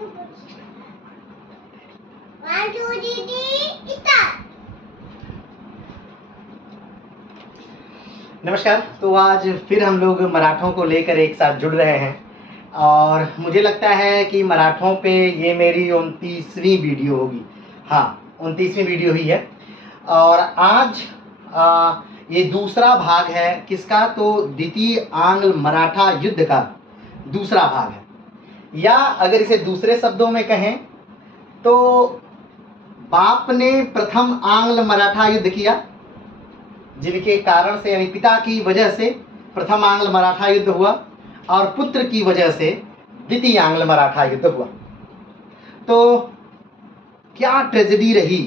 1 2 3 start. नमस्कार। तो आज फिर हम लोग मराठों को लेकर एक साथ जुड़ रहे हैं और मुझे लगता है कि मराठों पे ये मेरी 29वीं वीडियो होगी। हाँ, 29वीं वीडियो ही है। और आज ये दूसरा भाग है किसका, तो द्वितीय आंग्ल मराठा युद्ध का दूसरा भाग है, या अगर इसे दूसरे शब्दों में कहें तो बाप ने प्रथम आंग्ल मराठा युद्ध किया, जिनके कारण से यानी पिता की वजह से प्रथम आंग्ल मराठा युद्ध हुआ और पुत्र की वजह से द्वितीय आंग्ल मराठा युद्ध हुआ। तो क्या ट्रेजेडी रही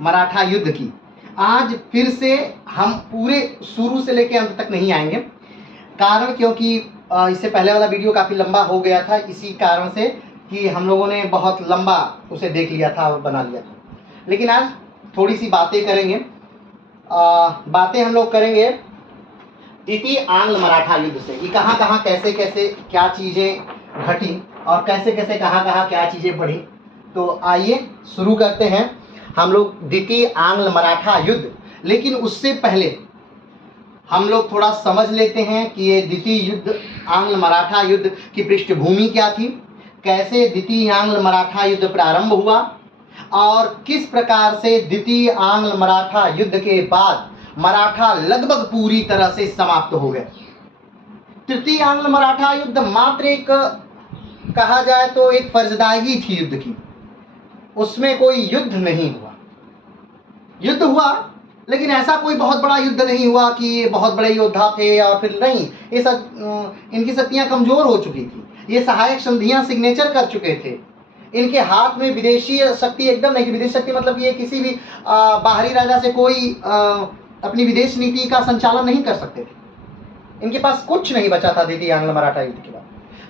मराठा युद्ध की। आज फिर से हम पूरे शुरू से लेकर अंत तक नहीं आएंगे, कारण क्योंकि इससे पहले वाला वीडियो काफ़ी लंबा हो गया था, इसी कारण से कि हम लोगों ने बहुत लंबा उसे देख लिया था और बना लिया था। लेकिन आज थोड़ी सी बातें करेंगे। बातें हम लोग करेंगे द्वितीय आंग्ल मराठा युद्ध से, कि कहाँ कहाँ कैसे कैसे क्या चीज़ें घटी और कैसे कैसे कहाँ कहाँ क्या चीज़ें बढ़ी। तो आइए शुरू करते हैं हम लोग द्वितीय आंग्ल मराठा युद्ध। लेकिन उससे पहले हम लोग थोड़ा समझ लेते हैं कि ये द्वितीय युद्ध आंग्ल मराठा युद्ध की पृष्ठभूमि क्या थी, कैसे द्वितीय आंग्ल मराठा युद्ध प्रारंभ हुआ और किस प्रकार से द्वितीय आंग्ल मराठा युद्ध के बाद मराठा लगभग पूरी तरह से समाप्त हो गए। तृतीय आंग्ल मराठा युद्ध मात्र एक कहा जाए तो एक फर्जदागी थी युद्ध की, उसमें कोई युद्ध नहीं हुआ। युद्ध हुआ लेकिन ऐसा कोई बहुत बड़ा युद्ध नहीं हुआ कि ये बहुत बड़े योद्धा थे और फिर नहीं, ये सब इनकी शक्तियां कमजोर हो चुकी थी, ये सहायक संधियां सिग्नेचर कर चुके थे, इनके हाथ में विदेशी शक्ति एकदम नहीं थी। विदेशी शक्ति मतलब ये किसी भी बाहरी राजा से कोई अपनी विदेश नीति का संचालन नहीं कर सकते थे। इनके पास कुछ नहीं बचा था द्वितीय आंग्ल मराठा युद्ध के बाद।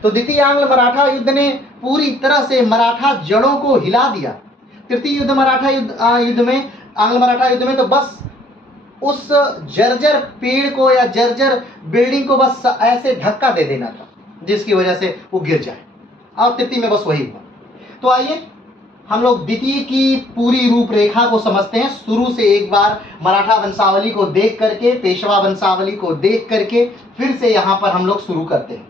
तो द्वितीय आंग्ल मराठा युद्ध ने पूरी तरह से मराठा जड़ों को हिला दिया। तृतीय युद्ध मराठा युद्ध में आंग्ल मराठा युद्ध में तो बस उस जर्जर पेड़ को या जर्जर बिल्डिंग को बस ऐसे धक्का दे देना था जिसकी वजह से वो गिर जाए, और तृतीय में बस वही हुआ। तो आइए हम लोग द्वितीय की पूरी रूपरेखा को समझते हैं शुरू से, एक बार मराठा वंशावली को देख करके, पेशवा वंशावली को देख करके फिर से यहाँ पर हम लोग शुरू करते हैं।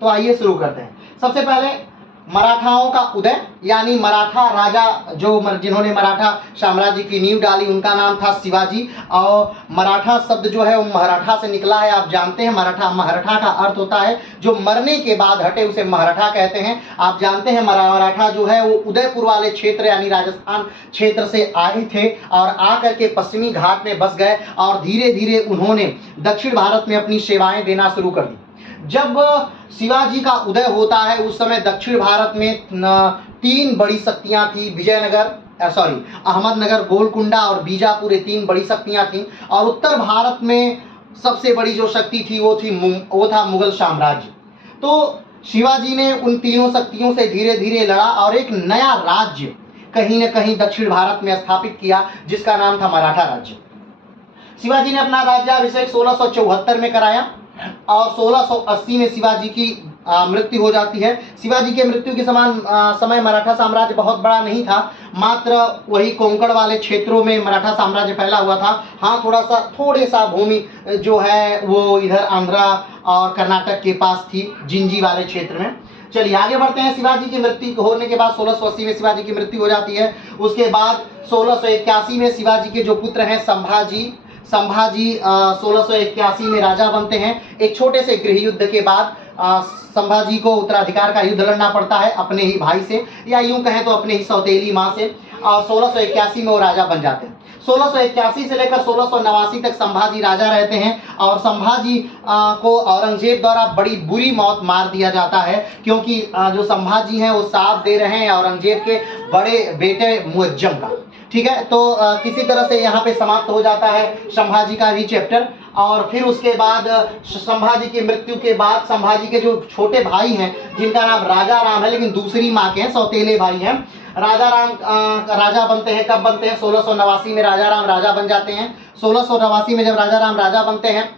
तो आइए शुरू करते हैं। सबसे पहले मराठाओं का उदय, यानी मराठा राजा जिन्होंने मराठा साम्राज्य की नींव डाली, उनका नाम था शिवाजी। और मराठा शब्द जो है वो मराठा से निकला है, आप जानते हैं। मराठा का अर्थ होता है जो मरने के बाद हटे, उसे मराठा कहते हैं। आप जानते हैं मराठा जो है वो उदयपुर वाले क्षेत्र यानी राजस्थान क्षेत्र से आए थे और आकर के पश्चिमी घाट में बस गए और धीरे धीरे उन्होंने दक्षिण भारत में अपनी सेवाएं देना शुरू कर दी। जब शिवाजी का उदय होता है उस समय दक्षिण भारत में 3 बड़ी शक्तियां थी, अहमदनगर, गोलकुंडा और बीजापुर, ये 3 बड़ी शक्तियां थीं। और उत्तर भारत में सबसे बड़ी जो शक्ति थी वो था मुगल साम्राज्य। तो शिवाजी ने उन तीनों शक्तियों से धीरे धीरे लड़ा और एक नया राज्य कहीं न कहीं दक्षिण भारत में स्थापित किया जिसका नाम था मराठा राज्य। शिवाजी ने अपना राज्याभिषेक 1674 में कराया और 1680 में शिवाजी की मृत्यु हो जाती है। शिवाजी के मृत्यु के समय मराठा साम्राज्य बहुत बड़ा नहीं था, मात्र वही कोंकण वाले क्षेत्रों में मराठा साम्राज्य फैला हुआ था। हाँ, थोड़े सा भूमि जो है वो इधर आंध्रा और कर्नाटक के पास थी, जिंजी वाले क्षेत्र में। चलिए आगे बढ़ते हैं। शिवाजी की मृत्यु होने के बाद 1680 में शिवाजी की मृत्यु हो जाती है। उसके बाद 1681 में शिवाजी के जो पुत्र हैं संभाजी 1681 में राजा बनते हैं। एक छोटे से गृह युद्ध के बाद संभाजी को उत्तराधिकार का युद्ध लड़ना पड़ता है अपने ही भाई से, या यूं कहें तो अपने ही सौतेली माँ से, और 1681 में वो राजा बन जाते हैं। 1681 से लेकर 1689 तक संभाजी राजा रहते हैं और संभाजी को औरंगजेब द्वारा बड़ी बुरी मौत मार दिया जाता है, क्योंकि जो संभाजी हैं वो साथ दे रहे हैं औरंगजेब के बड़े बेटे मुअज्जम का। ठीक है, तो किसी तरह से यहाँ पे समाप्त हो जाता है संभाजी का भी चैप्टर। और फिर उसके बाद संभाजी की मृत्यु के बाद संभाजी के जो छोटे भाई हैं जिनका नाम राजा राम है, लेकिन दूसरी माँ के हैं, सौतेले भाई हैं, राजा राम राजा बनते हैं। कब बनते हैं? 1689 में राजा राम राजा बन जाते हैं। 1689 में जब राजा राम राजा बनते हैं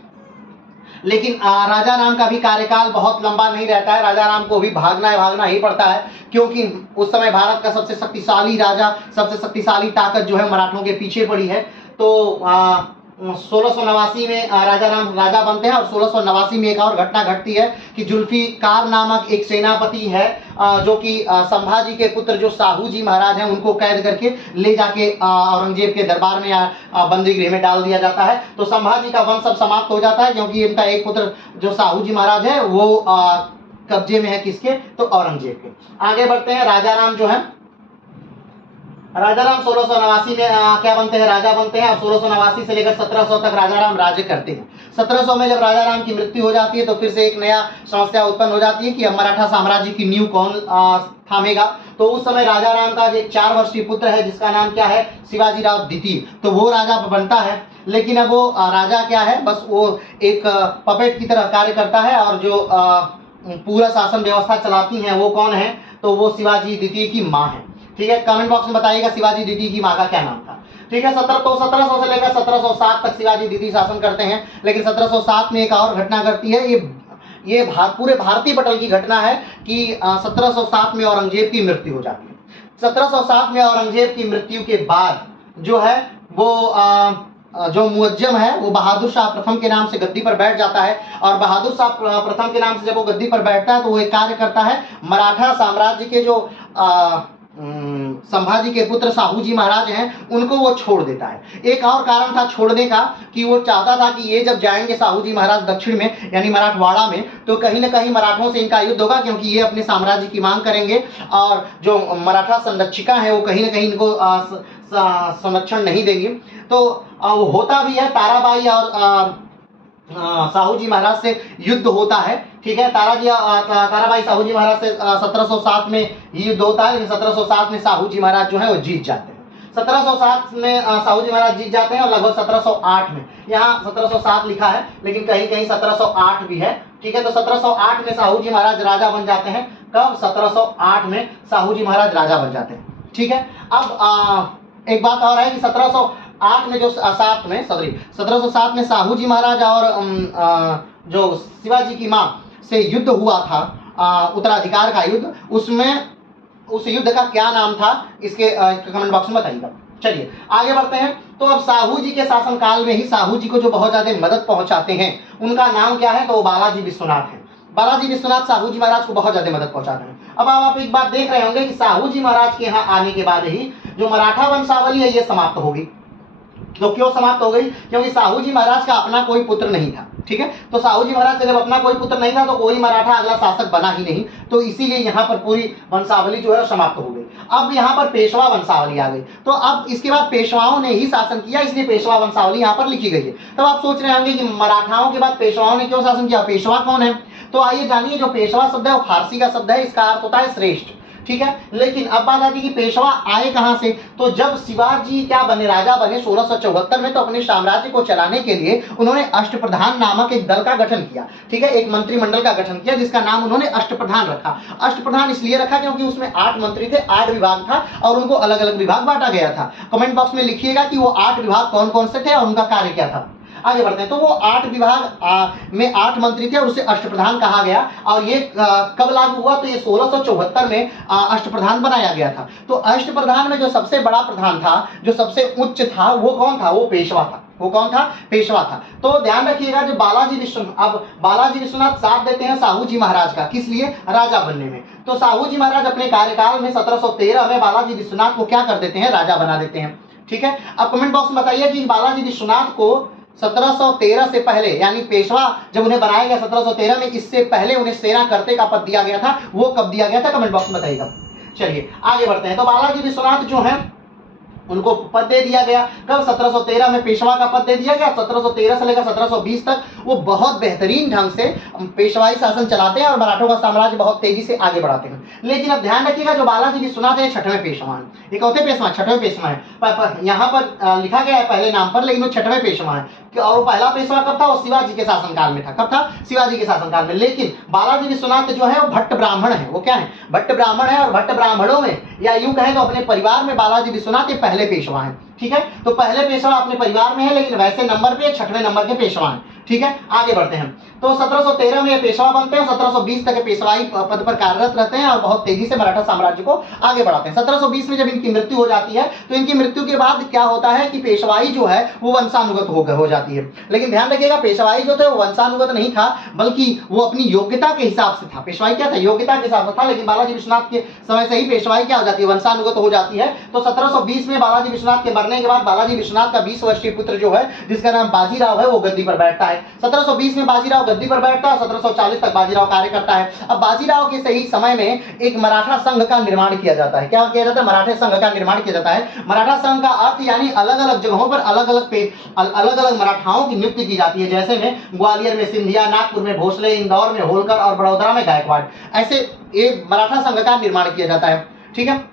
लेकिन राजा राम का भी कार्यकाल बहुत लंबा नहीं रहता है। राजा राम को भी भागना ही पड़ता है, क्योंकि उस समय भारत का सबसे शक्तिशाली राजा, सबसे शक्तिशाली ताकत जो है मराठों के पीछे पड़ी है। तो 1689 में राजा राम राजा बनते हैं और 1689 में एक और घटना घटती है कि जुल्फिकार नामक एक सेनापति है जो कि संभाजी के पुत्र जो साहू जी महाराज हैं उनको कैद करके ले जाके औरंगजेब के दरबार में बंदी गृह में डाल दिया जाता है। तो संभाजी का वंश सब समाप्त हो जाता है, क्योंकि इनका एक पुत्र जो साहू जी महाराज है वो कब्जे में है किसके, तो औरंगजेब के। आगे बढ़ते हैं। राजा राम जो है, राजा राम 1689 में क्या बनते हैं, राजा बनते हैं और 1689 से लेकर 1700 तक राजा राम राज्य करते हैं। 1700 में जब राजा राम की मृत्यु हो जाती है तो फिर से एक नया समस्या उत्पन्न हो जाती है कि अब मराठा साम्राज्य की नींव कौन थामेगा। तो उस समय राजा राम का एक 4 वर्षीय पुत्र है जिसका नाम क्या है, शिवाजी राव द्वितीय, तो वो राजा बनता है। लेकिन अब वो राजा क्या है, बस वो एक पपेट की तरह कार्य करता है और जो पूरा शासन व्यवस्था चलाती हैं वो कौन है, तो वो शिवाजी द्वितीय की माँ है। ठीक है, कमेंट बॉक्स में बताइएगा शिवाजी द्वितीय की माँ का क्या नाम था। ठीक है, 1700 से लेकर 1707 तक शिवाजी द्वितीय शासन करते हैं। लेकिन 1707 में एक और घटना घटती है, ये पूरे भारतीय पटल की घटना है कि 1707 में औरंगजेब की मृत्यु हो जाती है। 1707 में औरंगजेब की मृत्यु के बाद जो है वो जो मुअज्जम है वो बहादुर शाह प्रथम के नाम से गद्दी पर बैठ जाता है। और बहादुर शाह प्रथम के नाम से जब वो गद्दी पर बैठता है तो वो एक कार्य करता है, मराठा साम्राज्य के जो संभाजी के पुत्र साहू जी महाराज हैं उनको वो छोड़ देता है। एक और कारण था छोड़ने का कि वो चाहता था कि ये जब जाएंगे साहू जी महाराज दक्षिण में यानी मराठवाड़ा में, तो कहीं ना कहीं मराठों से इनका युद्ध होगा, क्योंकि ये अपने साम्राज्य की मांग करेंगे और जो मराठा संरक्षिका है वो कहीं ना कहीं इनको संरक्षण नहीं देंगे। तो वो होता भी है, ताराबाई और साहू जी महाराज से युद्ध होता है। ठीक है, ताराबाई साहू जी महाराज से 1707 में युद्ध होता है, लेकिन 1707 में साहू जी महाराज जो है वो जीत जाते हैं। 1707 में साहू जी महाराज जीत जाते हैं और लगभग 1708 में, यहाँ 1707 लिखा है लेकिन कहीं कहीं 1708 भी है। ठीक है, तो 1708 में साहू जी महाराज राजा बन जाते हैं। कब? 1708 में साहू जी महाराज राजा बन जाते हैं। ठीक है, अब एक बात और है कि 1708 में जो 1707 में साहू जी महाराज और जो शिवाजी की माँ से युद्ध हुआ था, उत्तराधिकार का युद्ध, उसमें उस युद्ध का क्या नाम था, इसके कमेंट बॉक्स में बताइएगा। चलिए आगे बढ़ते हैं। तो अब साहू जी के शासनकाल में ही साहू जी को जो बहुत ज्यादा मदद पहुंचाते हैं उनका नाम क्या है, तो वो बालाजी विश्वनाथ है। बालाजी विश्वनाथ साहू जी महाराज को बहुत ज्यादा मदद पहुंचाते हैं। अब आप एक बात देख रहे होंगे कि साहू जी महाराज के यहाँ आने के बाद ही जो मराठा वंशावली है ये समाप्त हो गई। तो क्यों समाप्त हो गई? क्योंकि साहू जी महाराज का अपना कोई पुत्र नहीं था। ठीक है, तो साहू जी महाराज का जब अपना कोई पुत्र नहीं था तो कोई मराठा अगला शासक बना ही नहीं, तो इसीलिए यहाँ पर पूरी वंशावली जो है समाप्त हो गई। अब यहाँ पर पेशवा वंशावली आ गई। तो अब इसके बाद पेशवाओं ने ही शासन किया, इसलिए पेशवा वंशावली यहाँ पर लिखी गई है। तब आप सोच रहे होंगे कि मराठाओं के बाद पेशवाओं ने क्यों शासन किया, पेशवा कौन है? तो आइए जानिए। जो पेशवा शब्द है वो फारसी का शब्द है, इसका अर्थ होता है श्रेष्ठ। ठीक है, लेकिन अब बात आती है कि पेशवा आए कहां से। तो जब शिवाजी क्या बने, राजा बने 1674 में, तो अपने साम्राज्य को चलाने के लिए उन्होंने अष्टप्रधान नामक एक दल का गठन किया। ठीक है, एक मंत्रिमंडल का गठन किया जिसका नाम उन्होंने अष्टप्रधान रखा। अष्टप्रधान इसलिए रखा क्योंकि उसमें 8 मंत्री थे, 8 विभाग था और उनको अलग अलग विभाग बांटा गया था। कमेंट बॉक्स में लिखिएगा कि वो 8 विभाग कौन कौन से थे और उनका कार्य क्या था। आगे बढ़ते हैं। तो वो 8 विभाग में 8 मंत्री थे और उसे अष्टप्रधान कहा गया। और ये कब लागू हुआ, तो ये 1674 में अष्टप्रधान बनाया गया था। तो अष्टप्रधान में जो सबसे बड़ा प्रधान था, जो सबसे उच्च था, वो कौन था? वो पेशवा था। वो कौन था? पेशवा था। तो ध्यान रखिएगा, जो बालाजी विश्वनाथ साथ देते हैं साहू जी महाराज का, किस लिए? राजा बनने में। तो साहू जी महाराज अपने कार्यकाल में 1713 में बालाजी विश्वनाथ को क्या कर देते हैं? राजा बना देते हैं। ठीक है, अब कमेंट बॉक्स में बताइए कि बालाजी विश्वनाथ को 1713 से पहले, यानी पेशवा जब उन्हें बनाया गया 1713 में, इससे पहले उन्हें सेना करते का पद दिया गया था। वो कब दिया गया था? कमेंट बॉक्स में बताइएगा। चलिए आगे बढ़ते हैं। तो बालाजी विश्वनाथ जो है उनको पद दे दिया गया। कब? 1713 में पेशवा का पद दे दिया गया। 1713 से लेकर 1720 तक वो बहुत बेहतरीन ढंग से पेशवाई शासन चलाते हैं और मराठों का साम्राज्य बहुत तेजी से आगे बढ़ाते हैं। लेकिन अब ध्यान रखिएगा, जो बालाजी विश्वनाथ है 6वें पेशवा है। ये कौथे पेशवा? 6वें पेशवा है। यहाँ पर लिखा गया है पहले नाम पर, लेकिन वो 6वें पेशवा है। और वो पहला पेशवा कब था? वो शिवाजी के शासनकाल में था। कब था? शिवाजी के शासनकाल में। लेकिन बालाजी विश्वनाथ जो है वो भट्ट ब्राह्मण है। वो क्या है? भट्ट ब्राह्मण है। और भट्ट ब्राह्मणों में, या यूं कहें तो अपने परिवार में, बालाजी विश्वनाथ ये पहले पेशवा है। ठीक है, तो पहले पेशवा अपने परिवार में है, लेकिन वैसे नंबर पे 6वें नंबर के पेशवा है। ठीक है, आगे बढ़ते हैं। तो 1713 में ये पेशवा बनते हैं, 1720 तक पेशवाई पद पर कार्यरत रहते हैं और बहुत तेजी से मराठा साम्राज्य को आगे बढ़ाते हैं। 1720 में जब इनकी मृत्यु हो जाती है तो इनकी मृत्यु के बाद क्या होता है कि पेशवाई जो है वो वंशानुगत हो जाती है। लेकिन ध्यान रखिएगा, पेशवाई जो थे वो वंशानुगत नहीं था, बल्कि वो अपनी योग्यता के हिसाब से था। पेशवाई क्या था? योग्यता के हिसाब से था। लेकिन बालाजी विश्वनाथ के समय से ही पेशवाई क्या हो जाती है? वंशानुगत हो जाती है। तो 1720 में बालाजी विश्वनाथ के मरने के बाद बालाजी विश्वनाथ का 20 वर्षीय पुत्र जो है, जिसका नाम बाजीराव है, वो गद्दी पर बैठता है। 1720 में बाजीराव गद्दी पर बैठता है, 1740 तक बाजीराव कार्य करता है। अब बाजीराव के सही समय में एक मराठा संघ का निर्माण किया जाता है। क्या किया जाता है? मराठा संघ का निर्माण किया जाता है। मराठा संघ का अर्थ यानी अलग अलग जगहों पर अलग अलग मराठाओं की नियुक्ति की जाती है। जैसे में ग्वालियर में सिंधिया, नागपुर में भोसले, इंदौर में होलकर और बड़ौदा में गायकवाड़, ऐसे एक मराठा संघ का निर्माण किया जाता है। ठीक है,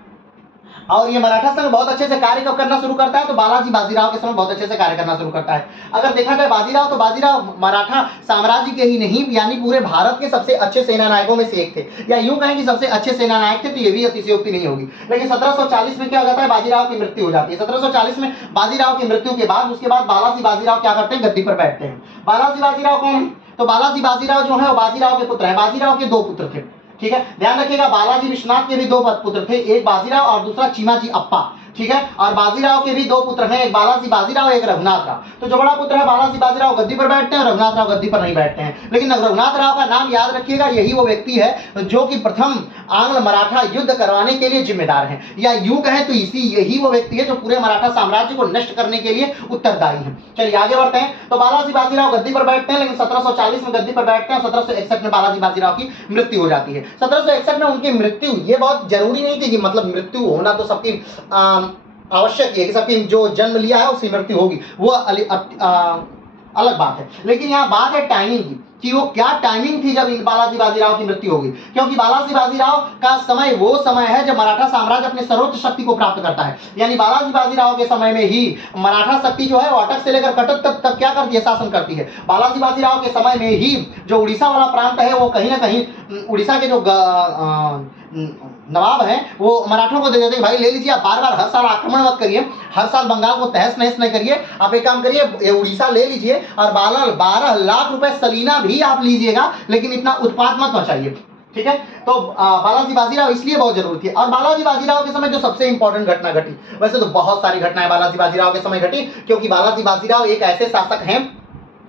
और ये मराठा संघ बहुत अच्छे से कार्य कब करना शुरू करता है? तो बालाजी बाजीराव के समय बहुत अच्छे से कार्य करना शुरू करता है। अगर देखा जाए बाजीराव, तो बाजीराव मराठा साम्राज्य के ही नहीं यानी पूरे भारत के सबसे अच्छे सेना नायकों में से एक थे, या यूं कहें कि सबसे अच्छे सेना नायक थे, तो ये भी अतिशयोक्ति नहीं होगी। लेकिन 1740 में क्या हो जाता है? बाजीराव की मृत्यु हो जाती है। 1740 में बाजीराव की मृत्यु के बाद उसके बाद बालाजी बाजीराव क्या करते हैं? गद्दी पर बैठते हैं। बालाजी बाजीराव कौन है? तो बालाजी बाजीराव जो है वो बाजीराव के पुत्र है। बाजीराव के दो पुत्र थे। ठीक है, ध्यान रखिएगा, बालाजी विश्वनाथ के भी दो पुत्र थे, एक बाजीराव और दूसरा चीमाजी अप्पा। ठीक है, और बाजीराव के भी दो पुत्र हैं, एक बालाजी बाजीराव, एक रघुनाथ राव। तो जो बड़ा पुत्र है बालाजी बाजीराव गद्दी पर बैठते हैं, रघुनाथ राव गद्दी पर नहीं बैठते हैं। लेकिन रघुनाथ राव का नाम याद रखिएगा, यही वो व्यक्ति है जो कि प्रथम आंग्ल मराठा युद्ध करवाने के लिए जिम्मेदार है, या यूं कहें तो यही वो व्यक्ति है जो पूरे मराठा साम्राज्य को नष्ट करने के लिए उत्तरदायी है। चलिए आगे बढ़ते हैं। तो बालाजी बाजीराव गद्दी पर बैठते हैं, लेकिन 1740 में गद्दी पर बैठते हैं, 1761 में बालाजी बाजीराव की मृत्यु हो जाती है। 1761 में उनकी मृत्यु, ये बहुत जरूरी नहीं थी कि मतलब मृत्यु होना तो सबकी आवश्यक है कि सबकी जो जन्म लिया है उसकी मृत्यु होगी, वो अलग बात है। लेकिन यहाँ बात है टाइमिंग की, कि वो क्या टाइमिंग थी जब बालाजी बाजीराव की मृत्यु होगी। क्योंकि बालाजी बाजीराव का समय वो समय है जब मराठा साम्राज्य अपने सर्वोच्च शक्ति को प्राप्त करता है। यानी बालाजी बाजीराव के समय में ही मराठा शक्ति जो है वो अटक से लेकर कटक तक क्या करती है? शासन करती है। बालाजी बाजीराव के समय में ही जो उड़ीसा वाला प्रांत है वो कहीं ना कहीं उड़ीसा के जो नवाब हैं वो मराठों को दे देते हैं, भाई ले लीजिए, आप बार बार हर साल आक्रमण मत करिए, हर साल बंगाल को तहस नहस नहीं करिए, आप एक काम करिए, ये उड़ीसा ले लीजिए और 12 लाख रुपए सलीना भी आप लीजिएगा, लेकिन इतना उत्पात मत मचाइए। ठीक है, तो बालाजी बाजीराव इसलिए बहुत जरूरी थी। और बालाजी बाजीराव के समय जो सबसे इंपॉर्टेंट घटना घटी, वैसे तो बहुत सारी घटनाएं बालाजी बाजीराव के समय घटी, क्योंकि बालाजी बाजीराव एक ऐसे शासक हैं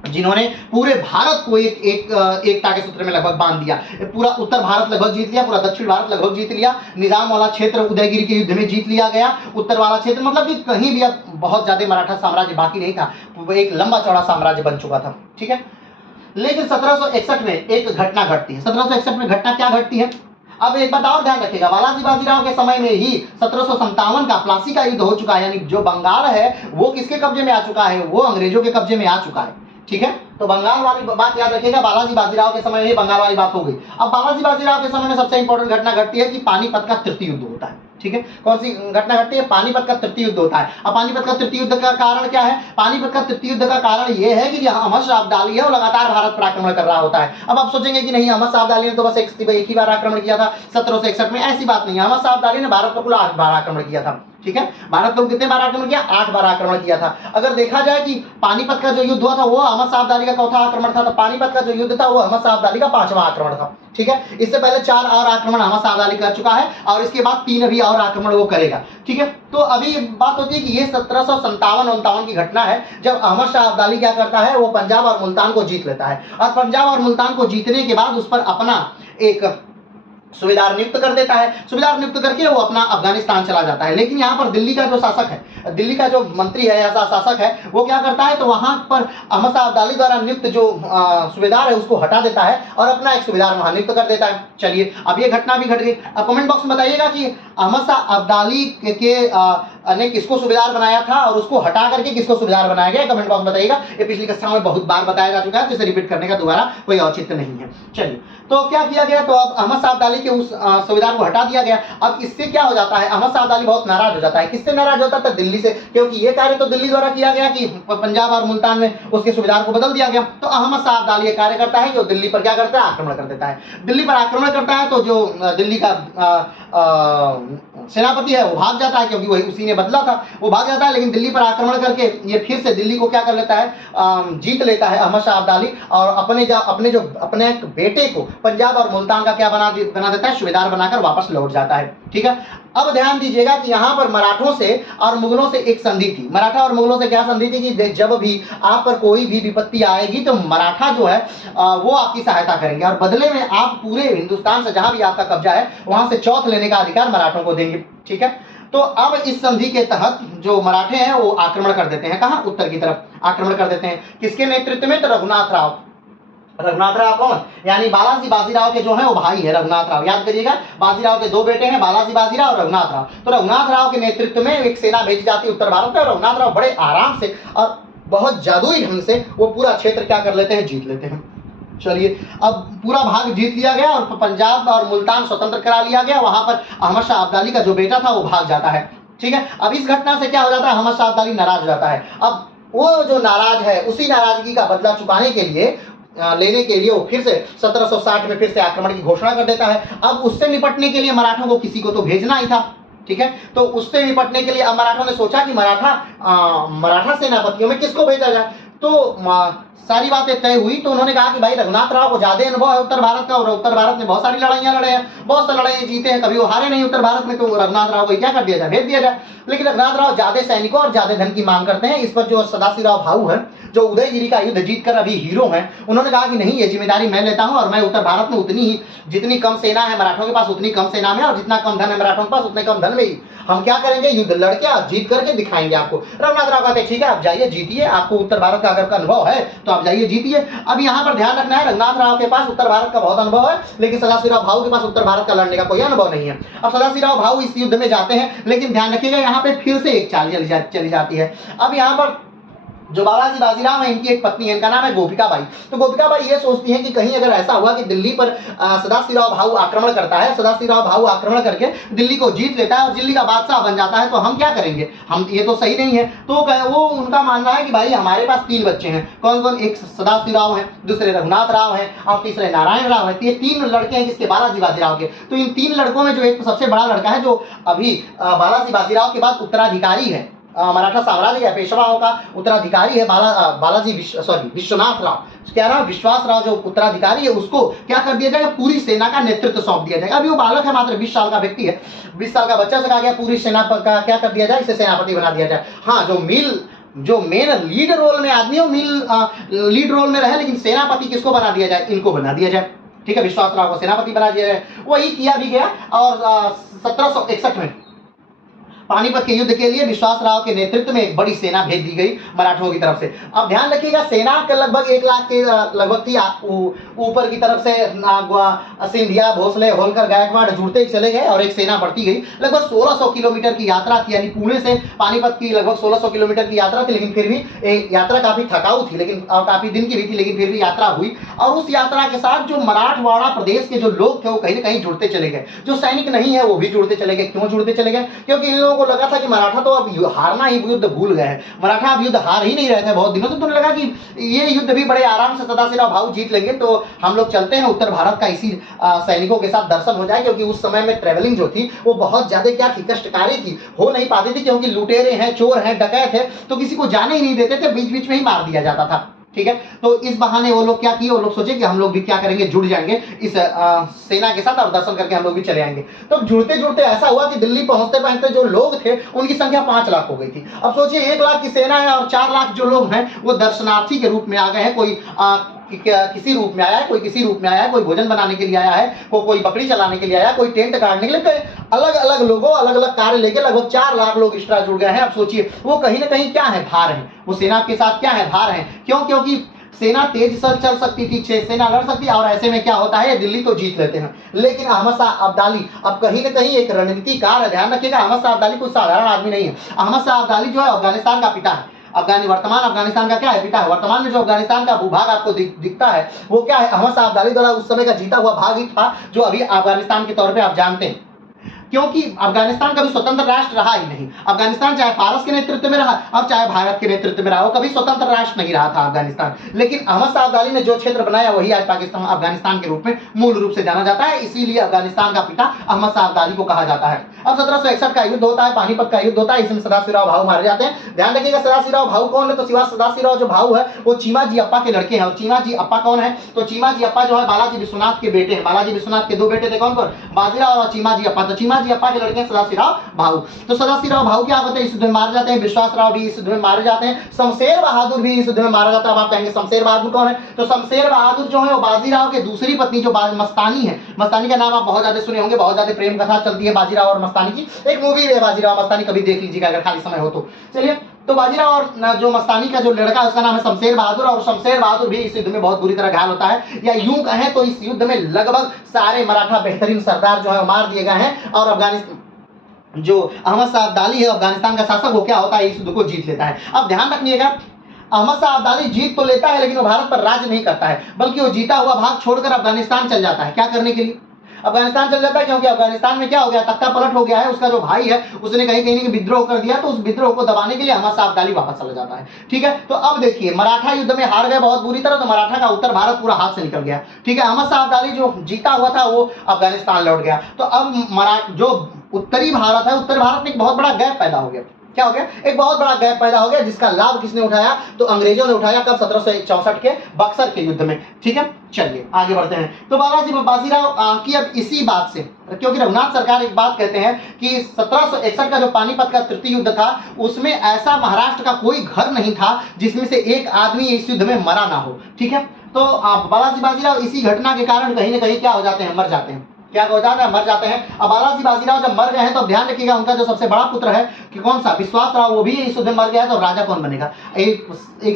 जिन्होंने पूरे भारत को एकता के सूत्र में लगभग बांध दिया। पूरा उत्तर भारत लगभग जीत लिया, पूरा दक्षिण भारत लगभग जीत लिया, निजाम वाला क्षेत्र उदयगिरी के युद्ध में जीत लिया गया, उत्तर वाला क्षेत्र, मतलब कि कहीं भी अब बहुत ज्यादा मराठा साम्राज्य बाकी नहीं था, एक लंबा चौड़ा साम्राज्य बन चुका था। ठीक है, लेकिन 1761 में एक घटना घटती है। 1761 में घटना क्या घटती है? अब एक बात और ध्यान रखिएगा, बालाजी बाजीराव के समय में ही 1757 का प्लासी का युद्ध हो चुका है, यानी जो बंगाल है वो किसके कब्जे में आ चुका है? वो अंग्रेजों के कब्जे में आ चुका है। ठीक है, तो बंगाल वाली बात याद रखिएगा, बालाजी बाजीराव के समय में बंगाल वाली बात हो गई। अब बालाजी बाजीराव के समय में सबसे इंपॉर्टेंट घटना घटती है कि पानीपत का तृतीय युद्ध होता है। ठीक है, कौन सी घटना घटती है? पानीपत का तृतीय युद्ध होता है। अब पानीपत का तृतीय युद्ध का कारण क्या है? पानीपत का तृतीय युद्ध का कारण यह है कि अहमद शाह अब्दाली है वो लगातार भारत पर आक्रमण कर रहा होता है। अब आप सोचेंगे कि नहीं, अहमद शाह अब्दाली ने तो बस एक ही बार आक्रमण किया था 1761 में, ऐसी बात नहीं है। अहमद शाह अब्दाली ने भारत पर कुल 8 बार आक्रमण किया था। ठीक है, भारत पर कितने बार आक्रमण किया? 8 बार आक्रमण किया था। अगर देखा जाए कि पानीपत का जो युद्ध हुआ था वो अहमद शाह अब्दाली का चौथा आक्रमण था, तो पानीपत का जो युद्ध था वो अहमद शाह अब्दाली का 5वां आक्रमण था। ठीक है, इससे पहले 4 और आक्रमण अहमद शाह अब्दाली कर चुका है और इसके बाद 3 अभी और आक्रमण वो करेगा। ठीक है, तो अभी बात होती है कि ये 1757-59 की घटना है जब अहमद शाह अब्दाली क्या करता है, वो पंजाब और मुल्तान को जीत लेता है, और पंजाब और मुल्तान को जीतने के बाद उस पर अपना एक सुबेदार नियुक्त कर देता है। सुबेदार नियुक्त करके वो अपना अफगानिस्तान चला जाता है। लेकिन यहाँ पर दिल्ली का जो शासक है, दिल्ली का जो मंत्री है या शासक है, वो क्या करता है, तो वहां पर अहमद शाह अब्दाली द्वारा नियुक्त जो सुबेदार है उसको हटा देता है और अपना एक सुबेदार वहां नियुक्त कर देता है। चलिए, अब ये घटना भी घट गई। अब कमेंट बॉक्स में बताइएगा कि अहमद शाह अब्दाली ने किसको सुबेदार बनाया था और उसको हटा करके किसको सुबेदार बनाया गया, कमेंट बॉक्स में बताइएगा। ये पिछली कक्षा में बहुत बार बताया जा चुका है, तो इसे रिपीट करने का दोबारा कोई औचित्य नहीं है। चलिए, तो क्या किया गया, तो अब अहमद शाह अब्दाली के उस सुबेदार को हटा दिया गया। अब इससे क्या हो जाता है, अहमद शाह अब्दाली बहुत नाराज हो जाता है। किससे नाराज होता था? दिल्ली से, क्योंकि ये कार्य तो दिल्ली द्वारा किया गया कि पंजाब और मुल्तान में उसके सुबेदार को बदल दिया गया। तो अहमद शाह अब्दाली ये कार्य करता है कि वो दिल्ली पर क्या करता है, आक्रमण कर देता है। दिल्ली पर आक्रमण करता है तो जो दिल्ली का सेनापति है वो भाग जाता है, क्योंकि वही उसी ने बदला था, वो भाग जाता है। लेकिन दिल्ली पर आक्रमण करके ये फिर से दिल्ली को क्या कर लेता है, जीत लेता है अहमद शाह अब्दाली, और अपने बेटे को पंजाब और मुल्तान का क्या बना देता है, सूबेदार बनाकर वापस लौट जाता है। ठीक है, अब ध्यान दीजिएगा कि यहाँ पर मराठों से और मुगलों से एक संधि थी। मराठा और मुगलों से क्या संधि थी कि जब भी आप पर कोई भी विपत्ति आएगी तो मराठा जो है वो आपकी सहायता करेंगे, और बदले में आप पूरे हिंदुस्तान से जहां भी आपका कब्जा है वहां से चौथ लेने का अधिकार मराठों को देंगे। ठीक है, तो अब इस संधि के तहत जो मराठे हैं वो आक्रमण कर देते हैं, कहां, उत्तर की तरफ आक्रमण कर देते हैं। किसके नेतृत्व में, तो रघुनाथ राव कौन, यानी बालाजी बाजीराव के जो है वो भाई है रघुनाथ राव। याद करिएगा, बाजीराव के दो बेटे हैं, बालाजी बाजीराव और रघुनाथ राव। तो रघुनाथ राव के नेतृत्व में एक सेना भेजी जाती है उत्तर भारत में, और रघुनाथ राव बड़े आराम से और बहुत जादुई ढंग से वो पूरा क्षेत्र क्या कर लेते हैं, जीत लेते हैं। चलिए, अब पूरा भाग जीत लिया गया और पंजाब और मुल्तान स्वतंत्र करा लिया गया। वहां पर अहमद शाह अब्दाली का जो बेटा था वो भाग जाता है। ठीक है, अब इस घटना से क्या हो जाता है, अहमद शाह अब्दाली नाराज हो जाता है। अब वो जो नाराज है उसी नाराजगी का बदला चुकाने के लिए लेने के लिए वो फिर से 1760 में फिर से आक्रमण की घोषणा कर देता है। अब उससे निपटने के लिए मराठों को किसी को तो भेजना ही था। ठीक है, तो उससे निपटने के लिए अब मराठों ने सोचा कि मराठा सेनापतियों में किसको भेजा जाए। तो सारी बातें तय हुई, तो उन्होंने कहा कि भाई रघुनाथ राव को ज्यादा अनुभव है उत्तर भारत का, और उत्तर भारत में बहुत सारी लड़ाइयां लड़े हैं, बहुत सारी लड़ाइयां जीते हैं, कभी वो हारे नहीं उत्तर भारत में, तो रघुनाथ राव को क्या कर दिया जाए, भेज दिया जाए। लेकिन रघुनाथ राव ज्यादा सैनिकों और ज्यादा धन की मांग करते हैं। इस पर जो सदाशिवराव भाऊ है, जो उदयगिरी का युद्ध जीतकर अभी हीरो हैं, उन्होंने कहा कि नहीं, ये जिम्मेदारी मैं लेता हूं, और मैं उत्तर भारत में जितनी कम सेना है मराठों के पास उतनी कम सेना में, और जितना कम धन है मराठों के पास उतने कम धन में ही हम क्या करेंगे, युद्ध लड़के और जीत करके दिखाएंगे आपको। रघुनाथ राव कहते ठीक है, आप जाइए जीतिए, आपको उत्तर भारत का अगर अनुभव है तो आप जाइए जीतिए। अब यहाँ पर ध्यान रखना है, रघुनाथ राव के पास उत्तर भारत का बहुत अनुभव है, लेकिन सदाशिवराव भाऊ के पास उत्तर भारत का लड़ने का कोई अनुभव नहीं है। अब सदाशिवराव भाऊ इस युद्ध में जाते हैं, लेकिन ध्यान रखिएगा यहाँ पे फिर से एक चाल चली जाती है। अब यहाँ पर जो बालाजी बाजीराव है, इनकी एक पत्नी है, इनका नाम है गोपिका बाई। तो गोपिका बाई ये सोचती हैं कि कहीं अगर ऐसा हुआ कि दिल्ली पर सदाशिवराव भाऊ आक्रमण करता है, सदाशिवराव भाऊ आक्रमण करके दिल्ली को जीत लेता है और दिल्ली का बादशाह बन जाता है, तो हम क्या करेंगे, हम ये तो सही नहीं है। तो वो उनका मानना है कि भाई हमारे पास 3 बच्चे हैं, कौन कौन, एक सदाशिवराव है, दूसरे रघुनाथ राव है, और तीसरे नारायण राव है। तो ये 3 लड़के हैं किसके, बालाजी बाजीराव के। तो इन 3 लड़कों में जो एक सबसे बड़ा लड़का है, जो अभी बालाजी बाजीराव के बाद उत्तराधिकारी है, मराठा साम्राज्य या पेशवाओं का उत्तराधिकारी है, विश्वनाथ राव, क्या नाम, विश्वास राव जो उत्तराधिकारी है, उसको क्या कर दिया जाएगा, पूरी सेना का नेतृत्व सौंप दिया जाएगा। अभी वो बालक है, मात्र 20 साल का व्यक्ति है, 20 साल का बच्चा से कहा गया पूरी सेना का क्या कर दिया जाए, इसे सेनापति बना दिया जाए। हाँ, जो मेन लीड रोल में आदमी हो, लीड रोल में रहे, लेकिन सेनापति किसको बना दिया जाए, इनको बना दिया जाए। ठीक है, विश्वास राव को सेनापति बना दिया जाए। वही किया भी गया, और 1761 में पानीपत के युद्ध के लिए विश्वास राव के नेतृत्व में एक बड़ी सेना भेज दी गई मराठों की तरफ से। अब ध्यान रखिएगा, सेना के लगभग 1 लाख के लगभग थी। ऊपर की तरफ से सिंधिया, भोसले, होलकर, गायकवाड़ जुड़ते ही चले गए और एक सेना बढ़ती गई। लगभग 1600 किलोमीटर की यात्रा थी, यानी पुणे से पानीपत की लगभग 1600 किलोमीटर की यात्रा थी। लेकिन फिर भी यात्रा काफी थकाऊ थी, लेकिन काफी दिन की भी थी, लेकिन फिर भी यात्रा हुई। और उस यात्रा के साथ जो मराठवाड़ा प्रदेश के जो लोग थे वो कहीं ना कहीं जुड़ते चले गए, जो सैनिक नहीं है वो भी जुड़ते चले गए। क्यों जुड़ते चले गए, क्योंकि इन लोगों को लगा था कि मराठा तो अब हारना ही, युद्ध भूल गए हैं, मराठा अब युद्ध हार ही नहीं रहे थे बहुत दिनों से। तो उन्हें लगा कि ये युद्ध भी बड़े आराम से सदाशिवराव भाऊ जीत लेंगे, तो हम लोग चलते हैं उत्तर भारत का, इसी सैनिकों के साथ दर्शन हो जाए। क्योंकि उस समय में ट्रेवलिंग जो थी वो बहुत ज्यादा क्या थी, कष्टकारी थी, हो नहीं पाती थी, क्योंकि लुटेरे हैं, चोर हैं, डकैत है, तो किसी को जाने ही नहीं देते थे, बीच बीच में ही मार दिया जाता था। ठीक है, तो इस बहाने वो लोग क्या किए, वो लोग सोचे कि हम लोग भी क्या करेंगे, जुड़ जाएंगे इस सेना के साथ और दर्शन करके हम लोग भी चले आएंगे। तो जुड़ते जुड़ते ऐसा हुआ कि दिल्ली पहुंचते पहुंचते जो लोग थे उनकी संख्या 5 लाख हो गई थी। अब सोचिए 1 लाख की सेना है और 4 लाख जो लोग हैं वो दर्शनार्थी के रूप में आ गए हैं। कोई किसी रूप में आया है, कोई किसी रूप में आया है, कोई भोजन बनाने के लिए आया है, कोई बकरी चलाने के लिए आया है, कोई टेंट काटने के लिए, अलग अलग लोगों अलग अलग कार्य लेके लगभग 4 लाख लोग एक्स्ट्रा जुड़ गए हैं। अब सोचिए वो कहीं ना कहीं क्या है, भार है, वो सेना के साथ क्या है, भार है। क्यों, क्योंकि सेना तेज से चल सकती थी, 6 सेना लड़ सकती, और ऐसे में क्या होता है, दिल्ली तो जीत लेते हैं। लेकिन अहमद शाह अब्दाली अब कहीं ना कहीं एक रणनीतिकार है। ध्यान रखिएगा, अहमद शाह अब्दाली कोई साधारण आदमी नहीं है। अहमद शाह अब्दाली जो है अफगानिस्तान का पिता है। वर्तमान अफगानिस्तान का क्या है, पिता है। वर्तमान में जो अफगानिस्तान का भूभाग आपको दिखता है वो क्या है, अहमद शाह अब्दाली द्वारा उस समय का जीता हुआ भाग ही था, जो अभी अफगानिस्तान के तौर पे आप जानते हैं। क्योंकि अफगानिस्तान कभी स्वतंत्र राष्ट्र रहा ही नहीं। अफगानिस्तान चाहे फारस के नेतृत्व में रहा और चाहे भारत के नेतृत्व में रहा, वो कभी स्वतंत्र राष्ट्र नहीं रहा था अफगानिस्तान। लेकिन अहमद शाह अब्दाली ने जो क्षेत्र बनाया वही आज पाकिस्तान अफगानिस्तान के रूप में मूल रूप से जाना जाता है, इसीलिए अफगानिस्तान का पिता अहमद शाह अब्दाली को कहा जाता है। अब 1761 का युद्ध होता है, पानीपत का युद्ध होता है, इसमें सदाशिवराव भाऊ मारे जाते हैं। ध्यान रखिएगा सदाशिवराव भाऊ कौन है, तो शिवा सदाशिवराव जो भाऊ है वो चीमाजी अप्पा के लड़के हैं। और चीमाजी अप्पा कौन है, तो चीमाजी अप्पा जो है बालाजी विश्वनाथ के बेटे हैं। बालाजी विश्वनाथ के दो बेटे थे, कौन कौन, बाजीराव और चीमाजी अप्पा। तो चीमाजी अप्पा के लड़के सदाशिवराव भाऊ। तो सदाशिवराव भाऊ क्या होते हैं, इस युद्ध में मारे जाते हैं। विश्वासराव भी इस युद्ध में मारे जाते हैं। शमशेर बहादुर भी इस युद्ध में मारा जाता है। अब आप कहेंगे शमशेर बहादुर कौन है, तो शमशेर बहादुर जो है वो बाजीराव के दूसरी पत्नी जो मस्तानी है, मस्तानी का नाम आप बहुत ज्यादा सुने होंगे, बहुत ज्यादा प्रेम कथा चलती है बाजीराव और मस्तानी की, एक मूवी है बाजीराव मस्तानी, कभी देख लीजिएगा अगर खाली समय हो तो। चलिए, तो बाजीराव और जो मस्तानी का जो लड़का है उसका नाम है शमशेर बहादुर, और शमशेर बहादुर भी इस युद्ध में बहुत बुरी तरह घायल होता है। या यूं कहें तो इस युद्ध में लगभग सारे मराठा बेहतरीन सरदार जो है मार दिए गए हैं, और अफगानिस्तान जो अहमद शाह अब्दाली है अफगानिस्तान का शासक, वो क्या होता है, इस युद्ध को जीत लेता है। अब ध्यान रखिएगा, अहमद शाह अब्दाली जीत तो लेता है लेकिन वो भारत पर राज नहीं करता है, बल्कि वो जीता हुआ भाग छोड़कर अफगानिस्तान चल जाता है। क्या करने के लिए अफगानिस्तान चल जाता है, क्योंकि अफगानिस्तान में क्या हो गया, तख्ता पलट हो गया है। उसका जो भाई है उसने कहीं कहीं विद्रोह कर दिया, तो उस विद्रोह को दबाने के लिए अहमद शाह अब्दाली वापस चला जाता है। ठीक है, तो अब देखिए मराठा युद्ध में हार गए बहुत बुरी तरह, तो मराठा का उत्तर भारत पूरा हाथ से निकल गया। ठीक है, अहमद शाह अब्दाली जो जीता हुआ था वो अफगानिस्तान लौट गया। तो अब जो उत्तरी भारत है, उत्तर भारत में एक बहुत बड़ा गैप पैदा हो गया। क्या हो गया, एक बहुत बड़ा गैप पैदा हो गया, जिसका लाभ किसने उठाया, तो अंग्रेजों ने उठाया। कब, 1764 के बक्सर के युद्ध में। ठीक है, चलिए आगे बढ़ते हैं। तो बाजीराव की अब इसी बात से, क्योंकि रघुनाथ सरकार एक बात कहते हैं कि 1761 का जो पानीपत का तृतीय युद्ध था, उसमें ऐसा महाराष्ट्र का कोई घर नहीं था जिसमें से एक आदमी इस युद्ध में मरा ना हो। ठीक है, तो बाजीराव इसी घटना के कारण कहीं ना कहीं क्या हो जाते हैं, मर जाते हैं। क्या हो जाता है, मर जाते हैं। अब बाजीराव जब मर गए हैं तो ध्यान रखिएगा उनका जो सबसे बड़ा पुत्र है कि कौन सा, विश्वासराव, वो भी इस युद्ध में मर गया है, तो राजा कौन बनेगा, एक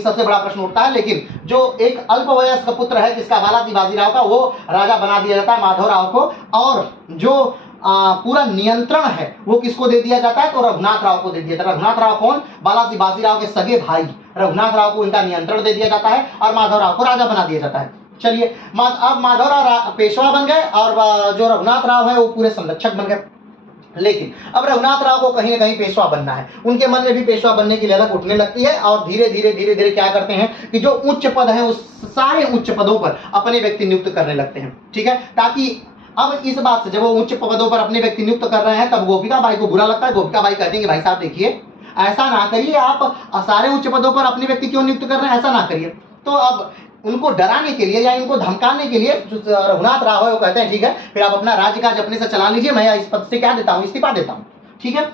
सबसे बड़ा प्रश्न उठता है। लेकिन जो एक अल्पवयस्क पुत्र है किसका, बाजीराव का, वो राजा बना दिया जाता है माधवराव को। और जो पूरा नियंत्रण है वो किसको दे दिया जाता है, तो रघुनाथ राव को दे दिया जाता है। रघुनाथ राव कौन, बाजीराव के सगे भाई रघुनाथ राव को इनका नियंत्रण दे दिया जाता है और माधवराव को राजा बना दिया जाता है। चलिए, अब माधवराव पेशवा बन गए और जो रघुनाथ राव है वो पूरे संरक्षक बन गए। लेकिन अब रघुनाथ राव को कहीं ना कहीं पेशवा बनना है, उनके मन में भी पेशवा बनने की ललक उठने लगती है, और धीरे धीरे क्या करते हैं कि जो उच्च पद है उस सारे उच्च पदों पर अपने व्यक्ति नियुक्त करने लगते हैं। ठीक है, ताकि अब इस बात से जब वो उच्च पदों पर अपने व्यक्ति नियुक्त कर रहे हैं तब गोपिका बाई को बुरा लगता है। गोपिका बाई कहती है कि भाई साहब देखिए, ऐसा ना करिए, आप सारे उच्च पदों पर अपने व्यक्ति क्यों नियुक्त कर रहे हैं, ऐसा ना करिए। तो अब उनको डराने के लिए या इनको धमकाने के लिए रघुनाथ राव है वो कहते हैं ठीक है, फिर आप अपना राज्य काज अपने से चला लीजिए, मैं इस पद से क्या देता हूँ, इस्तीफा देता हूँ। ठीक है,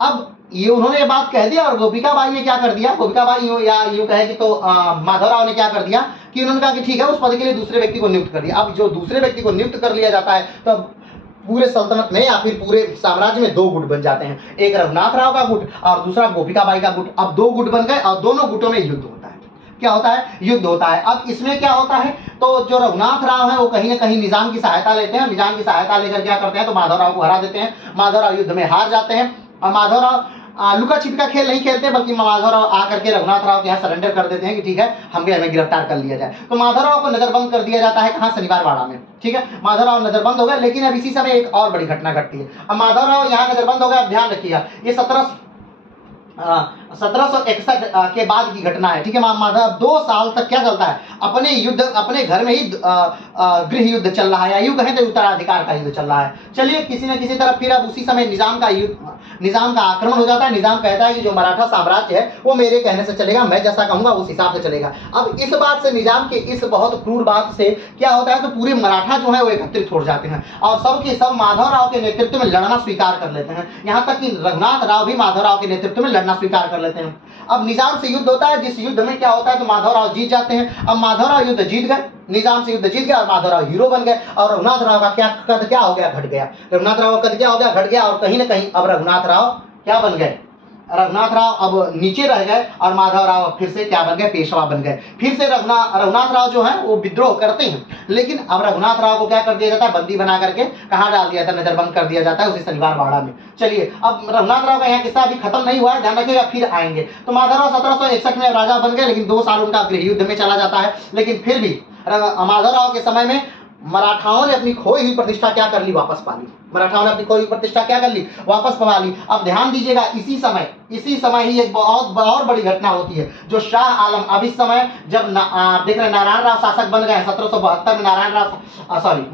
अब ये उन्होंने ये बात कह दिया और गोपिका बाई ने क्या कर दिया, गोपिका बाई या यूं कहे कि तो माधवराव ने क्या कर दिया कि उन्होंने कहा कि ठीक है, उस पद के लिए दूसरे व्यक्ति को नियुक्त कर दिया। अब जो दूसरे व्यक्ति को नियुक्त कर लिया जाता है तो पूरे सल्तनत में या फिर पूरे साम्राज्य में दो गुट बन जाते हैं, एक रघुनाथ राव का गुट और दूसरा गोपिका बाई का गुट। अब दो गुट बन गए और दोनों गुटों में युद्ध होता है। क्या होता है, युद्ध होता है। अब इसमें क्या होता है, तो जो रघुनाथ राव है वो कहीं ना कहीं निजाम की सहायता लेते हैं, निजाम की सहायता लेकर क्या करते हैं, तो माधवराव को हरा देते हैं। माधवराव युद्ध में हार जाते हैं और माधवराव लुका छिपी का खेल नहीं खेलते, बल्कि माधवराव आकर के रघुनाथ राव के यहाँ सरेंडर कर देते हैं कि ठीक है हमें गिरफ्तार कर लिया जाए। तो माधवराव को नजरबंद कर दिया जाता है, कहाँ, शनिवार वाड़ा में। ठीक है, माधवराव नजरबंद हो गए। लेकिन अब इसी समय एक और बड़ी घटना घटती है। अब माधवराव यहाँ नजरबंद हो गए। अब ध्यान रखिएगा, ये 1761 के बाद की घटना है। ठीक है, माधव 2 साल तक क्या चलता है, अपने युद्ध, अपने घर में ही गृह युद्ध चल रहा है, या यूं कहें तो उत्तराधिकार का युद्ध चल रहा है। चलिए, किसी न किसी तरफ फिर अब उसी समय निजाम का आक्रमण हो जाता है। निजाम कहता है कि जो मराठा साम्राज्य है वो मेरे कहने से चलेगा, मैं जैसा कहूंगा उस हिसाब से चलेगा। अब इस बात से, निजाम के इस बहुत क्रूर बात से क्या होता है, तो पूरे मराठा जो है वो एकत्रित हो जाते हैं और सब के सब माधवराव के नेतृत्व में लड़ना स्वीकार कर लेते हैं। यहाँ तक कि रघुनाथ राव भी माधवराव के नेतृत्व में लड़ना स्वीकार कर लेते हैं। अब निजाम से युद्ध होता है, जिस युद्ध में क्या होता है, तो माधवराव जीत जाते हैं। अब माधवराव युद्ध जीत गए, निजाम से युद्ध जीत गया और माधवराव हीरो बन गए। और रघुनाथ राव का कद क्या हो गया, घट गया। रघुनाथ राव का कद क्या हो गया, घट गया। और कहीं ना कहीं अब रघुनाथ राव क्या बन गए, रघुनाथ राव अब नीचे रह गए और माधवराव फिर से क्या बन गए, पेशवा बन गए। फिर से रघुनाथ राव जो है वो विद्रोह करते हैं, लेकिन अब रघुनाथ राव को क्या कर दिया जाता है, बंदी बना करके कहाँ डाल दिया जाता है, नजरबंद कर दिया जाता है, उसी शनिवार वाड़ा में। चलिए, अब रघुनाथ राव का यहाँ किस्सा अभी खत्म नहीं हुआ है, ध्यान रखिएगा, फिर आएंगे। तो माधवराव 1761 में राजा बन गए, लेकिन 2 साल उनका गृह युद्ध में चला जाता है। लेकिन फिर भी माधवराव के समय में मराठाओं ने अपनी खोई हुई प्रतिष्ठा क्या कर ली, वापस पा ली। मराठाओं ने अपनी खोई हुई प्रतिष्ठा क्या कर ली, वापस पा ली। अब ध्यान दीजिएगा, इसी समय ही एक बहुत और बड़ी घटना होती है। जो शाह आलम अब इस समय जब देख रहे नारायण राव शासक बन गए 1772 में,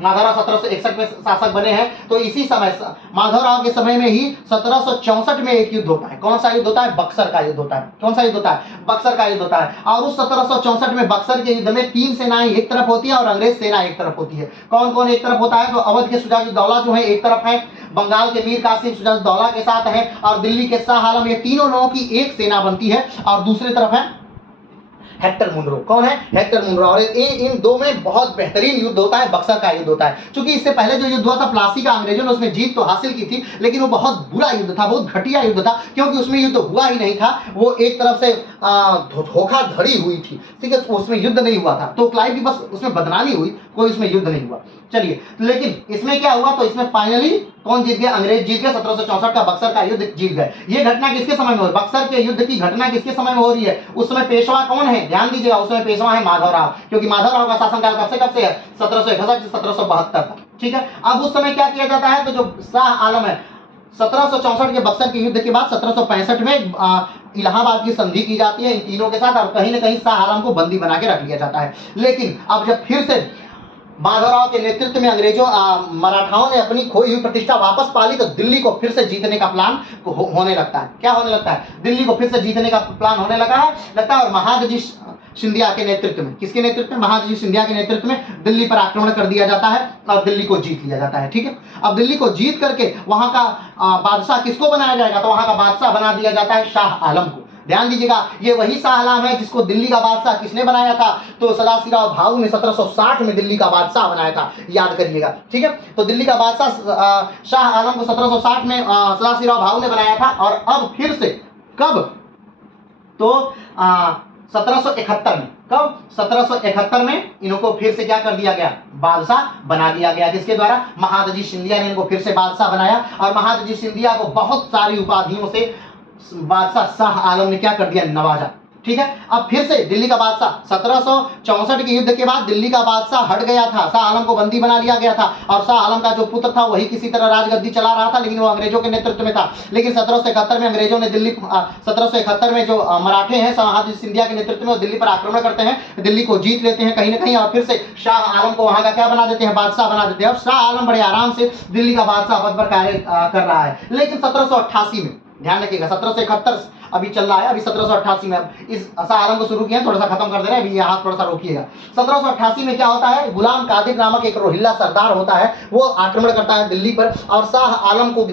माधवराव 1761 में शासक बने हैं, तो इसी समय माधवराव के समय में ही 1764 में एक युद्ध होता है। कौन सा युद्ध होता है? बक्सर का युद्ध होता है। कौन सा युद्ध होता है? बक्सर का युद्ध होता है। और उस 1764 में बक्सर के युद्ध में 3 सेनाएं एक तरफ होती है और अंग्रेज सेना एक तरफ होती है। कौन कौन एक तरफ होता है? तो अवध के शुजाउद्दौला जो है एक तरफ है, बंगाल के मीर कासिम शुजाउद्दौला के साथ है, और दिल्ली के शाह आलम, ये तीनों लोगों की एक सेना बनती है। और दूसरी तरफ है हेक्टर मुनरो। कौन है? Hector Munro. और इन दो में बहुत बेहतरीन युद्ध होता है, बक्सर का युद्ध होता है। क्योंकि इससे पहले जो युद्ध हुआ था प्लासी का, अंग्रेजों ने उसमें जीत तो हासिल की थी, लेकिन वो बहुत बुरा युद्ध था, बहुत घटिया युद्ध था, क्योंकि उसमें युद्ध हुआ ही नहीं था। वो एक तरफ से धोखाधड़ी हुई थी, ठीक है, उसमें युद्ध नहीं हुआ था। तो क्लाइव की बस उसमें बदनामी हुई, कोई उसमें युद्ध नहीं हुआ। चलिए, लेकिन इसमें क्या हुआ? तो इसमें फाइनली कौन जीत गया? अंग्रेज जीत गए। 1764 का बक्सर का युद्ध जीत गए। ये घटना किसके समय में हो रही? बक्सर के युद्ध की घटना किसके समय में हो रही है? उस समय पेशवा कौन है? ध्यान दीजिएगा, उस समय पेशवा है माधवराव, क्योंकि माधवराव का शासनकाल कब से है? 1761 से 1772 तक, ठीक है। अब उस समय क्या किया जाता है? तो जो शाह आलम है, 1764 के बक्सर के युद्ध के बाद 1765 में इलाहाबाद की संधि की जाती है इन तीनों के साथ, और कहीं ना कहीं शाह आलम को बंदी बना के रख लिया जाता है। लेकिन अब जब फिर से माधवराव के नेतृत्व में मराठाओं ने अपनी खोई हुई प्रतिष्ठा वापस पा ली, तो दिल्ली को फिर से जीतने का प्लान होने लगता है। क्या होने लगता है? दिल्ली को फिर से जीतने का प्लान होने लगता है। और महादजी सिंधिया के नेतृत्व में, किसके नेतृत्व में? महादजी सिंधिया के नेतृत्व में दिल्ली पर आक्रमण कर दिया जाता है और दिल्ली को जीत लिया जाता है, ठीक है। अब दिल्ली को जीत करके वहां का बादशाह किसको बनाया जाएगा? तो वहां का बादशाह बना दिया जाता है शाह आलम को। ध्यान दीजिएगा, ये वही शाह आलम है जिसको दिल्ली का बादशाह किसने बनाया था? तो सदाशिवराव भाऊ ने 1760 में दिल्ली का बादशाह बनाया था, याद करिएगा, ठीक है। तो दिल्ली का बादशाह शाह आलम को 1760 में सदाशिवराव भाऊ ने बनाया था। और अब फिर से कब? तो 1771 में। कब? 1771 में इनको फिर से क्या कर दिया गया? बादशाह बना दिया गया। किसके द्वारा? महादजी सिंधिया ने इनको फिर से बादशाह बनाया। और महादजी सिंधिया को बहुत सारी उपाधियों से बादशाह शाह आलम ने क्या कर दिया? नवाजा, ठीक है। अब फिर से दिल्ली का बादशाह 1764 के युद्ध के बाद दिल्ली का बादशाह हट गया था, शाह आलम को बंदी बना लिया गया था, और शाह आलम का जो पुत्र था वही किसी तरह राजगद्दी चला रहा था, लेकिन वो अंग्रेजों के नेतृत्व में था। लेकिन 1771 में अंग्रेजों ने 1771 में जो मराठे हैं महादजी सिंधिया के नेतृत्व में, वो दिल्ली पर आक्रमण करते हैं, दिल्ली को जीत लेते हैं कहीं ना कहीं, और फिर से शाह आलम को वहां का क्या बना देते हैं? बादशाह बना देते हैं। और शाह आलम बड़े आराम से दिल्ली का बादशाह पद पर कार्य कर रहा है। लेकिन 1788 में, ध्यान रखिएगा, 1771 अभी चल रहा है, अभी 1788 में इस शाह आलम को शुरू किया, थोड़ा सा खत्म कर दे रहे हैं, अभी यहाँ थोड़ा सा रोकिएगा। 1788 में क्या होता है? गुलाम कादिर नामक एक रोहिल्ला सरदार होता है, वो आक्रमण करता है दिल्ली पर और शाह आलम को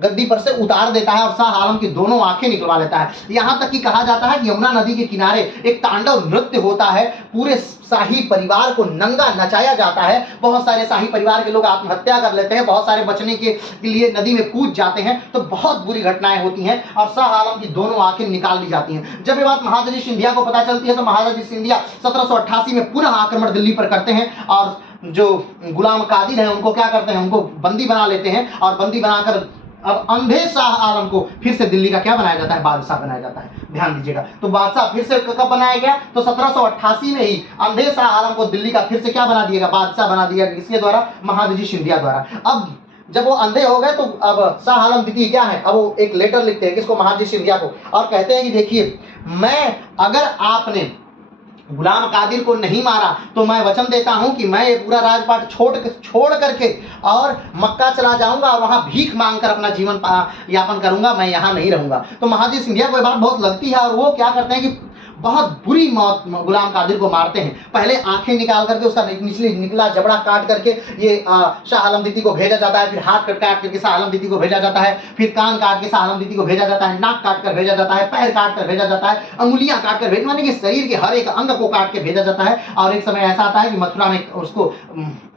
गद्दी पर से उतार देता है और शाह आलम की दोनों आंखें निकलवा लेता है। यहां तक कि कहा जाता है कि यमुना नदी के किनारे एक तांडव नृत्य होता है, पूरे शाही परिवार को नंगा नचाया जाता है, बहुत सारे शाही परिवार के लोग आत्महत्या कर लेते हैं, बहुत सारे बचने के लिए नदी में कूद जाते हैं, तो बहुत बुरी घटनाएं होती हैं और शाह आलम की दोनों आंखें निकाल ली जाती हैं। जब ये बात महादजी सिंधिया को पता चलती है तो महादजी सिंधिया 1788 में पुनः आक्रमण दिल्ली पर करते हैं और जो गुलाम कादिर है उनको क्या करते हैं? उनको बंदी बना लेते हैं और बंदी बनाकर अब अंधे शाह आलम को फिर से दिल्ली का क्या बनाया जाता है? बादशाह बनाया जाता है। ध्यान दीजिएगा, तो बादशाह फिर से कब बनाया गया? तो 1788 में ही अंधे शाह आलम को दिल्ली का फिर से क्या बना दिया? बादशाह बना दिया। किसके द्वारा? महादजी सिंधिया द्वारा। अब जब वो अंधे हो गए तो अब शाह आलम द्वितीय क्या है? अब वो एक लेटर लिखते हैं, किसको? महादजी सिंधिया को, और कहते हैं कि देखिए, मैं अगर आपने गुलाम कादिर को नहीं मारा तो मैं वचन देता हूं कि मैं ये पूरा राजपाट छोड़ करके और मक्का चला जाऊंगा और वहां भीख मांगकर अपना जीवन यापन करूंगा, मैं यहां नहीं रहूंगा। तो महादजी सिंधिया को ये बात बहुत लगती है और वो क्या करते हैं कि बहुत बुरी मौत गुलाम कादिर को मारते हैं। पहले आंखें निकाल करके उसका निकला जबड़ा काट करके ये शाह आलम द्वितीय को भेजा जाता है, फिर हाथ काट करके शाह आलम द्वितीय को भेजा जाता है, फिर कान काट के शाह आलम द्वितीय को भेजा जाता है, नाक काट कर भेजा जाता है, पैर काट कर भेजा जाता है, अंगुलियां काट कर माने कि शरीर के हर एक अंग को काट के भेजा जाता है। और एक समय ऐसा आता है कि मथुरा में उसको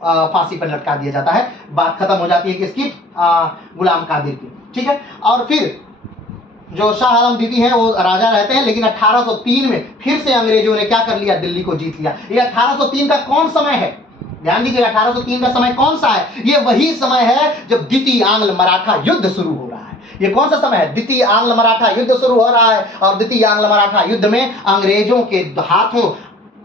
फांसी पर लटका दिया जाता है। बात खत्म हो जाती है किसकी? गुलाम कादिर की, ठीक है। और फिर जो शाह आलम द्वितीय है वो राजा रहते हैं, लेकिन 1803 में फिर से अंग्रेजों ने क्या कर लिया? दिल्ली को जीत लिया। ये 1803 का कौन समय है? ध्यान दीजिएगा, 1803 का समय कौन सा है? ये वही समय है जब द्वितीय आंग्ल मराठा युद्ध शुरू हो रहा है। ये कौन सा समय है? द्वितीय आंग्ल मराठा युद्ध शुरू हो रहा है और द्वितीय आंग्ल मराठा युद्ध में अंग्रेजों के हाथों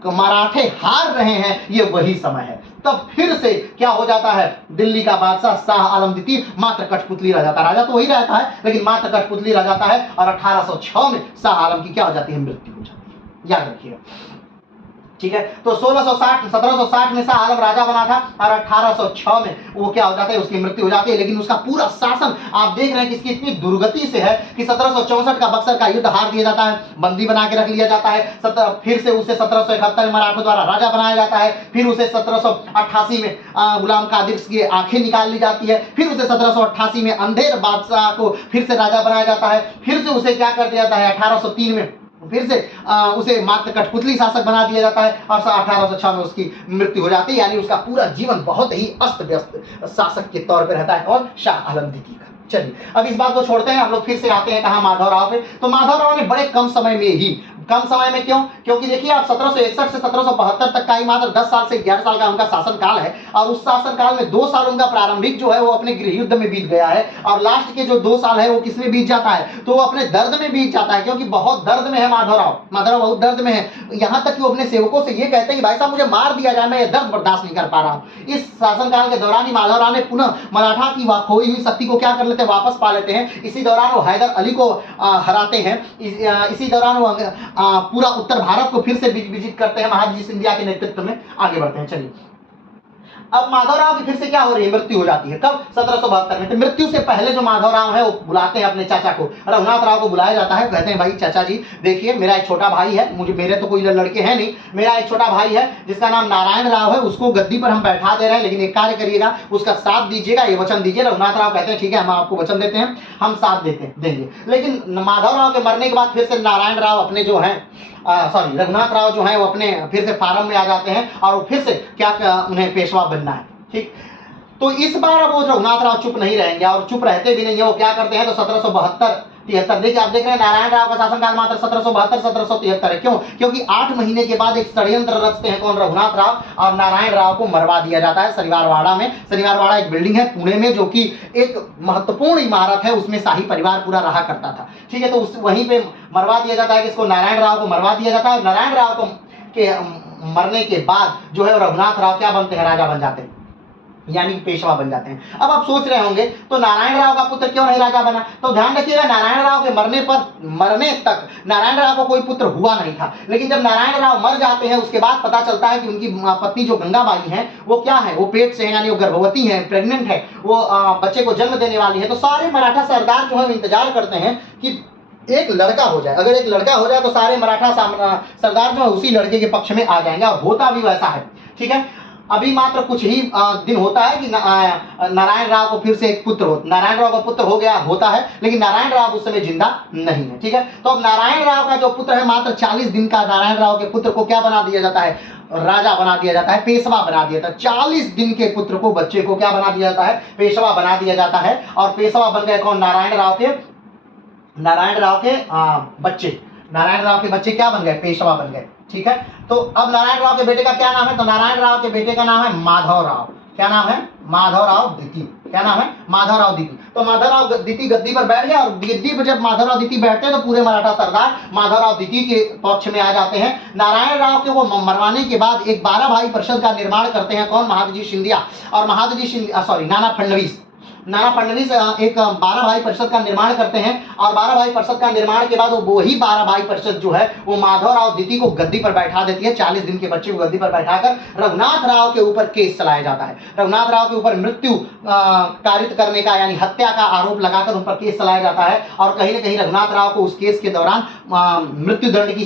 मराठे हार रहे हैं, ये वही समय है। तब फिर से क्या हो जाता है, दिल्ली का बादशाह शाह आलम द्वितीय मात्र कठपुतली रह जाता है। राजा तो वही रहता है लेकिन मात्र कठपुतली रह जाता है और 1806 में शाह आलम की क्या हो जाती है, मृत्यु हो जाती है। याद रखिएगा, ठीक है। तो 1760 में शाह आलम राजा बना था और 1806 में वो क्या हो जाता है, उसकी मृत्यु हो जाती है। लेकिन उसका पूरा शासन आप देख रहे हैं कि इसकी इतनी दुर्गति से है कि 1764 का बक्सर का युद्ध हार दिया जाता है, बंदी बना के रख लिया जाता है। फिर से उसे 1771 में मराठों द्वारा राजा बनाया जाता है। फिर उसे 1788 में गुलाम कादिर की आंखें निकाल ली जाती है। फिर उसे 1788 में अंधेर बादशाह को फिर से राजा बनाया जाता है। फिर से उसे क्या कर दिया जाता है, 1803 में फिर से उसे मात्र कठपुतली शासक बना दिया जाता है और 1806 में उसकी मृत्यु हो जाती है। यानी उसका पूरा जीवन बहुत ही अस्त व्यस्त शासक के तौर पर रहता है। कौन, शाह आलम द्वितीय का। चलिए अब इस बात को छोड़ते हैं, हम लोग फिर से आते हैं कहाँ, माधवराव पे। तो माधवराव ने बड़े कम समय में ही, कम समय में क्यों, क्योंकि देखिए आप 1761 से 1772 तक का ही मात्र 10 साल से 11 साल का उनका शासनकाल है और उस शासनकाल में 2 साल उनका प्रारंभिक जो है वो अपने गृह युद्ध में बीत गया है और लास्ट के जो 2 साल है वो किस में बीत जाता है, तो वो अपने दर्द में बीत जाता है। क्योंकि बहुत दर्द में है माधवराव बहुत दर्द में है। यहाँ तक कि वो अपने सेवकों से ये कहते हैं कि भाई साहब मुझे मार दिया जाए, मैं ये दर्द बर्दाश्त नहीं कर पा रहा हूँ। इस शासनकाल के दौरान ही माधवराव ने पुनः मराठा की खोई हुई शक्ति को क्या कर लेते हैं, वापस पा लेते हैं। इसी दौरान वो हैदर अली को हराते हैं। इसी दौरान वो पूरा उत्तर भारत को फिर से विजिट करते हैं महादजी सिंधिया के नेतृत्व में। आगे बढ़ते हैं, चलिए। अब माधवराव की फिर से क्या हो रही है, मृत्यु हो जाती है। कब, 1772 में। तो मृत्यु से पहले जो माधवराव है वो बुलाते हैं अपने चाचा को, रघुनाथ राव को बुलाया जाता है। कहते हैं भाई चाचा जी देखिए मेरा एक छोटा भाई है, मेरे तो कोई लड़के हैं नहीं, मेरा एक छोटा भाई है जिसका नाम नारायण राव है, उसको गद्दी पर हम बैठा दे रहे हैं, लेकिन एक कार्य करिएगा, उसका साथ दीजिएगा, ये वचन दीजिए। रघुनाथ राव कहते हैं ठीक है हम आपको वचन देते हैं, हम साथ देंगे। लेकिन माधवराव के मरने के बाद फिर से नारायण राव अपने जो है रघुनाथ राव जो है वो अपने फिर से फार्म में आ जाते हैं और फिर से क्या उन्हें पेशवा बनना है। ठीक, तो इस बार अब वो रघुनाथ राव चुप नहीं रहेंगे और चुप रहते भी नहीं है। वो क्या करते हैं, तो 1772-73 देखिए आप देख रहे हैं नारायण राव का शासनकाल मात्र 1772-1773 है। क्यों, क्योंकि 8 महीने के बाद एक षड्यंत्र रचते हैं। कौन, रघुनाथ राव, और नारायण राव को मरवा दिया जाता है शनिवारवाड़ा में। शनिवारवाड़ा एक बिल्डिंग है पुणे में जो कि एक महत्वपूर्ण इमारत है, उसमें शाही परिवार पूरा रहा करता था। ठीक है, तो वहीं पे मरवा दिया जाता है, किसको, नारायण राव को मरवा दिया जाता है। नारायण राव को के मरने के बाद जो है रघुनाथ राव क्या बनते हैं, राजा बन जाते हैं, यानी पेशवा बन जाते हैं। अब आप सोच रहे होंगे तो नारायण राव का पुत्र क्यों नहीं राजा बना, तो ध्यान रखिएगा नारायण राव के मरने तक नारायण राव को कोई पुत्र हुआ नहीं था। लेकिन जब नारायण राव मर जाते हैं उसके बाद पता चलता है कि उनकी पत्नी जो गंगाबाई है वो क्या है, वो पेट से है, यानी वो गर्भवती है, प्रेग्नेंट है, वो बच्चे को जन्म देने वाली है। तो सारे मराठा सरदार जो है इंतजार करते हैं कि एक लड़का हो जाए। अगर एक लड़का हो जाए तो सारे मराठा सरदार जो है उसी लड़के के पक्ष में आ जाएंगे, और होता भी वैसा है। ठीक है, अभी मात्र कुछ ही दिन होता है कि नारायण राव को फिर से एक पुत्र नारायण राव का पुत्र होता है, लेकिन नारायण राव उस समय जिंदा नहीं है। ठीक है, तो अब नारायण राव का जो पुत्र है मात्र 40 दिन का, नारायण राव के पुत्र को क्या बना दिया जाता है, राजा बना दिया जाता है, पेशवा बना दिया जाता है। 40 दिन के पुत्र को, बच्चे को क्या बना दिया जाता है, पेशवा बना दिया जाता है। और पेशवा बन गए कौन, नारायण राव के बच्चे। नारायण राव के बच्चे क्या बन गए, पेशवा बन गए। ठीक है, तो अब नारायण राव के बेटे का क्या नाम है, तो नारायण राव के बेटे का नाम है माधवराव। क्या नाम है, माधवराव द्वितीय। क्या नाम है, माधवराव द्वितीय। तो माधवराव द्वितीय गद्दी पर बैठ गया, और गद्दी पर जब माधवराव द्वितीय बैठते हैं तो पूरे मराठा सरदार माधवराव द्वितीय के पक्ष में आ जाते हैं। नारायण राव के वो मरवाने के बाद एक 12 भाई परिषद का निर्माण करते हैं। कौन, महादजी सिंधिया और नाना फडणवीस एक 12 भाई परिषद का निर्माण करते हैं। और 12 भाई परिषद का निर्माण के बाद वही 12 भाई परिषद जो है वो माधवराव द्वितीय को गद्दी पर बैठा देती है। 40 दिन के बच्चे को गद्दी पर बैठाकर रघुनाथ राव के ऊपर केस चलाया जाता है। रघुनाथ राव के ऊपर मृत्यु कारित करने का, यानी हत्या का आरोप लगाकर उन पर केस चलाया जाता है। और कहीं ना कहीं रघुनाथ राव को उस केस के दौरान मृत्यु दंड की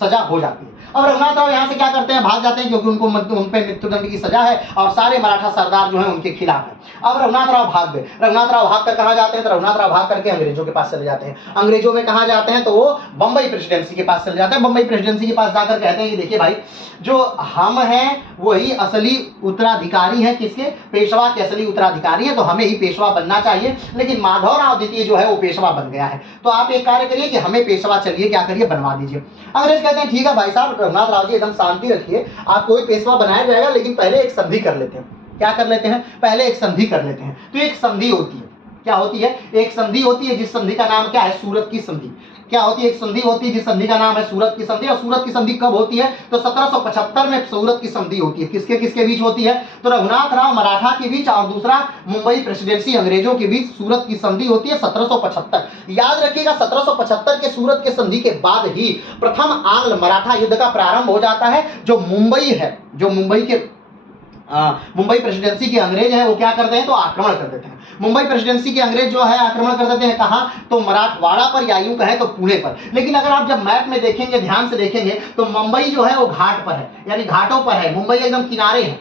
सजा हो जाती है। अब रघुनाथ राव यहाँ से क्या करते हैं, भाग जाते हैं, क्योंकि उनको उन पे मृत्युदंड की सजा है और सारे मराठा सरदार जो है उनके खिलाफ है। अब रघुनाथ राव भाग गए। रघुनाथ राव भाग कर कहाँ जाते हैं, तो रघुनाथ राव भाग करके अंग्रेजों के पास चले जाते हैं। अंग्रेजों में कहाँ जाते हैं, तो वो बम्बई प्रेसिडेंसी के पास चले जाते हैं। बम्बई प्रेसिडेंसी के पास जाकर कहते हैं कि देखिए भाई, जो हम हैं वही असली उत्तराधिकारी हैं, किसके, पेशवा के असली उत्तराधिकारी हैं, तो हमें ही पेशवा बनना चाहिए। लेकिन माधवराव द्वितीय जो है वो पेशवा बन गया है, तो आप एक कार्य करिए कि हमें पेशवा चलिए क्या करिए, बनवा दीजिए। अंग्रेज कहते हैं ठीक है भाई साहब, रघुनाथ राव जी एकदम शांति रखिए, आपको ही पेशवा बनाया जाएगा, लेकिन पहले एक संधि कर लेते हैं। क्या कर लेते हैं, पहले एक संधि कर लेते हैं। तो एक संधि होती है, क्या होती है, एक संधि होती है, जिस संधि का नाम क्या है, सूरत की संधि। क्या होती है, एक संधि होती है जिस संधि का नाम है सूरत की संधि। और सूरत की संधि कब होती है, तो 1775 में सूरत की संधि होती है। किसके किसके बीच होती है, तो रघुनाथ राव मराठा के बीच और दूसरा मुंबई प्रेसिडेंसी अंग्रेजों के बीच सूरत की संधि होती है 1775। याद रखिएगा 1775 के सूरत के संधि के बाद ही प्रथम आंग्ल मराठा युद्ध का प्रारंभ हो जाता है। जो मुंबई है, जो मुंबई प्रेसिडेंसी के अंग्रेज हैं वो क्या करते हैं, तो आक्रमण कर देते हैं। मुंबई प्रेसिडेंसी के अंग्रेज जो है आक्रमण कर देते हैं कहां, तो मराठवाड़ा पर या यूं कहें तो पुणे पर। लेकिन अगर आप जब मैप में देखेंगे, ध्यान से देखेंगे, तो मुंबई जो है वो घाट पर है, यानी घाटों पर है। मुंबई एकदम किनारे है।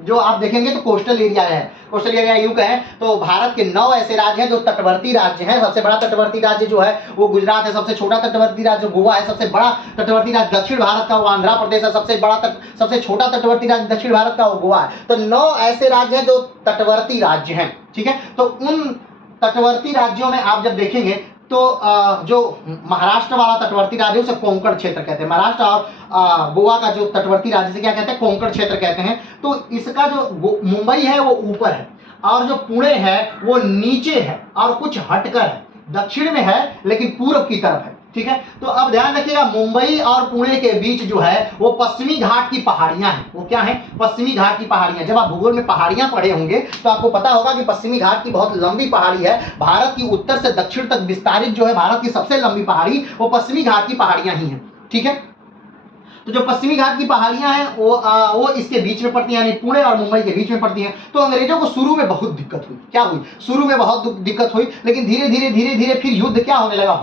जो आप देखेंगे तो कोस्टल एरिया है। कोस्टल एरिया यूं कहें तो भारत के 9 ऐसे राज्य हैं जो तटवर्ती राज्य हैं। सबसे बड़ा तटवर्ती राज्य जो है वो गुजरात है, सबसे छोटा तटवर्ती राज्य गोवा है, सबसे बड़ा तटवर्ती राज्य दक्षिण भारत का वो आंध्र प्रदेश है, सबसे छोटा तटवर्ती राज्य दक्षिण भारत का वो गोवा है। तो 9 ऐसे राज्य हैं जो तटवर्ती राज्य हैं, ठीक है। तो उन तटवर्ती राज्यों में आप जब देखेंगे तो जो महाराष्ट्र वाला तटवर्ती राज्य उसे कोंकण क्षेत्र कहते हैं। महाराष्ट्र और गोवा का जो तटवर्ती राज्य से क्या कहते हैं, कोंकण क्षेत्र कहते हैं। तो इसका जो मुंबई है वो ऊपर है और जो पुणे है वो नीचे है और कुछ हटकर है, दक्षिण में है लेकिन पूर्व की तरफ है, ठीक है। तो अब ध्यान रखिएगा मुंबई और पुणे के बीच जो है वो पश्चिमी घाट की पहाड़ियां हैं। वो क्या है, पश्चिमी घाट की पहाड़ियां। जब आप भूगोल में पहाड़ियां पढ़े होंगे तो आपको पता होगा कि पश्चिमी घाट की बहुत लंबी पहाड़ी है। भारत की उत्तर से दक्षिण तक विस्तारित जो है भारत की सबसे लंबी पहाड़ी वो पश्चिमी घाट की पहाड़ियां ही हैं, ठीक है। तो जो पश्चिमी घाट की पहाड़ियां हैं वो इसके बीच में पड़ती हैं, यानी पुणे और मुंबई के बीच में पड़ती हैं। तो अंग्रेजों को शुरू में बहुत दिक्कत हुई। क्या हुई, शुरू में बहुत दिक्कत हुई, लेकिन धीरे धीरे फिर युद्ध क्या होने लगा।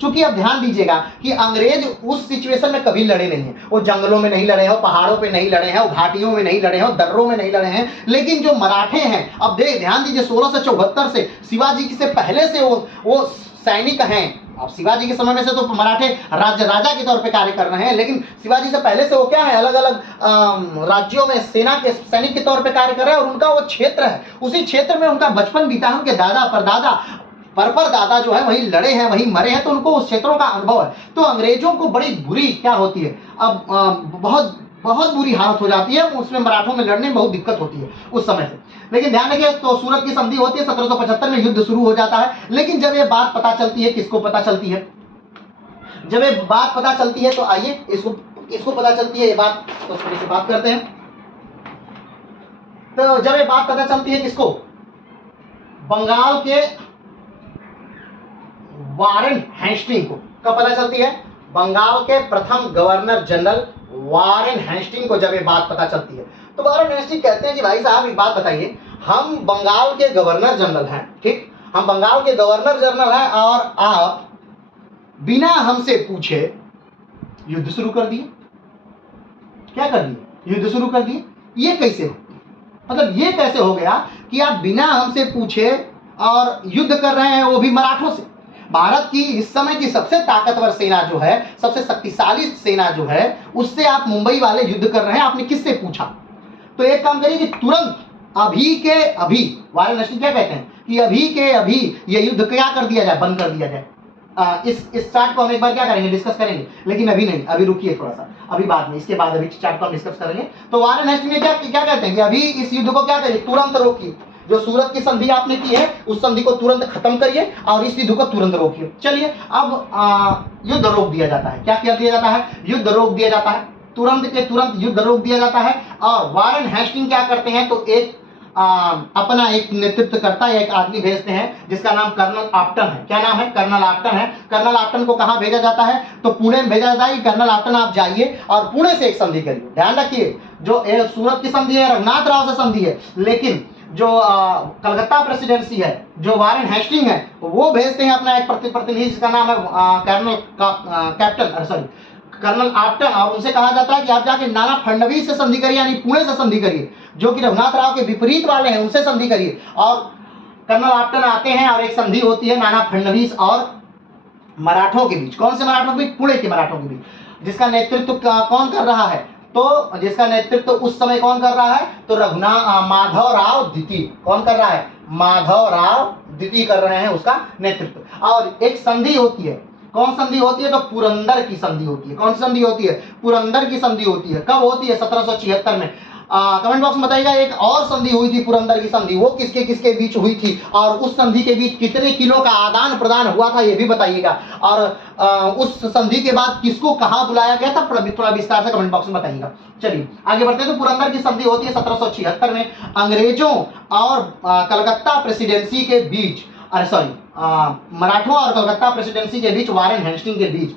क्योंकि अब ध्यान दीजिएगा कि अंग्रेज उस सिचुएशन में कभी लड़े नहीं है। वो जंगलों में नहीं लड़े हैं, पहाड़ों पे नहीं लड़े हैं, वो घाटियों में नहीं लड़े हैं, दर्रों में नहीं लड़े हैं। लेकिन जो मराठे हैं, अब ध्यान दीजिए 1674 से शिवाजी से पहले से वो सैनिक हैं। अब शिवाजी के समय में से तो मराठे राजा के तौर पे कार्य कर रहे हैं, लेकिन शिवाजी से पहले से वो क्या है, अलग अलग राज्यों में सेना के सैनिक के तौर पे कार्य कर रहे हैं। और उनका वो क्षेत्र है, उसी क्षेत्र में उनका बचपन बीता है। उनके दादा परदादा जो है वही लड़े हैं, वही मरे हैं, तो उनको उस क्षेत्रों का अनुभव है। तो अंग्रेजों को बड़ी बुरी क्या होती है, अब बहुत बुरी हालत हो जाती है। उसमें मराठों में लड़ने में बहुत दिक्कत होती है उस समय से। लेकिन ध्यान रखिए तो सूरत की संधि होती है 1775 में, युद्ध शुरू हो जाता है। लेकिन जब ये बात पता चलती है, किसको पता चलती है, जब ये बात पता चलती है तो आइए इसको पता चलती है ये बात, तो थोड़ी सी बात करते हैं। तो जब ये बात पता चलती है किसको, बंगाल के वारेन हेस्टिंग को। कब पता चलती है, बंगाल के प्रथम गवर्नर जनरल वारेन हेस्टिंग को जब ये बात पता चलती है। तो वारेन हेस्टिंग कहते हैं कि भाई साहब एक बात बताइए, हम बंगाल के गवर्नर जनरल हैं, ठीक, हम बंगाल के गवर्नर जनरल हैं और आप बिना हमसे पूछे युद्ध शुरू कर दिए। क्या कर दिए, युद्ध शुरू कर दिए। ये कैसे हो, मतलब ये कैसे हो गया कि आप बिना हमसे पूछे और युद्ध कर रहे हैं, वो भी मराठों से। भारत की इस समय की सबसे ताकतवर सेना जो है, सबसे शक्तिशाली सेना जो है, उससे आप मुंबई वाले युद्ध कर रहे हैं, आपने किससे पूछा। तो एक काम करिए कि तुरंत अभी के अभी, वारेन हेस्टिंग क्या कहते हैं कि अभी के अभी ये युद्ध क्या कर दिया जाए, बंद कर दिया जाए। इस चार्ट को हम एक बार क्या करेंगे, डिस्कस करेंगे, लेकिन अभी नहीं, अभी रुकिए थोड़ा सा, अभी बाद में, इसके बाद अभी चार्ट को हम डिस्कस करेंगे। तो वारेन हेस्टिंग ने क्या कहते हैं कि अभी इस युद्ध को क्या करिए, तुरंत रोकिए। जो सूरत की संधि आपने की है उस संधि को तुरंत खत्म करिए और इस युद्ध को तुरंत रोकिए। चलिए अब युद्ध रोक दिया जाता है। क्या किया दिया जाता है, युद्ध रोक दिया जाता है, तुरंत के तुरंत युद्ध रोक दिया जाता है। और वारेन हेस्टिंग क्या करते हैं, तो एक अपना एक नेतृत्व करता है, एक आदमी भेजते हैं जिसका नाम कर्नल आप्टन है। क्या नाम है, कर्नल आप्टन है। कर्नल आप्टन को कहां भेजा जाता है, तो पुणे में भेजा जाता है कि कर्नल आप्टन आप जाइए और पुणे से एक संधि करिए। ध्यान रखिए जो सूरत की संधि है रघुनाथ राव से संधि है, लेकिन जो कलकत्ता प्रेसिडेंसी है, जो वारेन हेस्टिंग है, वो भेजते हैं अपना एक प्रतिनिधि जिसका नाम है कर्नल आप्टन। और उनसे कहा जाता है कि आप जाके नाना फडणवीस से संधि करिए, यानी पुणे से संधि करिए, जो कि रघुनाथ राव के विपरीत वाले हैं, उनसे संधि करिए। और कर्नल आप्टन आते हैं और एक संधि होती है नाना फडणवीस और मराठों के बीच। कौन से मराठों के बीच, पुणे के मराठों के बीच। जिसका नेतृत्व कौन कर रहा है, तो जिसका नेतृत्व उस समय कौन कर रहा है, तो माधवराव द्वितीय। कौन कर रहा है, माधवराव द्वितीय कर रहे हैं उसका नेतृत्व। और एक संधि होती है, कौन संधि होती है, तो पुरंदर की संधि होती है। कौन संधि होती है, पुरंदर की संधि होती है। कब होती है, 1776 में। कमेंट बॉक्स में बताइएगा एक और संधि हुई थी पुरंदर की संधि, वो किसके किसके बीच हुई थी और उस संधि के बीच कितने किलो का आदान प्रदान हुआ था ये भी बताइएगा। और उस संधि के बाद किसको कहां बुलाया गया था थोड़ा विस्तार से कमेंट बॉक्स में बताइएगा। चलिए आगे बढ़ते हैं। तो पुरंदर की संधि होती है 1776 में अंग्रेजों और कलकत्ता प्रेसिडेंसी के बीच, मराठों और कलकत्ता प्रेसिडेंसी के बीच वारेन हेस्टिंग के बीच।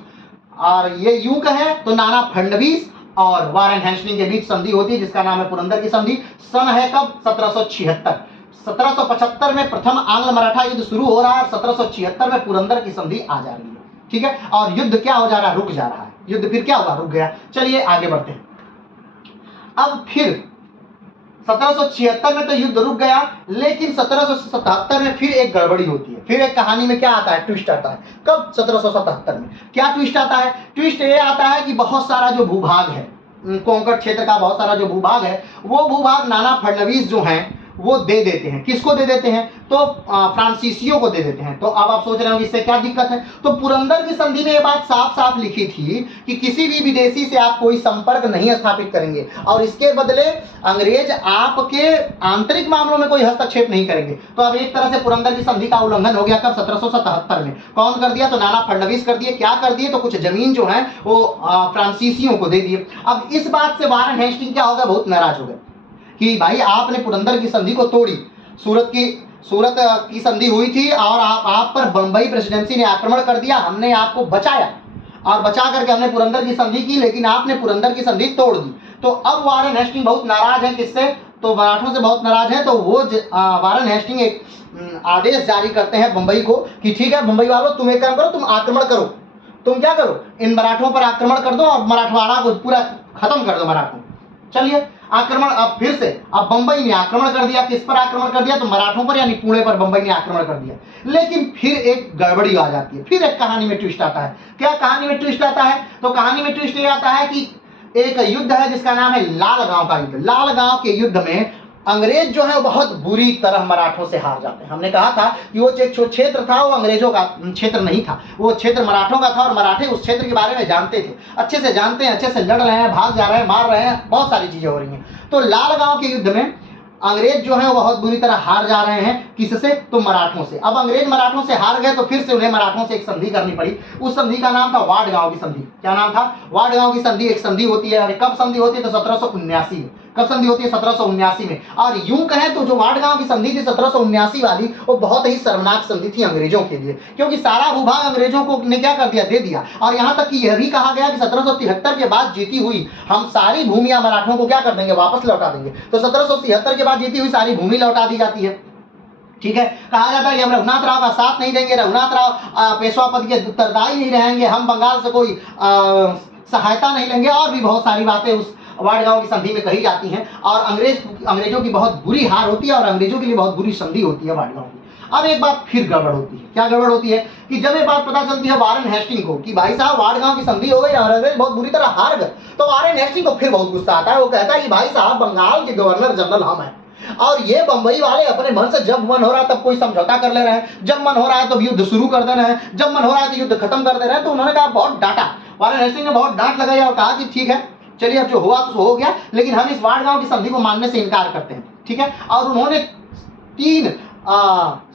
और ये यूं कहें तो नाना फडणवीस और वारेन हेस्टिंग के बीच संधि होती है जिसका नाम है पुरंदर की संधि। सन है कब? 1776। 1775 में प्रथम आंग्ल मराठा युद्ध शुरू हो रहा है, 1776 में पुरंदर की संधि आ जा रही है। ठीक है, और युद्ध क्या हो जा रहा है? रुक जा रहा है। युद्ध फिर क्या हुआ? रुक गया। चलिए आगे बढ़ते हैं। अब फिर 1776 में तो युद्ध रुक गया, लेकिन 1777 में फिर एक गड़बड़ी होती है। फिर एक कहानी में क्या आता है? ट्विस्ट आता है। कब? 1777 में। क्या ट्विस्ट आता है? ट्विस्ट ये आता है कि बहुत सारा जो भूभाग है, कोंकण क्षेत्र का बहुत सारा जो भूभाग है, वो भूभाग नाना फडणवीस जो हैं वो दे देते हैं। किसको दे देते हैं? तो फ्रांसीसियों को दे देते हैं। तो अब आप सोच रहे हो इससे क्या दिक्कत है? तो पुरंदर की संधि में ये बात साफ साफ लिखी थी कि किसी भी विदेशी से आप कोई संपर्क नहीं स्थापित करेंगे और इसके बदले अंग्रेज आपके आंतरिक मामलों में कोई हस्तक्षेप नहीं करेंगे। तो अब एक तरह से पुरंदर की संधि का उल्लंघन हो गया। कब? 1777 में। कौन कर दिया? तो नाना फडणवीस कर दिए। क्या कर दिए? तो कुछ जमीन जो है वो फ्रांसीसियों को दे दिए। अब इस बात से वारेन हेस्टिंग क्या होगा? बहुत नाराज हो गए कि भाई आपने पुरंदर की संधि को तोड़ी। सूरत की संधि हुई थी और आप पर बंबई प्रेसिडेंसी ने आक्रमण कर दिया, हमने आपको बचाया और बचा करके हमने पुरंदर की संधि की, लेकिन आपने पुरंदर की संधि तोड़ दी। तो अब वारेन हेस्टिंग बहुत नाराज है। किससे? तो मराठों से बहुत नाराज है। तो वो वारेन हेस्टिंग एक आदेश जारी करते हैं बंबई को कि ठीक है बंबई वालों, तुम एक काम करो, तुम आक्रमण करो। तुम क्या करो? इन मराठों पर आक्रमण कर दो और मराठवाड़ा को पूरा खत्म कर दो मराठों। चलिए आक्रमण अब फिर से, अब बंबई ने आक्रमण कर दिया। किस पर आक्रमण कर दिया? तो मराठों पर, यानी पुणे पर बंबई ने आक्रमण कर दिया। लेकिन फिर एक गड़बड़ी आ जाती है। फिर एक कहानी में ट्विस्ट आता है। क्या कहानी में ट्विस्ट आता है? तो कहानी में ट्विस्ट ये आता है कि एक युद्ध है जिसका नाम है लालगांव का युद्ध। लालगांव के युद्ध में अंग्रेज जो है बहुत बुरी तरह मराठों से हार जाते हैं। हमने कहा था कि वो जो क्षेत्र था वो अंग्रेजों का क्षेत्र नहीं था, वो क्षेत्र मराठों का था और मराठे उस क्षेत्र के बारे में जानते थे, अच्छे से जानते हैं, अच्छे से लड़ रहे हैं, भाग जा रहे हैं, मार रहे हैं, बहुत सारी चीजें हो रही हैं। तो लालगांव के युद्ध में अंग्रेज जो है वो बहुत बुरी तरह हार जा रहे हैं। किससे? तो मराठों से। अब अंग्रेज मराठों से हार गए तो फिर से उन्हें मराठों से एक संधि करनी पड़ी। उस संधि का नाम था वाडगांव की संधि। क्या नाम था? वाडगांव की संधि। एक संधि होती है। कब संधि होती है? तो 1779 में। कब संधि होती है? 1779 में। और यूं कहें तो जो वाडगांव की संधि थी 1779 वाली, वो बहुत ही शर्मनाक संधि थी अंग्रेजों के लिए, क्योंकि सारा भूभाग अंग्रेजों को ने क्या कर दिया? दे दिया। और यहां तक कि यह भी कहा गया कि 1773 के बाद जीती हुई हम सारी भूमियां मराठों को क्या कर देंगे? वापस लौटा देंगे। तो 1773 के बाद जीती हुई सारी भूमि लौटा दी जाती है। ठीक है, कहा जाता है कि हम रघुनाथ राव का साथ नहीं देंगे, रघुनाथ राव पेशवा पद के उत्तरदायी नहीं रहेंगे, हम बंगाल से कोई सहायता नहीं लेंगे, और भी बहुत सारी बातें उस वाडगांव की संधि में कही जाती हैं। और अंग्रेजों की बहुत बुरी हार होती है और अंग्रेजों के लिए बहुत बुरी संधि होती है वाडगांव की। अब एक बात फिर गड़बड़ होती है। क्या गड़बड़ होती है? कि जब ये बात पता चलती है वारेन हेस्टिंग को कि भाई साहब वाडगांव की संधि हो गई और अंग्रेज बहुत बुरी तरह हार गए, तो वारेन हेस्टिंग को फिर बहुत गुस्सा आता है। वो कहता है कि भाई साहब बंगाल के गवर्नर जनरल हम हैं और ये बंबई वाले अपने मन से जब मन हो रहा है तब कोई समझौता कर ले रहे हैं, जब मन हो रहा है तब युद्ध शुरू कर दे रहे हैं, जब मन हो रहा है तो युद्ध खत्म कर दे रहे हैं। तो उन्होंने कहा, बहुत डांटा, वारेन हेस्टिंग ने बहुत डांट लगाई और कहा कि ठीक है चलिए अब जो हुआ तो हो गया, लेकिन हम इस वाडगांव की संधि को मानने से इनकार करते हैं। ठीक है, और उन्होंने 3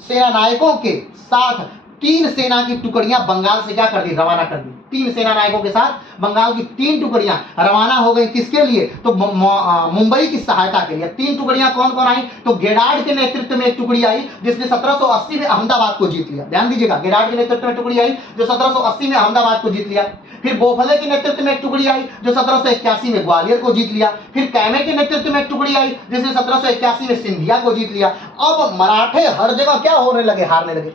सेना नायकों के साथ 3 सेना की टुकड़ियां बंगाल से क्या कर दी? रवाना कर दी। 3 सेना नायकों के साथ बंगाल की 3 टुकड़ियां रवाना हो गई। किसके लिए? तो मुंबई की सहायता के लिए। 3 टुकड़ियां कौन कौन आई? तो गेडार्ड के नेतृत्व में एक टुकड़ी आई जिसने 1780 में अहमदाबाद को जीत लिया। ध्यान दीजिएगा, गेडार्ड के नेतृत्व में टुकड़ी आई जो 1780 में अहमदाबाद को जीत लिया। फिर बोफले के नेतृत्व में एक टुकड़ी आई जो 1781 में ग्वालियर को जीत लिया। फिर कैमे के नेतृत्व में एक टुकड़ी आई जिसने 1781 में सिंधिया को जीत लिया। अब मराठे हर जगह क्या होने लगे? हारने लगे।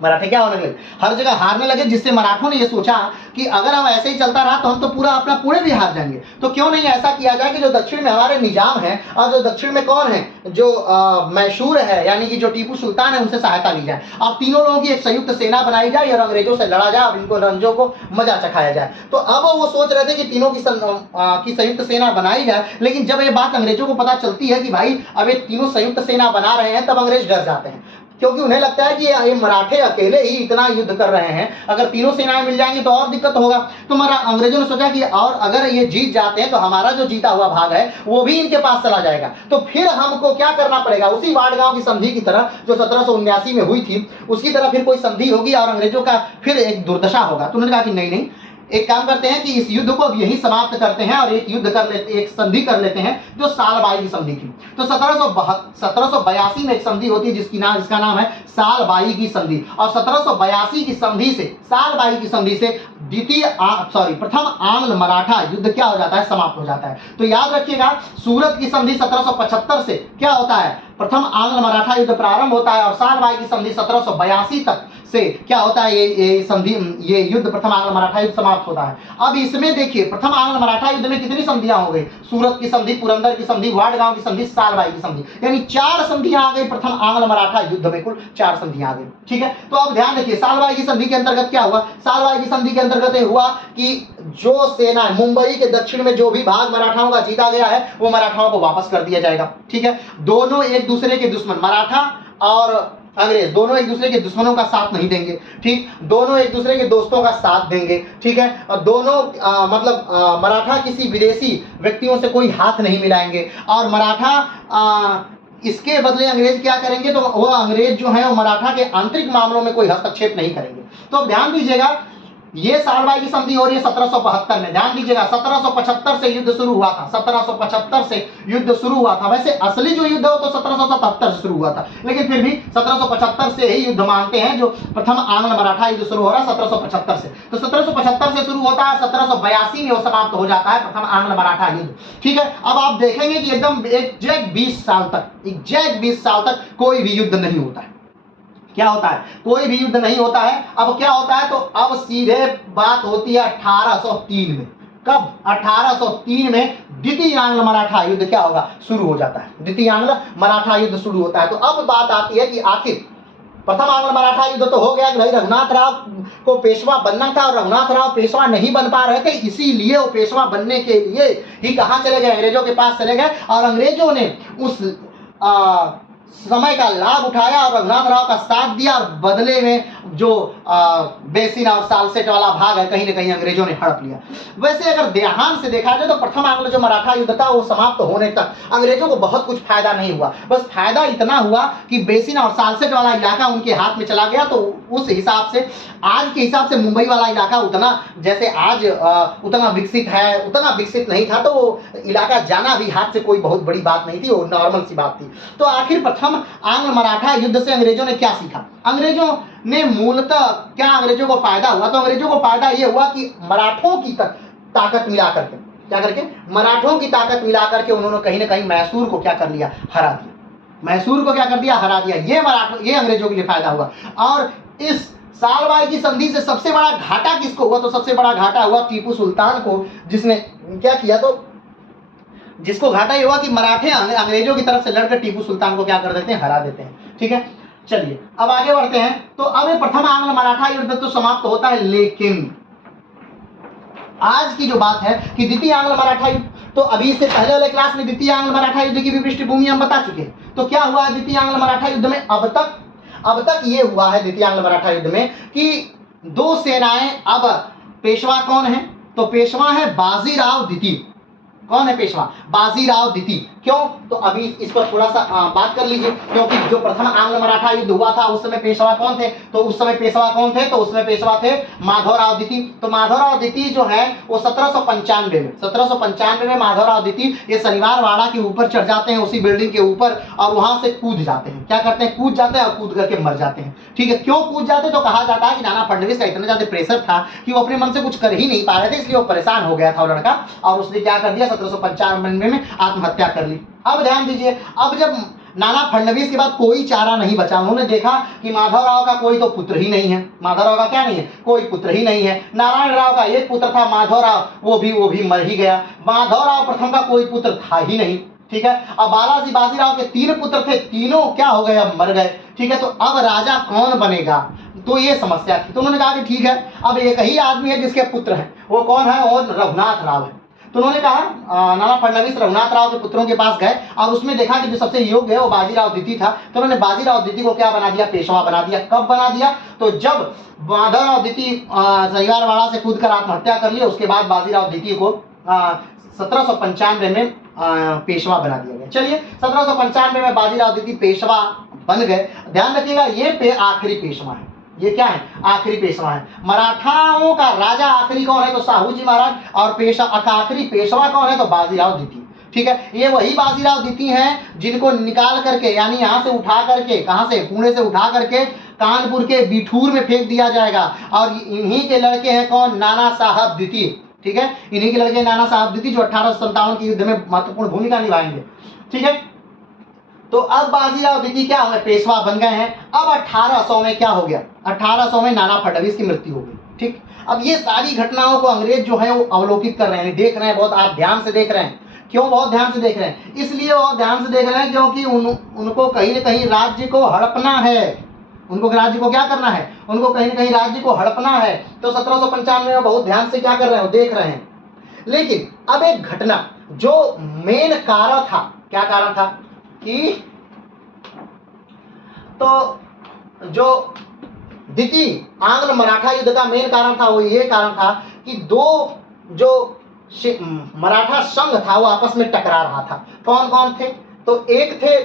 मराठे क्या होने लगे? हर जगह हारने लगे, जिससे मराठों ने यह सोचा कि अगर हम ऐसे ही चलता रहा तो हम तो पूरा अपना पुणे भी हार जाएंगे। तो क्यों नहीं ऐसा किया जाए कि जो दक्षिण में हमारे निजाम है और जो दक्षिण में कौन है, जो मैसूर है यानी कि जो टीपू सुल्तान है, उनसे सहायता ली जाए और तीनों लोगों की एक संयुक्त सेना बनाई जाए और अंग्रेजों से लड़ा जाए और इनको रंजों को मजा चखाया जाए। तो अब वो सोच रहे थे कि तीनों की संयुक्त सेना बनाई जाए, लेकिन जब ये बात अंग्रेजों को पता चलती है कि भाई अब ये तीनों संयुक्त सेना बना रहे हैं, तब अंग्रेज डर जाते हैं। क्योंकि उन्हें लगता है कि ये मराठे अकेले ही इतना युद्ध कर रहे हैं, अगर तीनों सेनाएं मिल जाएंगी तो और दिक्कत होगा। तो अंग्रेजों ने सोचा कि और अगर ये जीत जाते हैं तो हमारा जो जीता हुआ भाग है वो भी इनके पास चला जाएगा, तो फिर हमको क्या करना पड़ेगा, उसी वाडगांव की संधि की तरह जो 1779 में हुई थी उसकी तरह फिर कोई संधि होगी और अंग्रेजों का फिर एक दुर्दशा होगा। तो उन्होंने कहा कि नहीं, एक काम करते हैं कि इस युद्ध को अब यही समाप्त करते हैं और एक युद्ध कर लेते, एक संधि कर लेते हैं जो सालबाई की संधि थी। तो 1782 में एक संधि होती है जिसका नाम है सालबाई की संधि, और 1782 की संधि से, सालबाई की संधि से प्रथम आंग्ल मराठा युद्ध क्या हो जाता है, समाप्त हो जाता है। तो याद रखिएगा, सूरत की संधि 1775 से क्या होता है, प्रथम आंग्ल मराठा युद्ध प्रारंभ होता है, और सालबाई की संधि 1782 तक से क्या होता है, ये युद्ध प्रथम आंग्ल मराठा युद्ध समाप्त होता है। अब इसमें देखिए, प्रथम आंग्ल मराठा युद्ध में कितनी संधियां हो गई, सूरत की संधि, पुरंदर की संधि, वाडगांव की संधि, सालबाई की संधि, यानी 4 संधियां आ गई प्रथम आंग्ल मराठा युद्ध में, कुल 4 संधियां आ गई। ठीक है, तो अब ध्यान रखिए, सालबाई की संधि के अंतर्गत क्या हुआ, सालबाई की संधि के अंतर्गत ये हुआ कि जो सेना मुंबई के दक्षिण में जो भी भाग मराठाओं का जीता गया है वो मराठाओं को वापस कर दिया जाएगा। ठीक है, दोनों एक दूसरे के दुश्मन, मराठा और अंग्रेज दोनों एक दूसरे के दुश्मनों का साथ नहीं देंगे। ठीक, दोनों एक दूसरे के दोस्तों का साथ देंगे। ठीक है, और दोनों मराठा किसी विदेशी व्यक्तियों से कोई हाथ नहीं मिलाएंगे, और मराठा इसके बदले अंग्रेज क्या करेंगे, तो वो अंग्रेज जो है वो मराठा के आंतरिक मामलों में कोई हस्तक्षेप नहीं करेंगे। तो अब ध्यान दीजिएगा, ये सालबाई की संधि हो रही है 1772 में। ध्यान दीजिएगा, 1775 से युद्ध शुरू हुआ था, 1775 से युद्ध शुरू हुआ था। वैसे असली जो युद्ध हो तो 1777 से शुरू हुआ था, लेकिन फिर भी 1775 से ही युद्ध मानते हैं, जो प्रथम आंग्ल मराठा युद्ध शुरू हो रहा है 1775 से। तो 1775 से शुरू होता है, 1782 में वो समाप्त हो जाता है प्रथम आंग्ल मराठा युद्ध। ठीक है, अब आप देखेंगे कि एकदम एग्जैक्ट 20 साल तक कोई भी युद्ध नहीं होता है। क्या होता है, कोई भी युद्ध नहीं होता है। अब क्या होता है, तो अब सीधे बात होती है 1803 में। कब, 1803 में द्वितीय आंग्ल मराठा युद्ध क्या होगा, शुरू हो जाता है, द्वितीय आंग्ल मराठा युद्ध शुरू होता है। तो अब बात आती है कि आखिर प्रथम आंग्ल मराठा युद्ध तो हो गया कि भाई रघुनाथ राव को पेशवा बनना था, और रघुनाथ राव पेशवा नहीं बन पा रहे थे, इसीलिए वो पेशवा बनने के लिए ही कहां चले गए, अंग्रेजों के पास चले गए, और अंग्रेजों ने उस समय का लाभ उठाया और रघुनाथ राव का साथ दिया, और बदले में जो बेसिन और सालसेट वाला भाग है कहीं ना कहीं अंग्रेजों ने हड़प लिया। वैसे अगर ध्यान से देखा जाए तो प्रथम आंग्ल जो मराठा युद्ध था वो समाप्त होने तक अंग्रेजों को बहुत कुछ फायदा नहीं हुआ, बस फायदा इतना हुआ कि बेसिन और सालसेट वाला इलाका उनके हाथ में चला गया। तो उस हिसाब से, आज के हिसाब से मुंबई वाला इलाका उतना, जैसे आज उतना विकसित है, उतना विकसित नहीं था, तो वो इलाका जाना भी हाथ से कोई बहुत बड़ी बात नहीं थी, वो नॉर्मल सी बात थी। तो आखिर प्रथम आंग्ल मराठा युद्ध से अंग्रेजों ने क्या सीखा, अंग्रेजों ने मूलतः क्या अंग्रेजों को फायदा हुआ, तो अंग्रेजों को फायदा यह हुआ कि मराठों की ताकत मिला करके, क्या करके, मराठों की ताकत मिला करके उन्होंने कहीं ना कहीं मैसूर को क्या कर लिया, हरा दिया, मैसूर को क्या कर दिया, हरा दिया। ये अंग्रेजों के लिए फायदा हुआ। और इस सालबाई की संधि से सबसे बड़ा घाटा किसको हुआ, तो सबसे बड़ा घाटा हुआ टीपू सुल्तान को, जिसने क्या किया, तो जिसको घाटा ये हुआ कि मराठे अंग्रेजों की तरफ से लड़कर टीपू सुल्तान को क्या कर देते हैं, हरा देते हैं। ठीक है, चलिए अब आगे बढ़ते हैं। तो अब ये प्रथम आंग्ल मराठा युद्ध तो समाप्त होता है, लेकिन आज की जो बात है कि द्वितीय आंग्ल मराठा युद्ध, तो अभी इससे पहले वाले क्लास में द्वितीय आंग्ल मराठा युद्ध की भी पृष्ठभूमि हम बता चुके हैं। तो क्या हुआ है द्वितीय आंग्ल मराठा युद्ध में, अब तक ये हुआ है द्वितीय आंग्ल मराठा युद्ध में कि 2 सेनाएं, अब पेशवा कौन है, तो पेशवा है बाजीराव द्वितीय। कौन है पेशवा, बाजीराव द्वितीय। क्यों, तो अभी इस पर थोड़ा सा बात कर लीजिए, क्योंकि जो प्रथम आंग्ल मराठा युद्ध हुआ था उस समय पेशवा कौन थे, तो उस समय पेशवा कौन थे, तो उसमें पेशवा थे माधवराव द्वितीय। तो माधवराव द्वितीय जो है वो 1795 में माधवराव द्वितीय ये शनिवार वाड़ा के ऊपर चढ़ जाते हैं, उसी बिल्डिंग के ऊपर, और वहां से कूद जाते हैं। क्या करते हैं, कूद जाते हैं और कूद करके मर जाते हैं। ठीक है, क्यों कूद जाते, तो कहा जाता है कि नाना फडणवीस का इतना ज्यादा प्रेशर था कि वो अपने मन से कुछ कर ही नहीं पा रहे थे, इसलिए वो परेशान हो गया था वो लड़का, और उसने क्या कर दिया, 1795 में आत्महत्या कर ली। अब ध्यान दीजिए, अब जब नाना फडणवीस के बाद कोई चारा नहीं बचा, उन्होंने देखा कि माधवराव का कोई तो पुत्र ही नहीं है, माधवराव का क्या नहीं है, कोई पुत्र ही नहीं है। नारायण राव का एक पुत्र था माधवराव, वो भी मर ही गया। माधवराव प्रथम का कोई पुत्र था ही नहीं। ठीक है, अब बालाजी बाजीराव के 3 पुत्र थे, तीनों क्या हो गए, अब मर गए। ठीक है, तो अब राजा कौन बनेगा, तो ये समस्या थी। तो उन्होंने कहा कि ठीक है, अब एक ही आदमी है जिसके पुत्र हैं, वो कौन है, और रघुनाथ राव है। तो उन्होंने कहा नाना फडणवीस रघुनाथ राव के पुत्रों के पास गए और उसमें देखा कि जो सबसे योग्य है वो बाजीराव द्वितीय था। तो उन्होंने बाजीराव द्वितीय को क्या बना दिया, पेशवा बना दिया। कब बना दिया, तो जब माधवराव द्वितीय सहिवारवाड़ा से कूद कर आत्महत्या कर लिया, उसके बाद बाजीराव द्वितीय को 1795 में पेशवा बना दिया गया। चलिए 1795 में बाजीराव द्वितीय पेशवा बन गए। ध्यान रखिएगा ये आखिरी पेशवा है, ये क्या है, आखिरी पेशवा है। मराठाओं का राजा आखिरी कौन है, तो साहू जी महाराज, और आखिरी पेशवा कौन है, तो बाजीराव द्वितीय। ठीक है, ये वही बाजीराव द्वितीय हैं जिनको निकाल करके, यानी यहाँ से उठा करके, कहाँ से, पुणे से उठा करके कानपुर के बिठूर में फेंक दिया जाएगा। और इन्हीं के लड़के हैं कौन, नाना साहब द्वितीय। ठीक है, इन्हीं के लड़के नाना साहब द्वितीय जो 1857 के युद्ध में महत्वपूर्ण भूमिका निभाएंगे। ठीक है, तो अब बाजीराव द्वितीय क्या हुए, पेशवा बन गए हैं। अब 1800 में क्या हो गया, 1800 में नाना फडणवीस की मृत्यु हो गई। ठीक, अब ये सारी घटनाओं को अंग्रेज जो है वो अवलोकित कर रहे हैं, देख रहे हैं बहुत, आप ध्यान से देख रहे हैं। क्यों बहुत ध्यान से देख रहे हैं, इसलिए बहुत ध्यान से देख रहे हैं क्योंकि उनको कहीं ना कहीं राज्य को हड़पना है। उनको राज्य को क्या करना है, उनको कहीं ना कहीं राज्य को हड़पना है। तो 1795 में बहुत ध्यान से क्या कर रहे हैं, देख रहे हैं। लेकिन अब एक घटना जो मेन कारण था, क्या कारण था कि तो जो द्वितीय आंग्ल मराठा युद्ध का मेन कारण था वो ये कारण था कि दो जो मराठा संघ था वो आपस में टकरा रहा था। कौन कौन थे, तो एक थे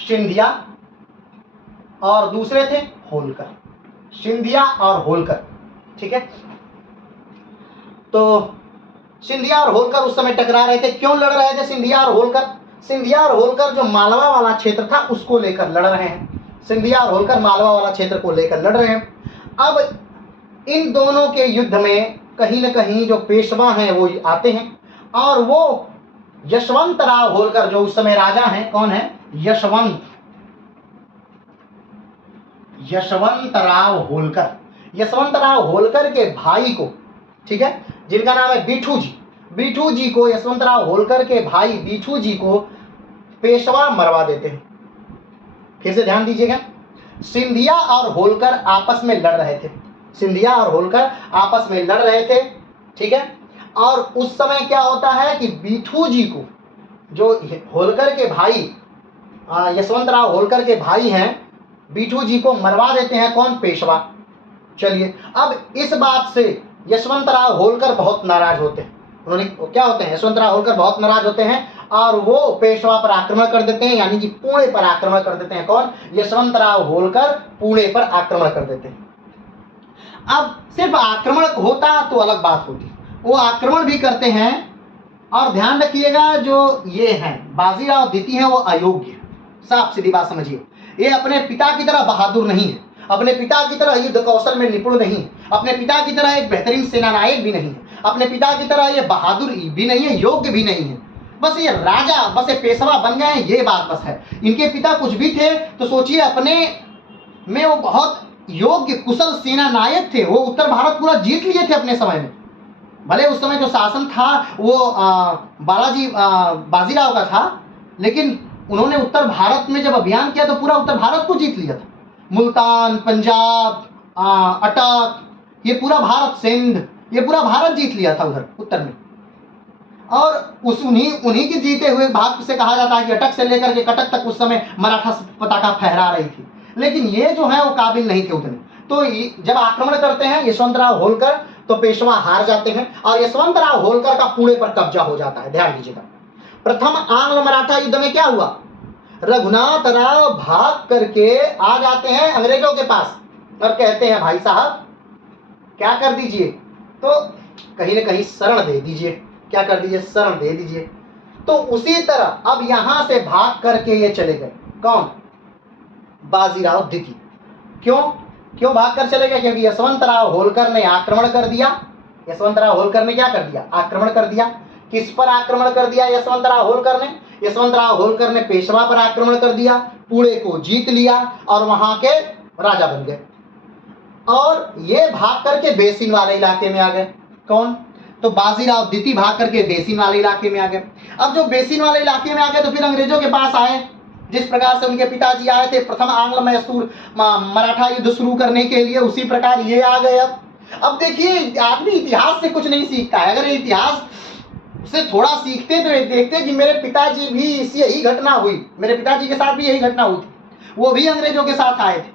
सिंधिया और दूसरे थे होलकर, सिंधिया और होलकर। ठीक है, तो सिंधिया और होलकर उस समय टकरा रहे थे। क्यों लड़ रहे थे सिंधिया और होलकर, सिंधिया और होलकर जो मालवा वाला क्षेत्र था उसको लेकर लड़ रहे हैं। सिंधिया और होलकर मालवा वाला क्षेत्र को लेकर लड़ रहे हैं। अब इन दोनों के युद्ध में कहीं न कहीं जो पेशवा हैं वो आते हैं और वो यशवंतराव होलकर जो उस समय राजा हैं, कौन है, यशवंतराव होलकर। यशवंतराव होलकर के भाई को, ठीक है, जिनका नाम है बीठू जी को, यशवंतराव होलकर के भाई बीठू जी को पेशवा मरवा देते हैं। फिर से ध्यान दीजिएगा, सिंधिया और होलकर आपस में लड़ रहे थे, सिंधिया और होलकर आपस में लड़ रहे थे। ठीक है, और उस समय क्या होता है कि बीठू जी को, जो होलकर के भाई यशवंतराव होलकर के भाई हैं, बीठू जी को मरवा देते हैं। कौन, पेशवा। चलिए, अब इस बात से यशवंतराव होलकर बहुत नाराज होते हैं। उन्होंने क्या होते हैं, यशवंतराव होलकर बहुत नाराज होते हैं और वो पेशवा पर आक्रमण कर देते हैं, यानी कि पुणे पर आक्रमण कर देते हैं। कौन, यशवंतराव होलकर पुणे पर आक्रमण कर देते हैं। अब सिर्फ आक्रमण होता तो अलग बात होती, वो आक्रमण भी करते हैं। और ध्यान रखिएगा, जो ये हैं बाजीराव द्वितीय हैं वो अयोग्य है, साफ सीधी बात समझिए। ये अपने पिता की तरह बहादुर नहीं है, अपने पिता की तरह युद्ध कौशल में निपुण नहीं है, अपने पिता की तरह एक बेहतरीन सेनानायक भी नहीं है, अपने पिता की तरह ये बहादुर भी नहीं है, योग्य भी नहीं है। बस ये राजा, बस ये पेशवा बन गए हैं, ये बात बस है। इनके पिता कुछ भी थे तो सोचिए, अपने में वो बहुत योग्य कुशल सेना नायक थे। वो उत्तर भारत पूरा जीत लिए थे अपने समय में। भले उस समय जो शासन था वो बाजीराव का था, लेकिन उन्होंने उत्तर भारत में जब अभियान किया तो पूरा उत्तर भारत को जीत लिया था। मुल्तान, पंजाब, अटक, ये पूरा भारत, सिंध, ये पूरा भारत जीत लिया था उधर उत्तर में। और उन्हीं के जीते हुए भाग से कहा जाता है कि अटक से लेकर के कटक तक उस समय मराठा पताका फहरा रही थी। लेकिन ये जो है वो काबिल नहीं थे उतने। तो जब आक्रमण करते हैं यशवंतराव होलकर तो पेशवा हार जाते हैं और यशवंतराव होलकर का पुणे पर कब्जा हो जाता है। ध्यान दीजिएगा, प्रथम आंग्ल मराठा युद्ध में क्या हुआ, रघुनाथ राव भाग करके आ जाते हैं अंग्रेजों के पास और कहते हैं भाई साहब क्या कर दीजिए, तो कहीं ना कहीं शरण दे दीजिए। क्या कर दीजिए, शरण दे दीजिए। तो उसी तरह अब यहां से भाग करके ये चले गए, कौन, बाजीराव द्वितीय। क्यों भाग कर चले गए, क्योंकि यशवंतराव होलकर ने आक्रमण कर दिया। यशवंतराव होलकर ने क्या कर दिया, आक्रमण कर दिया। किस पर आक्रमण कर दिया यशवंतराव होलकर ने, यशवंतराव होलकर ने पेशवा पर आक्रमण कर दिया, पुणे को जीत लिया और वहां के राजा बन गए। और ये भाग करके बेसिन वाले इलाके में आ गए। कौन, तो बाजीराव द्वितीय भाग करके बेसिन वाले इलाके में आ गए। अब जो बेसिन वाले इलाके में आ गए तो फिर अंग्रेजों के पास आए, जिस प्रकार से उनके पिताजी आए थे प्रथम आंग्ल मैसूर मराठा युद्ध शुरू करने के लिए, उसी प्रकार ये आ गए। अब अब देखिए, आदमी इतिहास से कुछ नहीं सीखता है। अगर इतिहास से थोड़ा सीखते तो ये देखते कि मेरे पिताजी भी इसी यही घटना हुई, मेरे पिताजी के साथ भी यही घटना हुई थी। वो भी अंग्रेजों के साथ आए थे,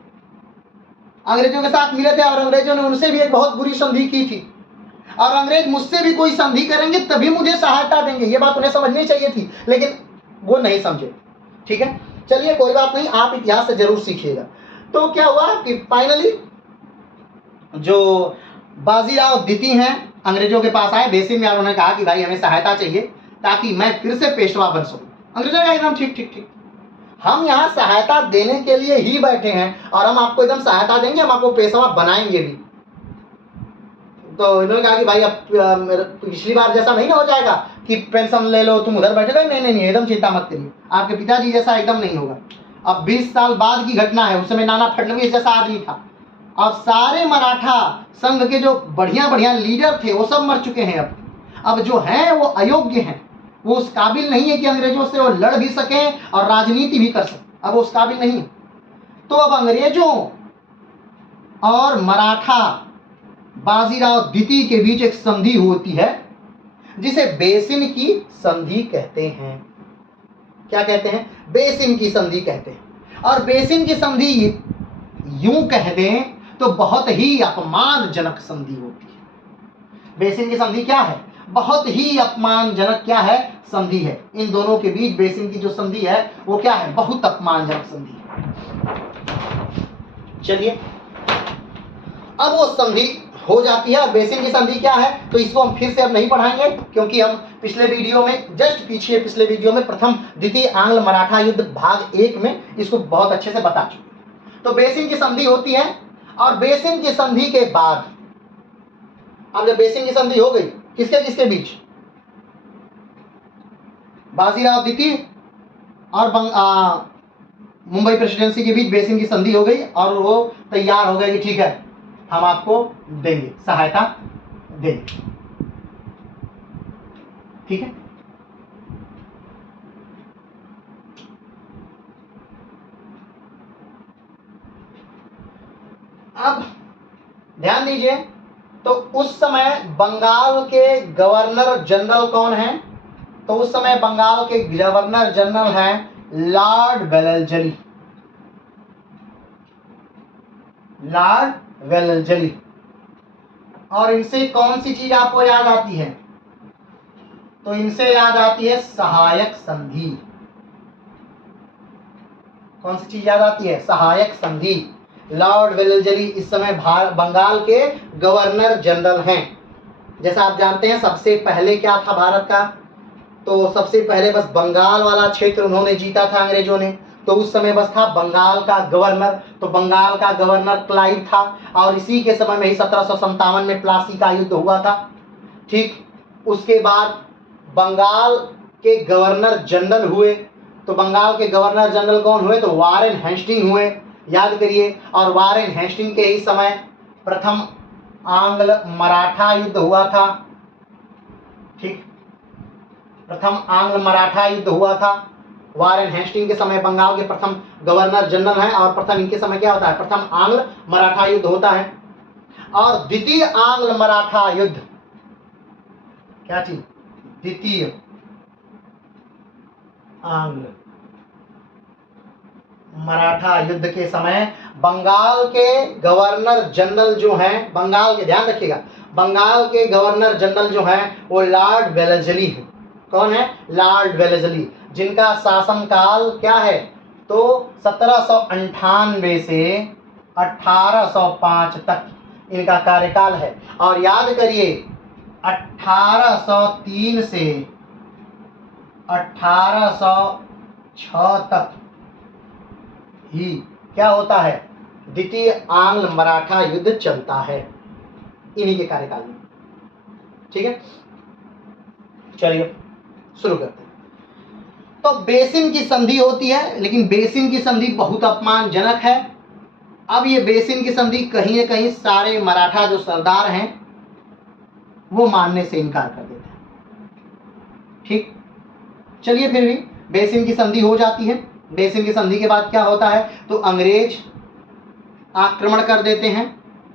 अंग्रेजों के साथ मिले थे और अंग्रेजों ने उनसे भी एक बहुत बुरी संधि की थी, और अंग्रेज मुझसे भी कोई संधि करेंगे तभी मुझे सहायता देंगे। ये बात उन्हें समझनी चाहिए थी, लेकिन वो नहीं समझे। ठीक है, चलिए कोई बात नहीं, आप इतिहास से जरूर सीखिएगा। तो क्या हुआ कि फाइनली जो बाजीराव द्वितीय हैं अंग्रेजों के पास आए बेसिन में, और उन्होंने कहा कि भाई हमें सहायता चाहिए ताकि मैं फिर से पेशवा बन सकूं। अंग्रेजों ने एकदम ठीक ठीक ठीक, हम यहाँ सहायता देने के लिए ही बैठे हैं और हम आपको एकदम सहायता देंगे, हम आपको पेशवा बनाएंगे भी। तो इन्होंने कहा कि भाई अब पिछली बार जैसा नहीं ना हो जाएगा कि पेंशन ले लो तुम उधर बैठे रहो। नहीं नहीं नहीं, एकदम चिंता मत करिए, आपके पिताजी जैसा एकदम नहीं होगा। अब 20 साल बाद की घटना है, उस समय नाना फडणवीस जैसा आदमी था, और सारे मराठा संघ के जो बढ़िया बढ़िया लीडर थे वो सब मर चुके हैं। अब जो हैं वो अयोग्य हैं, वो उस काबिल नहीं है कि अंग्रेजों से वो लड़ भी सकें और राजनीति भी कर सकें। अब वो उस काबिल नहीं है। तो अब अंग्रेजों और मराठा बाजीराव द्वितीय के बीच एक संधि होती है जिसे बेसिन की संधि कहते हैं। क्या कहते हैं? बेसिन की संधि कहते हैं। और बेसिन की संधि यूं कह दें तो बहुत ही अपमानजनक संधि होती है। बेसिन की संधि क्या है? बहुत ही अपमानजनक क्या है? संधि है। इन दोनों के बीच बेसिन की जो संधि है वो क्या है? बहुत अपमानजनक संधि है। चलिए, अब वो संधि हो जाती है। बेसिन की संधि क्या है तो इसको हम फिर से अब नहीं पढ़ाएंगे, क्योंकि हम पिछले वीडियो में जस्ट पीछे पिछले वीडियो में प्रथम द्वितीय आंग्ल मराठा युद्ध भाग 1 में इसको बहुत अच्छे से बता चुके। तो बेसिन की संधि होती है, और बेसिन की संधि के बाद अब जब बेसिन की संधि हो गई किसके किसके बीच? बाजीराव द्वितीय और मुंबई प्रेसिडेंसी के बीच बेसिन की संधि हो गई, और वो तैयार हो गए कि ठीक है हम आपको देंगे, सहायता देंगे। ठीक है, अब ध्यान दीजिए। तो उस समय बंगाल के गवर्नर जनरल कौन है? तो उस समय बंगाल के गवर्नर जनरल हैं लॉर्ड वेलेस्ली। Lord Wellesley. और इनसे कौन सी चीज आपको याद आती है? तो इनसे याद आती है सहायक संधि। कौन सी चीज याद आती है? सहायक संधि। लॉर्ड वेलेस्ली इस समय बंगाल के गवर्नर जनरल हैं। जैसा आप जानते हैं सबसे पहले क्या था भारत का? तो सबसे पहले बस बंगाल वाला क्षेत्र उन्होंने जीता था अंग्रेजों ने। तो उस समय बस था बंगाल का गवर्नर। तो बंगाल का गवर्नर क्लाइव था, और इसी के समय में ही 1757 में प्लासी का युद्ध हुआ था। ठीक, उसके बाद बंगाल के गवर्नर जनरल हुए। तो बंगाल के गवर्नर जनरल कौन हुए? तो वारेन हेस्टिंग हुए, याद करिए। और वारेन हेस्टिंग के ही समय प्रथम आंग्ल मराठा युद्ध हुआ था। ठीक, प्रथम आंग्ल मराठा युद्ध हुआ था। वारेन हेस्टिंग के समय बंगाल के प्रथम गवर्नर जनरल हैं, और प्रथम इनके समय क्या होता है? प्रथम आंग्ल मराठा युद्ध होता है। और द्वितीय आंग्ल मराठा युद्ध क्या चीज? द्वितीय आंग्ल मराठा युद्ध के समय बंगाल के गवर्नर जनरल जो हैं, बंगाल के, ध्यान रखिएगा, बंगाल के गवर्नर जनरल जो हैं वो लॉर्ड वेलेस्ली हैं। कौन है? लॉर्ड वेलेस्ली, जिनका शासनकाल क्या है? तो 1798 से 1805 तक इनका कार्यकाल है। और याद करिए 1803 से 1806 तक ही क्या होता है? द्वितीय आंग्ल मराठा युद्ध चलता है इन्हीं के कार्यकाल में। ठीक है, चलिए शुरू करते हैं। तो बेसिन की संधि होती है, लेकिन बेसिन की संधि बहुत अपमानजनक है। अब ये बेसिन की संधि कहीं न कहीं सारे मराठा जो सरदार हैं वो मानने से इनकार कर देते हैं। ठीक, चलिए फिर भी बेसिन की संधि हो जाती है। बेसिन की संधि के बाद क्या होता है? तो अंग्रेज आक्रमण कर देते हैं।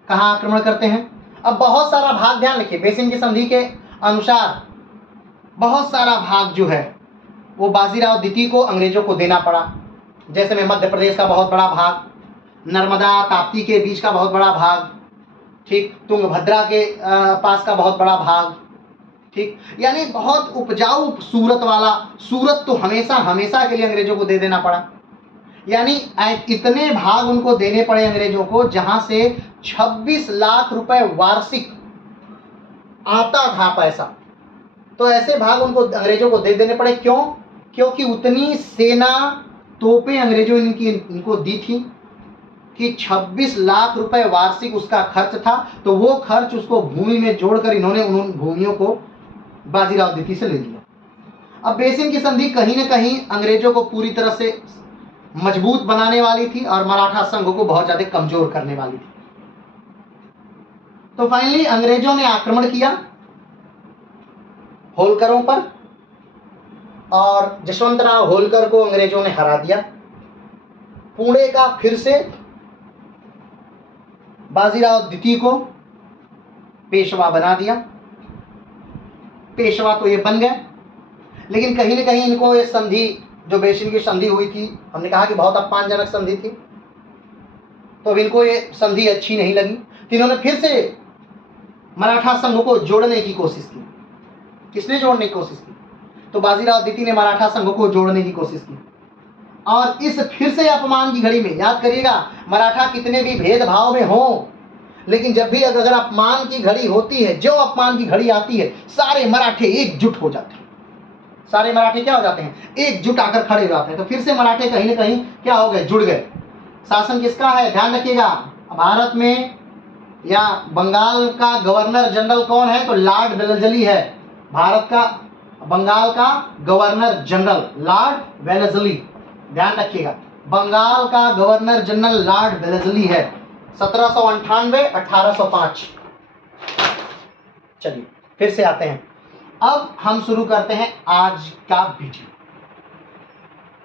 कहाँ आक्रमण करते हैं? अब बहुत सारा भाग, ध्यान रखिए, बेसिन की संधि के अनुसार बहुत सारा भाग जो है वो बाजीराव द्वितीय को अंग्रेजों को देना पड़ा। जैसे में मध्य प्रदेश का बहुत बड़ा भाग, नर्मदा ताप्ती के बीच का बहुत बड़ा भाग, ठीक, तुंगभद्रा के पास का बहुत बड़ा भाग, ठीक, यानी बहुत उपजाऊ सूरत वाला, सूरत तो हमेशा हमेशा के लिए अंग्रेजों को दे देना पड़ा। यानी इतने भाग उनको देने पड़े अंग्रेजों को जहां से 26 लाख रुपए वार्षिक आता था पैसा। तो ऐसे भाग उनको अंग्रेजों को दे देने पड़े। क्यों? क्योंकि उतनी सेना, तोपें अंग्रेजों इनको दी थी कि 26 लाख रुपए वार्षिक उसका खर्च था। तो वो खर्च उसको भूमि में जोड़कर इन्होंने उन भूमियों को बाजीराव द्वितीय से ले लिया। अब बेसिन की संधि कहीं न कहीं अंग्रेजों को पूरी तरह से मजबूत बनाने वाली थी और मराठा संघ को बहुत ज्यादा कमजोर करने वाली थी। तो फाइनली अंग्रेजों ने आक्रमण किया होलकरों पर और जशवंतराव होलकर को अंग्रेजों ने हरा दिया। पुणे का फिर से बाजीराव द्वितीय को पेशवा बना दिया। पेशवा तो ये बन गए, लेकिन कहीं न कहीं इनको ये संधि, जो बेसिन की संधि हुई थी, हमने कहा कि बहुत अपमानजनक संधि थी, तो अब इनको ये संधि अच्छी नहीं लगी। तो इन्होंने फिर से मराठा संघ को जोड़ने की कोशिश की। किसने जोड़ने की कोशिश की? तो बाजीराव द्वितीय ने मराठा संघ को जोड़ने की कोशिश की। और इस फिर से अपमान की घड़ी में, याद करिएगा, मराठा कितने भी भेदभाव में हो, लेकिन जब भी अगर अपमान की घड़ी होती है, जो अपमान की घड़ी आती है, सारे मराठे एकजुट हो जाते हैं। सारे मराठे क्या हो जाते हैं? एकजुट आकर खड़े हो जाते हैं। तो फिर से मराठे कहीं न कहीं क्या हो गए? जुड़ गए। शासन किसका है? ध्यान रखिएगा, भारत में या बंगाल का गवर्नर जनरल कौन है? तो लॉर्ड वेलेस्ली है। भारत का, बंगाल का गवर्नर जनरल लॉर्ड वेलेस्ली, ध्यान रखिएगा, बंगाल का गवर्नर जनरल लॉर्ड वेलेस्ली है। 1798 1805। चलिए फिर से आते हैं। अब हम शुरू करते हैं आज का वीडियो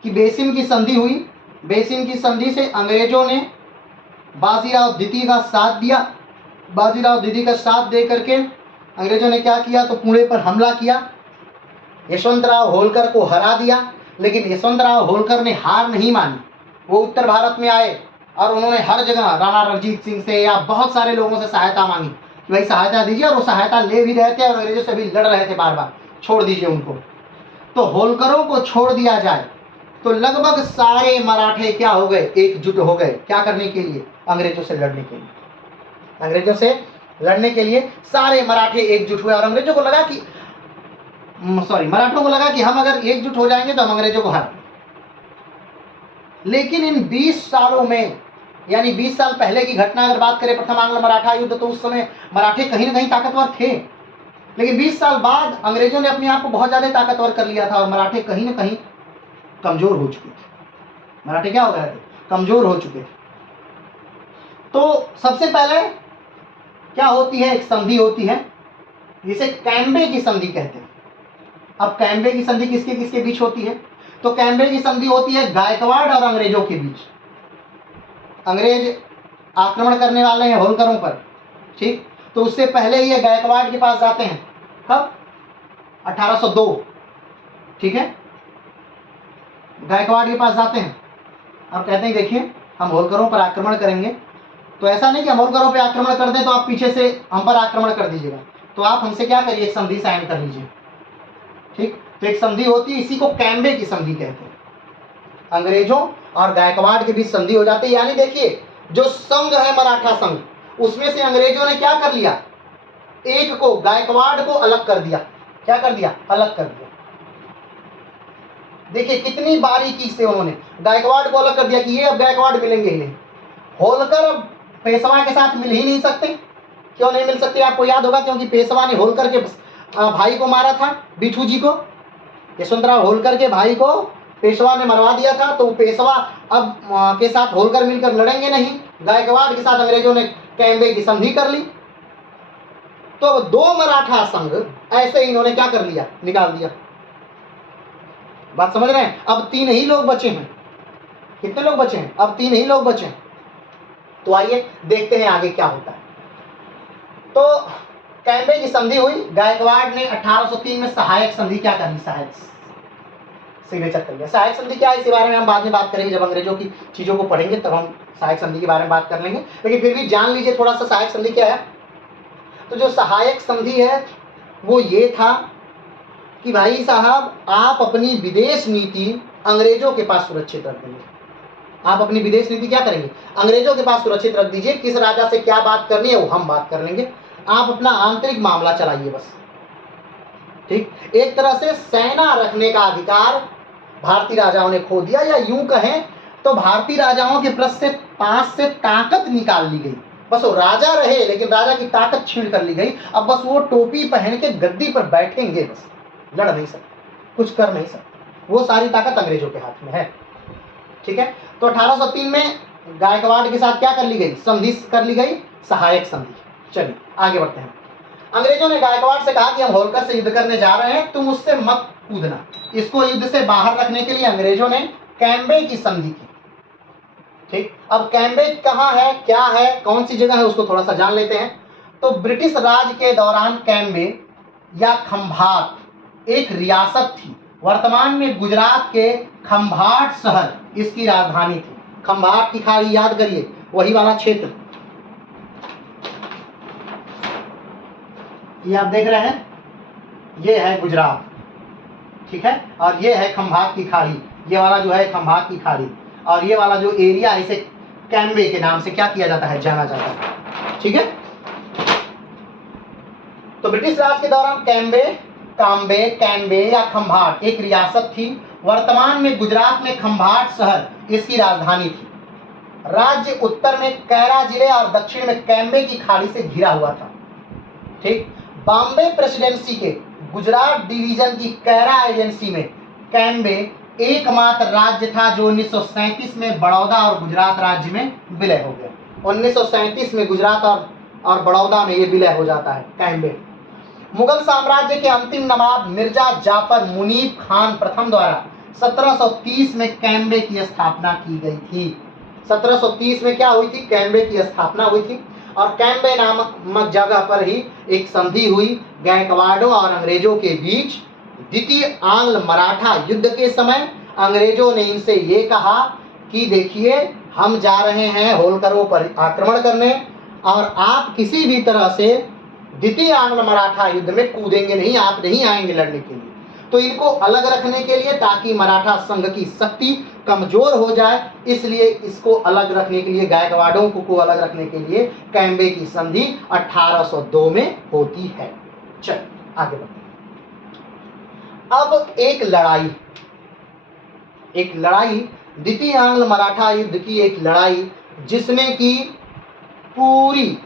कि बेसिन की संधि हुई। बेसिन की संधि से अंग्रेजों ने बाजीराव द्वितीय का साथ दिया। बाजीराव द्वितीय का साथ दे करके अंग्रेजों ने क्या किया? तो पुणे पर हमला किया, यशवंतराव होलकर को हरा दिया। लेकिन यशवंतराव होलकर ने हार नहीं मानी। वो उत्तर भारत में आए और उन्होंने हर जगह राणा रणजीत सिंह से या बहुत सारे लोगों से सहायता मांगी कि भाई सहायता दीजिए, और वो सहायता ले भी रहे थे और अंग्रेजों से भी लड़ रहे थे बार बार, छोड़ दीजिए उनको। तो होलकरों को छोड़ दिया जाए तो लगभग सारे मराठे क्या हो गए? एकजुट हो गए। क्या करने के लिए? अंग्रेजों से लड़ने के लिए। अंग्रेजों से लड़ने के लिए सारे मराठे एकजुट हुए और अंग्रेजों को लगा कि मराठों को लगा कि हम अगर एकजुट हो जाएंगे तो हम अंग्रेजों को हरा। लेकिन इन 20 सालों में, यानी 20 साल पहले की घटना अगर बात करें, प्रथम आंग्ल मराठा युद्ध, तो उस समय मराठे कहीं न कहीं ताकतवर थे। लेकिन 20 साल बाद अंग्रेजों ने अपने आप को बहुत ज्यादा ताकतवर कर लिया था और मराठे कहीं न कहीं कमजोर हो चुके थे। मराठे क्या हो गए थे? कमजोर हो चुके थे। तो सबसे पहले क्या होती है? एक संधि होती है जिसे कैम्बे की संधि कहते हैं। अब कैम्बे की संधि किसके किसके बीच होती है? तो कैम्बे की संधि होती है गायकवाड़ और अंग्रेजों के बीच। अंग्रेज आक्रमण करने वाले हैं होलकरों पर, ठीक, तो उससे पहले ही ये गायकवाड़ के पास जाते हैं। कब? 1802, ठीक है, गायकवाड़ के पास जाते हैं और कहते हैं देखिए हम होलकरों पर आक्रमण करेंगे। तो ऐसा नहीं कि हम होलकरों पर आक्रमण कर दें तो आप पीछे से हम पर आक्रमण कर दीजिएगा, तो आप हमसे क्या करिए? एक संधि साइन कर लीजिए, ठीक। तो एक संधि होती है, इसी को कैम्बे की संधि कहते हैं। अंग्रेजों और गायकवाड़ के बीच संधि हो जाती है। यानी देखिए, जो संघ है मराठा संघ, उसमें से अंग्रेजों ने क्या कर लिया? एक को, गायकवाड़ को अलग कर दिया। क्या कर दिया? अलग कर दिया। देखिए कितनी बारीकी से उन्होंने गायकवाड़ को अलग कर दिया कि ये अब गायकवाड़ मिलेंगे ही नहीं। होलकर अब पेशवा के साथ मिल ही नहीं सकते। क्यों नहीं मिल सकते? आपको याद होगा, क्योंकि पेशवा ने होलकर के भाई को मारा था, बिठू जी को। यशवंतराव होलकर के भाई को पेशवा ने मरवा दिया था। तो पेशवा अब के साथ होलकर मिलकर लड़ेंगे नहीं। गायकवाड़ के साथ अंग्रेजों ने कैम्बे की संधि कर ली। तो दो मराठा संघ ऐसे ही इन्होंने क्या कर लिया? निकाल दिया। बात समझ रहे हैं? अब 3 ही लोग बचे हैं। कितने लोग बचे हैं? अब 3 ही लोग बचे हैं। तो आइए देखते हैं आगे क्या होता है। तो कैम्बे की संधि हुई, गायकवाड़ ने 1803 में सहायक संधि क्या कर ली, सहायक सिग्नेचर कर लिया। सहायक संधि क्या है इसी बारे में हम बाद में बात करेंगे, जब अंग्रेजों की चीज़ों को पढ़ेंगे तब हम सहायक संधि के बारे में बात कर लेंगे, लेकिन फिर भी जान लीजिए थोड़ा सा सहायक संधि क्या है। तो जो सहायक संधि है वो ये था कि भाई साहब आप अपनी विदेश नीति अंग्रेजों के पास सुरक्षित रख देंगे। आप अपनी विदेश नीति क्या करेंगे, अंग्रेजों के पास सुरक्षित रख दीजिए, किस राजा से क्या बात करनी है वो हम बात कर लेंगे, आप अपना आंतरिक मामला चलाइए बस। ठीक, एक तरह से सेना रखने का अधिकार भारतीय राजाओं ने खो दिया, या यूं कहें तो भारतीय राजाओं के पास से ताकत निकाल ली गई। बस वो राजा रहे लेकिन राजा की ताकत छीन कर ली गई। अब बस वो टोपी पहन के गद्दी पर बैठेंगे, बस लड़ नहीं सकते, कुछ कर नहीं सकते, वो सारी ताकत अंग्रेजों के हाथ में है। ठीक है, तो 1803 में गायकवाड़ के साथ क्या कर ली गई, संधि कर ली गई, सहायक संधि। चलिए आगे बढ़ते हैं। अंग्रेजों ने गायकवाड़ से कहा कि हम होलकर से युद्ध करने जा रहे हैं, तुम उससे मत कूदना। इसको युद्ध से बाहर रखने के लिए अंग्रेजों ने कैम्बे की संधि की। ठीक, अब कैम्बे कहाँ है, क्या है, कौन सी जगह है, उसको थोड़ा सा जान लेते हैं। तो ब्रिटिश राज के दौरान कैम्बे या खंभात एक रियासत थी, वर्तमान में गुजरात के खंभाट शहर इसकी राजधानी थी। खंभाट की खाड़ी याद करिए, वही वाला क्षेत्र ये आप देख रहे हैं, ये है गुजरात। ठीक है, और ये है खंभात की खाड़ी, ये वाला जो है खंभात की खाड़ी, और ये वाला जो एरिया है इसे कैम्बे के नाम से क्या किया जाता है, जाना जाता है। ठीक है, तो ब्रिटिश राज के दौरान कैम्बे या खंभाट एक रियासत थी, वर्तमान में गुजरात में खंभाट शहर इसकी राजधानी थी। राज्य उत्तर में कैरा जिले और दक्षिण में कैम्बे की खाड़ी से घिरा हुआ था। ठीक, बॉम्बे प्रेसिडेंसी के गुजरात डिवीजन की कैरा एजेंसी में कैम्बे एकमात्र राज्य था जो 1937 में बड़ौदा और गुजरात राज्य में विलय हो गया। 1937 में गुजरात और बड़ौदा में ये विलय हो जाता है कैम्बे। मुगल साम्राज्य के अंतिम नवाब मिर्जा जाफर मुनीब खान प्रथम द्वारा 1730 में कैम्बे की स्थापना की गई थी। 1730 में क्या हुई थी, कैम्बे की स्थापना हुई थी, और कैम्बे नामक जगह पर ही एक संधि हुई गायकवाड़ों और अंग्रेजों के बीच। द्वितीय आंग्ल मराठा युद्ध के समय अंग्रेजों ने इनसे ये कहा कि देखिए हम जा रहे हैं होलकरों पर आक्रमण करने, और आप किसी भी तरह से द्वितीय आंग्ल मराठा युद्ध में कूदेंगे नहीं, आप नहीं आएंगे लड़ने के लिए। तो इनको अलग रखने के लिए, ताकि मराठा संघ की शक्ति कमजोर हो जाए, इसलिए इसको अलग रखने के लिए, गायकवाड़ों को अलग रखने के लिए कैम्बे की संधि 1802 में होती है। चल आगे बढ़ते हैं। अब एक लड़ाई द्वितीय आंग्ल मराठा युद्ध की एक लड़ाई, जिसने की पूरी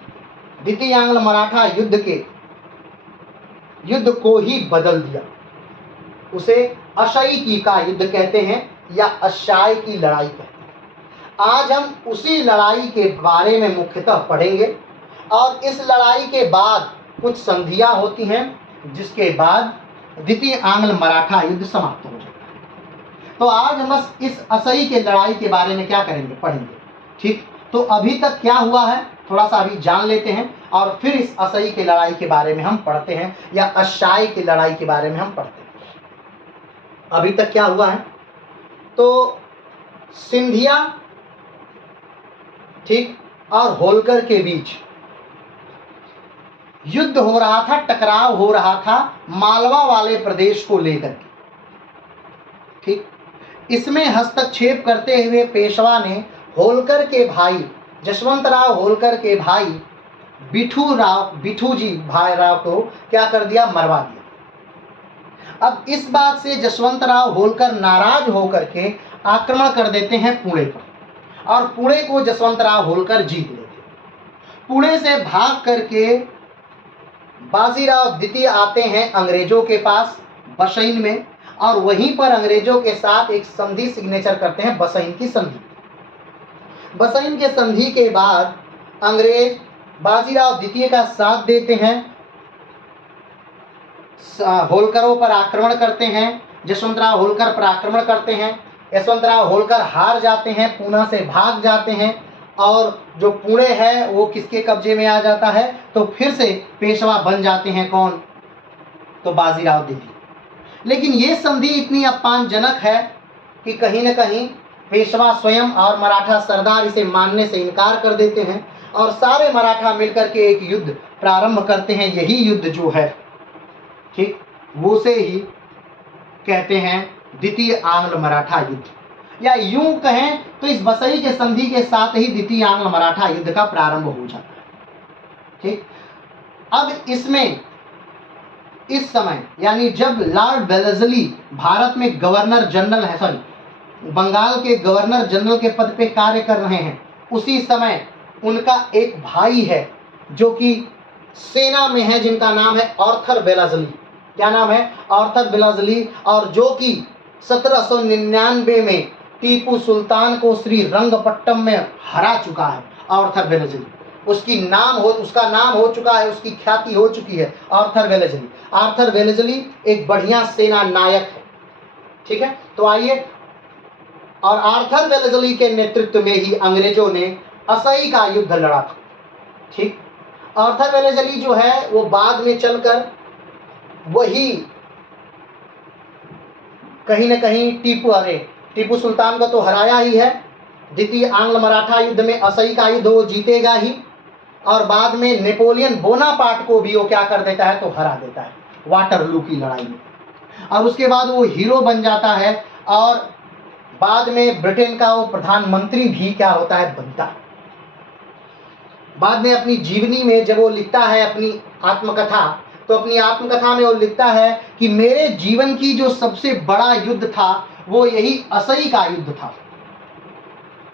द्वितीय आंग्ल मराठा युद्ध को ही बदल दिया। उसे अशाई का युद्ध कहते हैं या अशाई की लड़ाई कहते हैं। आज हम उसी लड़ाई के बारे में मुख्यतः पढ़ेंगे, और इस लड़ाई के बाद कुछ संधियां होती हैं, जिसके बाद द्वितीय आंग्ल मराठा युद्ध समाप्त हो जाता है। तो आज हम बस इस अशाई के लड़ाई के बारे में क्या करेंगे, पढ़ेंगे। ठीक, तो अभी तक क्या हुआ है थोड़ा सा अभी जान लेते हैं, और फिर इस अशाई की लड़ाई के बारे में हम पढ़ते हैं, या अशाई की लड़ाई के बारे में हम पढ़ते हैं। अभी तक क्या हुआ है, तो सिंधिया ठीक और होलकर के बीच युद्ध हो रहा था, टकराव हो रहा था मालवा वाले प्रदेश को लेकर के। ठीक, इसमें हस्तक्षेप करते हुए पेशवा ने होलकर के भाई जसवंतराव होलकर के भाई बिठूजी भाई राव को क्या कर दिया, मरवा दिया। अब इस बात से जसवंतराव होलकर नाराज होकर के आक्रमण कर देते हैं पुणे पर, और पुणे को जसवंतराव होलकर जीत लेते हैं। पुणे से भाग करके बाजीराव द्वितीय आते हैं अंग्रेजों के पास बसैन में, और वहीं पर अंग्रेजों के साथ एक संधि सिग्नेचर करते हैं, बसैन की संधि। बसैन के संधि के बाद अंग्रेज बाजीराव द्वितीय का साथ देते हैं, होलकरों पर आक्रमण करते हैं, जसवंतराव होलकर पर आक्रमण करते हैं। यशवंतराव होलकर हार जाते हैं, पूना से भाग जाते हैं, और जो पुणे है वो किसके कब्जे में आ जाता है, तो फिर से पेशवा बन जाते हैं कौन, तो बाजीराव द्वितीय। लेकिन ये संधि इतनी अपमानजनक है कि कहीं न कहीं पेशवा स्वयं और मराठा सरदार इसे मानने से इनकार कर देते हैं और सारे मराठा मिलकर के एक युद्ध प्रारंभ करते हैं। यही युद्ध जो है, ठीक, वो से ही कहते हैं द्वितीय आंग्ल मराठा युद्ध, या यूं कहें तो इस बसई के संधि के साथ ही द्वितीय आंग्ल मराठा युद्ध का प्रारंभ हो जाता है। ठीक, अब इसमें इस समय यानी जब लॉर्ड वेलेस्ली भारत में गवर्नर जनरल है, सॉरी बंगाल के गवर्नर जनरल के पद पे कार्य कर रहे हैं, उसी समय उनका एक भाई है जो कि सेना में है, जिनका नाम है आर्थर वेलेस्ली। क्या नाम है? Arthur Wellesley. और जो कि 1799 में टीपू सुल्तान को श्री रंगपट्टम में हरा चुका है। आर्थर वेलेस्ली उसका नाम हो चुका है, उसकी ख्याति हो चुकी है, आर्थर वेलेस्ली। आर्थर वेलेस्ली एक बढ़िया सेना नायक है। ठीक है, तो आइए, और आर्थर वेलेस्ली के नेतृत्व में ही अंग्रेजों ने असई का युद्ध लड़ा था। ठीक, आर्थर वेलेस्ली जो है वो बाद में चलकर वही कहीं न कहीं टीपू सुल्तान को तो हराया ही है, द्वितीय आंग्ल मराठा युद्ध में असई का युद्ध वो जीतेगा ही, और बाद में नेपोलियन बोनापार्ट को भी वो क्या कर देता है, तो हरा देता है वाटरलू की लड़ाई में। और उसके बाद वो हीरो बन जाता है और बाद में ब्रिटेन का वो प्रधानमंत्री भी क्या होता है, बनता है। बाद में अपनी जीवनी में जब वो लिखता है अपनी आत्मकथा, तो अपनी आत्मकथा में वो लिखता है कि मेरे जीवन की जो सबसे बड़ा युद्ध था वो यही असई का युद्ध था।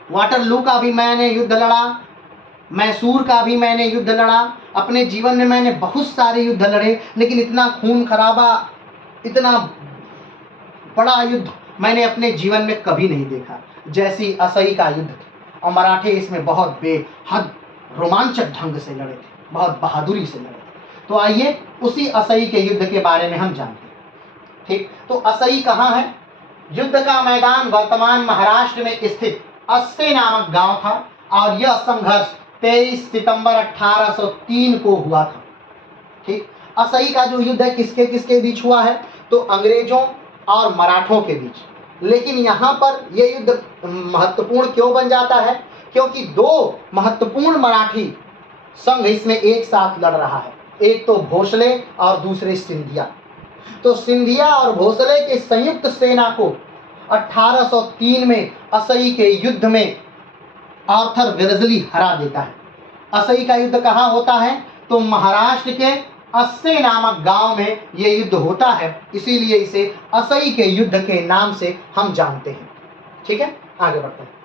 वाटरलू का भी मैंने युद्ध लड़ा, मैसूर का भी मैंने युद्ध लड़ा, अपने जीवन में मैंने बहुत सारे युद्ध लड़े, लेकिन इतना खून खराबा, इतना बड़ा युद्ध मैंने अपने जीवन में कभी नहीं देखा जैसी असई का युद्ध था। और मराठे इसमें बहुत बेहद रोमांचक ढंग से लड़े थे, बहुत बहादुरी से लड़े थे। तो आइए उसी असई के युद्ध के बारे में हम जानते हैं। ठीक, तो असई कहाँ है? युद्ध का मैदान वर्तमान महाराष्ट्र में स्थित अस्से नामक गांव था और यह संघर्ष 23 सितंबर 1803 को हुआ था। ठीक, असई का जो युद्ध है किसके किसके बीच हुआ है, तो अंग्रेजों और मराठों के बीच। लेकिन यहाँ पर यह युद्ध महत्वपूर्ण क्यों बन जाता है, क्योंकि दो महत्वपूर्ण मराठी संघ इसमें एक साथ लड़ रहा है, एक तो भोसले और दूसरे सिंधिया। तो सिंधिया और भोसले के संयुक्त सेना को 1803 में असई के युद्ध में आर्थर वेलेस्ली हरा देता है। असई का युद्ध कहाँ होता है, तो महाराष्ट्र के अस्से नामक गांव में यह युद्ध होता है, इसीलिए इसे असई के युद्ध के नाम से हम जानते हैं। ठीक है, आगे बढ़ते हैं।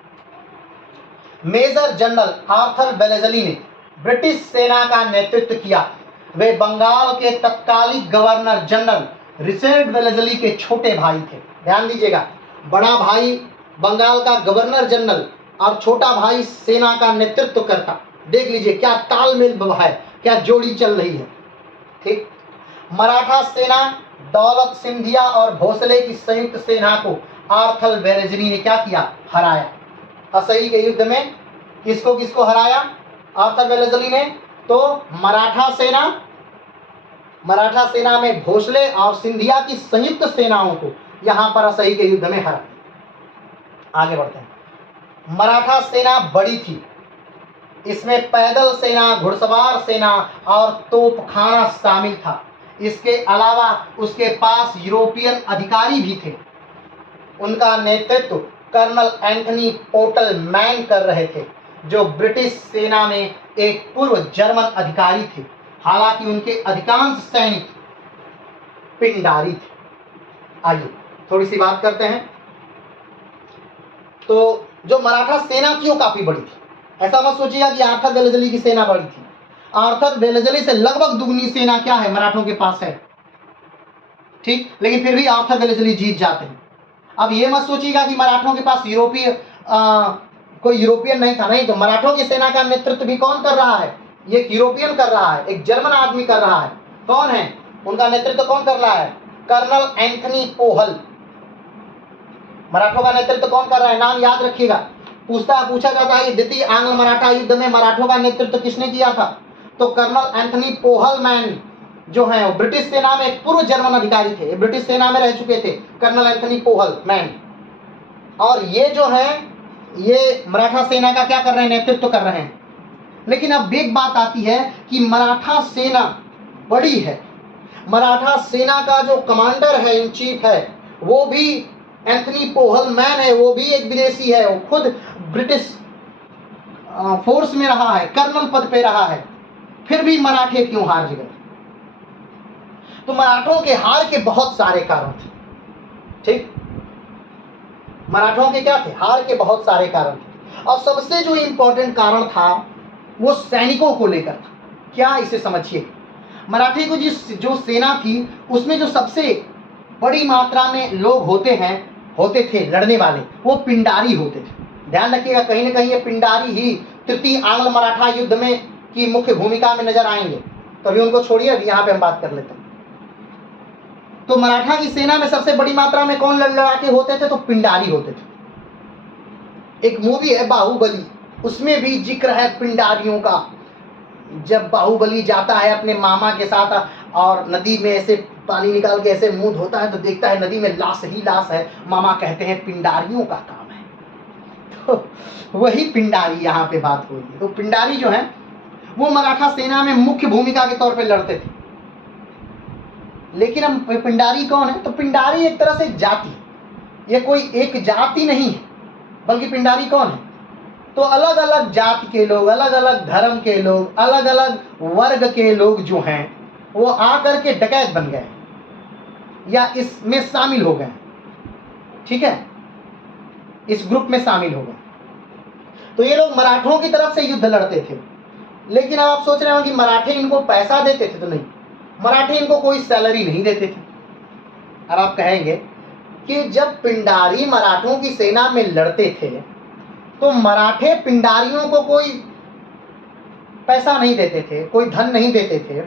मेजर जनरल आर्थर वेलेस्ली ने ब्रिटिश सेना का नेतृत्व किया। वे बंगाल के तत्कालीन गवर्नर जनरल रिचर्ड वेलेस्ली के छोटे भाई थे। ध्यान दीजिएगा, बड़ा भाई बंगाल का गवर्नर जनरल और छोटा भाई सेना का नेतृत्व करता। देख लीजिए क्या तालमेल है, क्या जोड़ी चल रही है। ठीक, मराठा सेना दौलत सिंधिया और भोसले की संयुक्त सेना को आर्थर वेलेस्ली ने क्या किया, हराया। असई के युद्ध में किसको किसको हराया आर्थर वेलेस्ली ने, तो मराठा सेना में भोसले और सिंधिया की संयुक्त सेनाओं को यहां पर असई के युद्ध में हरा। आगे बढ़ते हैं। मराठा सेना बड़ी थी, इसमें पैदल सेना, घुड़सवार सेना और तोपखाना शामिल था। इसके अलावा उसके पास यूरोपियन अधिकारी भी थे। उनका नेतृत्व कर्नल एंथनी पोटल मैन कर रहे थे, जो ब्रिटिश सेना में एक पूर्व जर्मन अधिकारी थे। हालांकि उनके अधिकांश सैनिक पिंडारी थे। आइए थोड़ी सी बात करते हैं। तो जो मराठा सेना थी वो काफी बड़ी थी। ऐसा मत सोचिएगा कि आर्थर वेलेस्ली की सेना बड़ी थी। आर्थर वेलेस्ली से लगभग दुगनी सेना क्या है, मराठों के पास है। ठीक, लेकिन फिर भी आर्थर वेलेस्ली जीत जाते हैं। अब ये मत सोचिएगा कि मराठों के पास कोई यूरोपियन नहीं था, नहीं। तो मराठों की सेना का नेतृत्व भी कौन कर रहा है, ये एक यूरोपियन कर रहा है, एक जर्मन आदमी कर रहा है। कौन है उनका नेतृत्व, कौन कर रहा है, कर्नल एंथनी पोहल। मराठों का नेतृत्व कौन कर रहा है, नाम याद रखिएगा, पूछा जाता है कि द्वितीय आंग्ल मराठा युद्ध में मराठों का नेतृत्व किसने किया था? तो कर्नल एंथनी पोहलमैन जो है वो ब्रिटिश सेना में एक पूर्व जर्मन अधिकारी थे, ब्रिटिश सेना में रह चुके थे, कर्नल एंथनी पोहलमैन। और ये जो है ये मराठा सेना का क्या कर रहे हैं? नेतृत्व कर रहे हैं। लेकिन अब एक बात आती है कि मराठा सेना बड़ी है, मराठा सेना का जो कमांडर है, इन चीफ है, वो भी एंथनी पोहलमैन है, वो भी एक विदेशी है, वो खुद ब्रिटिश फोर्स में रहा है, कर्नल पद पे रहा है, फिर भी मराठे क्यों हार गए? तो मराठों के हार के बहुत सारे कारण थे। ठीक, मराठों के क्या थे? हार के बहुत सारे कारण थे। और सबसे जो इंपॉर्टेंट कारण था वो सैनिकों को लेकर था। क्या, इसे समझिए। मराठे को जो सेना थी उसमें जो सबसे बड़ी मात्रा में लोग होते थे लड़ने वाले, वो पिंडारी होते थे। ध्यान रखिएगा, कहीं ना कहीं ये पिंडारी ही तृतीय आंग्ल मराठा युद्ध में की मुख्य भूमिका में नजर आएंगे। तो अभी उनको छोड़िए, अभी यहाँ पे हम बात कर लेते हैं। तो मराठा की सेना में सबसे बड़ी मात्रा में कौन लड़ाके होते थे? तो पिंडारी होते थे। एक मूवी है बाहुबली, उसमें भी जिक्र है पिंडारियों का। जब बाहुबली जाता है अपने मामा के साथ और नदी में ऐसे पानी निकाल के ऐसे मुंह धोता है तो देखता है नदी में लाश ही लाश है। मामा कहते हैं पिंडारियों का काम है। तो वही पिंडारी यहाँ पे बात हो रही है। तो पिंडारी जो है वो मराठा सेना में मुख्य भूमिका के तौर पे लड़ते थे। लेकिन हम पिंडारी कौन है? तो पिंडारी एक तरह से जाति, ये कोई एक जाति नहीं है, बल्कि पिंडारी कौन है? तो अलग अलग जाति के लोग, अलग अलग धर्म के लोग, अलग अलग वर्ग के लोग जो हैं वो आकर के डकैत बन गए या इसमें शामिल हो गए। ठीक है, इस ग्रुप में शामिल हो गए। तो ये लोग मराठों की तरफ से युद्ध लड़ते थे। लेकिन अब आप सोच रहे हो कि मराठे इनको पैसा देते थे? तो नहीं, मराठे इनको कोई सैलरी नहीं देते थे। अब आप कहेंगे कि जब पिंडारी मराठों की सेना में लड़ते थे तो मराठे पिंडारियों को कोई पैसा नहीं देते थे, कोई धन नहीं देते थे,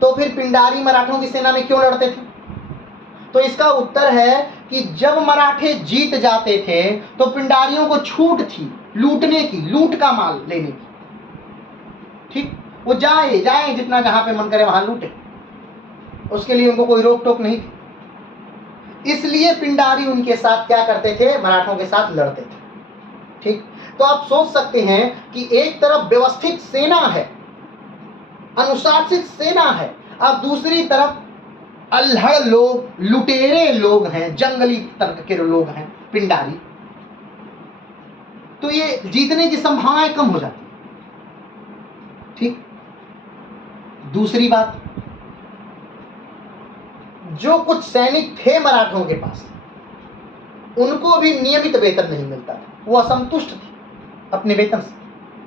तो फिर पिंडारी मराठों की सेना में क्यों लड़ते थे? तो इसका उत्तर है कि जब मराठे जीत जाते थे तो पिंडारियों को छूट थी लूटने की, लूट का माल लेने की। ठीक, वो जाए जितना जहां पे मन करे वहां लूटे, उसके लिए उनको कोई रोक टोक नहीं थी। इसलिए पिंडारी उनके साथ क्या करते थे? मराठों के साथ लड़ते थे। ठीक, तो आप सोच सकते हैं कि एक तरफ व्यवस्थित सेना है, अनुशासित सेना है, अब दूसरी तरफ अल्हड़ लोग, लुटेरे लोग हैं, जंगली तरह के लोग हैं, पिंडारी। तो ये जीतने की संभावनाएं कम हो जाती। ठीक, दूसरी बात, जो कुछ सैनिक थे मराठों के पास, उनको भी नियमित वेतन नहीं मिलता था, वो असंतुष्ट थे अपने वेतन से।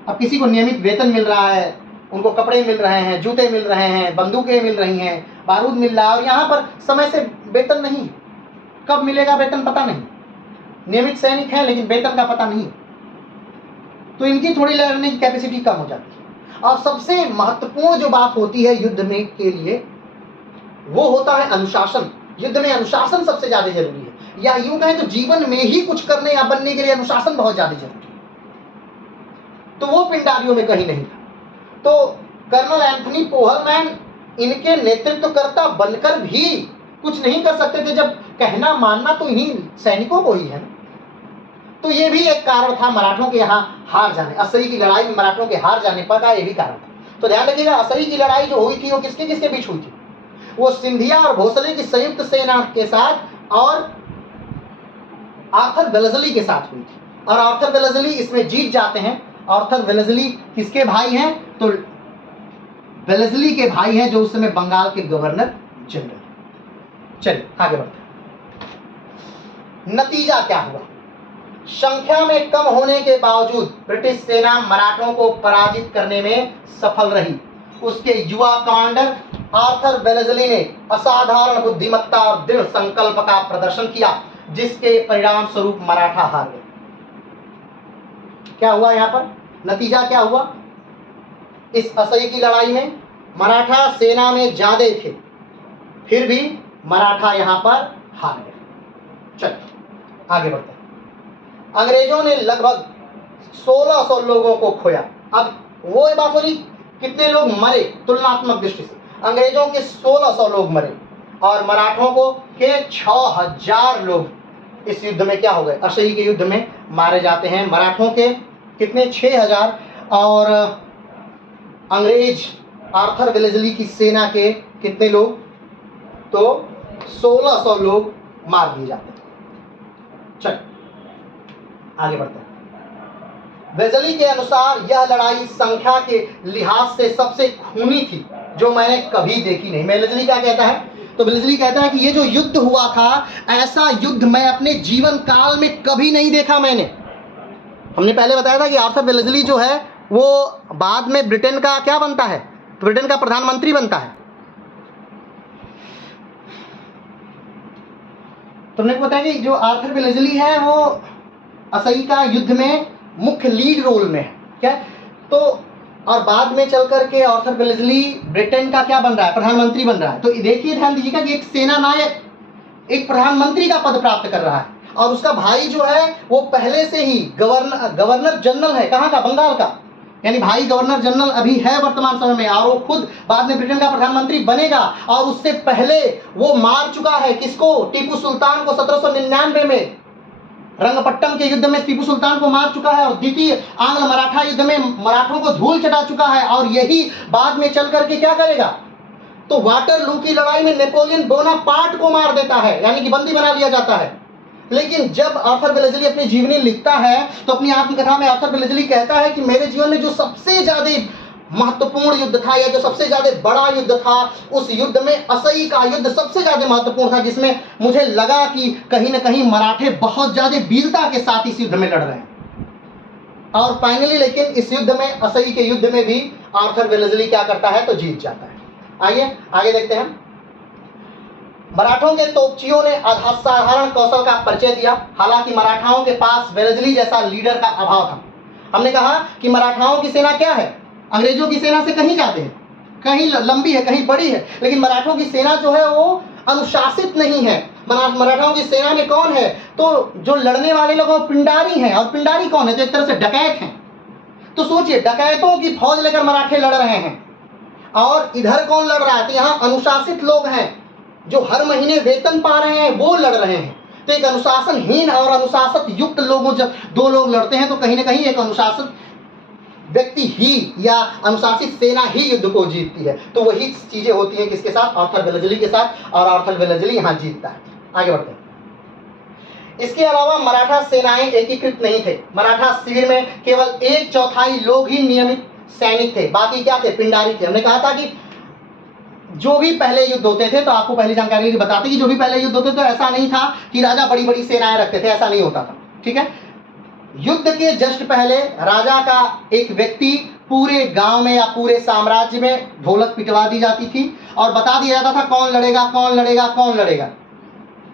अब किसी को नियमित वेतन मिल रहा है, उनको कपड़े मिल रहे हैं, जूते मिल रहे हैं, बंदूकें मिल रही हैं, बारूद मिल रहा है, और यहाँ पर समय से वेतन नहीं। कब मिलेगा वेतन पता नहीं। नियमित सैनिक हैं लेकिन वेतन का पता नहीं, तो इनकी थोड़ी लड़ने की कैपेसिटी कम हो जाती है। और सबसे महत्वपूर्ण जो बात होती है युद्ध में के लिए, वो होता है अनुशासन। युद्ध में अनुशासन सबसे ज्यादा जरूरी है, या यूं कहें तो जीवन में ही कुछ करने या बनने के लिए अनुशासन बहुत ज्यादा जरूरी है। तो वो पिंडारियों में कहीं नहीं था। तो कर्नल एंथनी पोहलमैन इनके नेतृत्वकर्ता बनकर भी कुछ नहीं कर सकते थे, जब कहना मानना तो इन्हीं सैनिकों को ही है। तो ये भी एक कारण था मराठों के यहाँ हार जाने, असरी की लड़ाई में मराठों के हार जाने पर का ये भी कारण था। तो ध्यान रखिएगा, असरी की लड़ाई जो हुई थी वो किसके किसके बीच हुई थी? वो सिंधिया और भोसले की संयुक्त सेना के साथ और आर्थर वेलेस्ली के साथ हुई थी। और आर्थर वेलेस्ली इसमें जीत जाते हैं। आर्थर वेलेस्ली किसके भाई हैं? तो वेलेस्ली के भाई हैं, जो उस समय बंगाल के गवर्नर जनरल। चलिए आगे बढ़ते हैं। नतीजा क्या हुआ? संख्या में कम होने के बावजूद ब्रिटिश सेना मराठों को पराजित करने में सफल रही। उसके युवा कमांडर आर्थर वेलेस्ली ने असाधारण बुद्धिमत्ता और दृढ़ संकल्प का प्रदर्शन किया, जिसके परिणाम स्वरूप मराठा हार गए। क्या हुआ यहाँ पर? नतीजा क्या हुआ? इस असह्य की लड़ाई में मराठा सेना में ज्यादा थे, फिर भी मराठा यहाँ पर हार गए। चलिए आगे बढ़ते हैं। अंग्रेजों ने लगभग 1600 लोगों को खोया। अब वो बात हो रही कितने लोग मरे तुलनात्मक दृष्टि से, अंग्रेजों के 1600 लोग मरे और मराठों को के 6000 लोग इस युद्ध में क्या हो गए, असही के युद्ध में मारे जाते हैं। मराठों के कितने 6000 और अंग्रेज आर्थर वेलेस्ली की सेना के कितने लोग, तो 1600 लोग मार दिए जाते हैं। चल आगे बढ़ते हैं। वेलेस्ली के अनुसार यह लड़ाई संख्या के लिहाज से सबसे खूनी थी जो मैंने कभी देखी नहीं। वेलेस्ली क्या कहता है, तो वेलेस्ली कहता है कि ये जो युद्ध हुआ था, ऐसा युद्ध मैं अपने जीवन काल में कभी नहीं देखा मैंने। हमने पहले बताया था कि आर्थर वेलेस्ली जो है वो बाद में ब्रिटेन का क्या बनता है, ब्रिटेन का प्रधानमंत्री बनता है। तुमने बताया कि जो आर्थर वेलेस्ली है वो असही का युद्ध में मुख्य लीड रोल में है, क्या, तो और बाद में चल करके आर्थर वेलेस्ली ब्रिटेन का क्या बन रहा है, प्रधानमंत्री बन रहा है। तो देखिए ध्यान दीजिएगा कि एक सेना नायक एक प्रधानमंत्री का पद प्राप्त कर रहा है और उसका भाई जो है वो पहले से ही गवर्नर जनरल है, कहाँ का, बंगाल का, यानी भाई गवर्नर जनरल अभी है वर्तमान समय में, और वो खुद बाद में ब्रिटेन का प्रधानमंत्री बनेगा। और उससे पहले वो मार चुका है किसको, टीपू सुल्तान को 1799 में रंगपट्टम के युद्ध में टीपू सुल्तान को मार चुका है और द्वितीय आंग्ल मराठा युद्ध में मराठों को धूल चटा चुका है। और यही बाद में चल करके क्या करेगा, तो वाटरलू की लड़ाई में नेपोलियन बोनापार्ट को मार देता है, यानी कि बंदी बना लिया जाता है। लेकिन जब आर्थर वेलेस्ली अपनी जीवनी लिखता है तो अपनी आत्मकथा में आर्थर वेलेस्ली कहता है कि मेरे जीवन में जो सबसे ज्यादा महत्वपूर्ण युद्ध था या जो सबसे ज्यादा बड़ा युद्ध था, उस युद्ध में असही का युद्ध सबसे ज्यादा महत्वपूर्ण था, जिसमें मुझे लगा कि कहीं ना कहीं मराठे बहुत ज्यादा वीरता के साथ इस युद्ध में लड़ रहे हैं। और फाइनली लेकिन इस युद्ध में, असही के युद्ध में भी आर्थर वेलेस्ली क्या करता है, तो जीत जाता है। आइए आगे देखते हैं। मराठों के तोपचियों ने असाधारण कौशल का परिचय दिया, हालांकि मराठाओं के पास वेलेस्ली जैसा लीडर का अभाव था। हमने कहा कि मराठाओं की सेना क्या है, अंग्रेजों की सेना से कहीं जाते हैं, कहीं लंबी है, कहीं बड़ी है, लेकिन मराठों की सेना जो है वो अनुशासित नहीं है। मराठाओं की सेना में कौन है, तो जो लड़ने वाले लोग वो पिंडारी हैं, और पिंडारी कौन है, तो एक तरह से डकैत हैं। तो सोचिए, डकैतों की फौज लेकर मराठे लड़ रहे हैं और इधर कौन लड़ रहा है, तो यहाँ अनुशासित लोग हैं जो हर महीने वेतन पा रहे हैं, वो लड़ रहे हैं। तो एक अनुशासनहीन और अनुशासित युक्त लोगों, जब दो लोग लड़ते हैं तो कहीं ना कहीं एक अनुशासित व्यक्ति ही या अनुशासित सेना ही युद्ध को जीतती है। तो वही चीजें होती हैं किसके साथ, आर्थर वेलेस्ली के साथ, और आर्थर वेलेस्ली यहाँ जीतता है। आगे बढ़ते हैं। इसके अलावा मराठा सेनाएं एकीकृत नहीं थे। मराठा शिविर में केवल 1/4 लोग ही नियमित सैनिक थे, बाकी क्या थे, पिंडारी थे। हमने कहा था कि जो भी पहले युद्ध होते थे, तो आपको पहली जानकारी बताते कि जो भी पहले युद्ध होते थे तो ऐसा नहीं था कि राजा बड़ी बड़ी सेनाएं रखते थे, ऐसा नहीं होता था, ठीक है। युद्ध के जस्ट पहले राजा का एक व्यक्ति पूरे गांव में या पूरे साम्राज्य में ढोलक पिटवा दी जाती थी और बता दिया जाता था कौन लड़ेगा कौन लड़ेगा कौन लड़ेगा।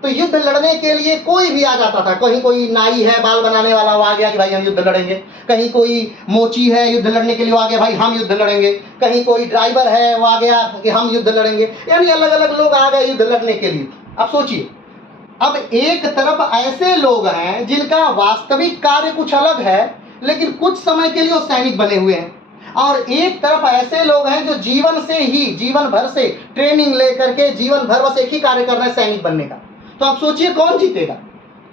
तो युद्ध लड़ने के लिए कोई भी आ जाता था, कहीं कोई नाई है बाल बनाने वाला, वो आ गया कि भाई हम युद्ध लड़ेंगे, कहीं कोई मोची है युद्ध लड़ने के लिए, वो आ गया भाई हम युद्ध लड़ेंगे, कहीं कोई ड्राइवर है वो आ गया कि हम युद्ध लड़ेंगे, यानी अलग अलग लोग आ गए युद्ध लड़ने के लिए। अब सोचिए, अब एक तरफ ऐसे लोग हैं जिनका वास्तविक कार्य कुछ अलग है, लेकिन कुछ समय के लिए वो सैनिक बने हुए हैं, और एक तरफ ऐसे लोग हैं जो जीवन से ही, जीवन भर से ट्रेनिंग लेकर के जीवन भर बस एक ही कार्य कर रहे हैं, सैनिक बनने का। तो आप सोचिए कौन जीतेगा,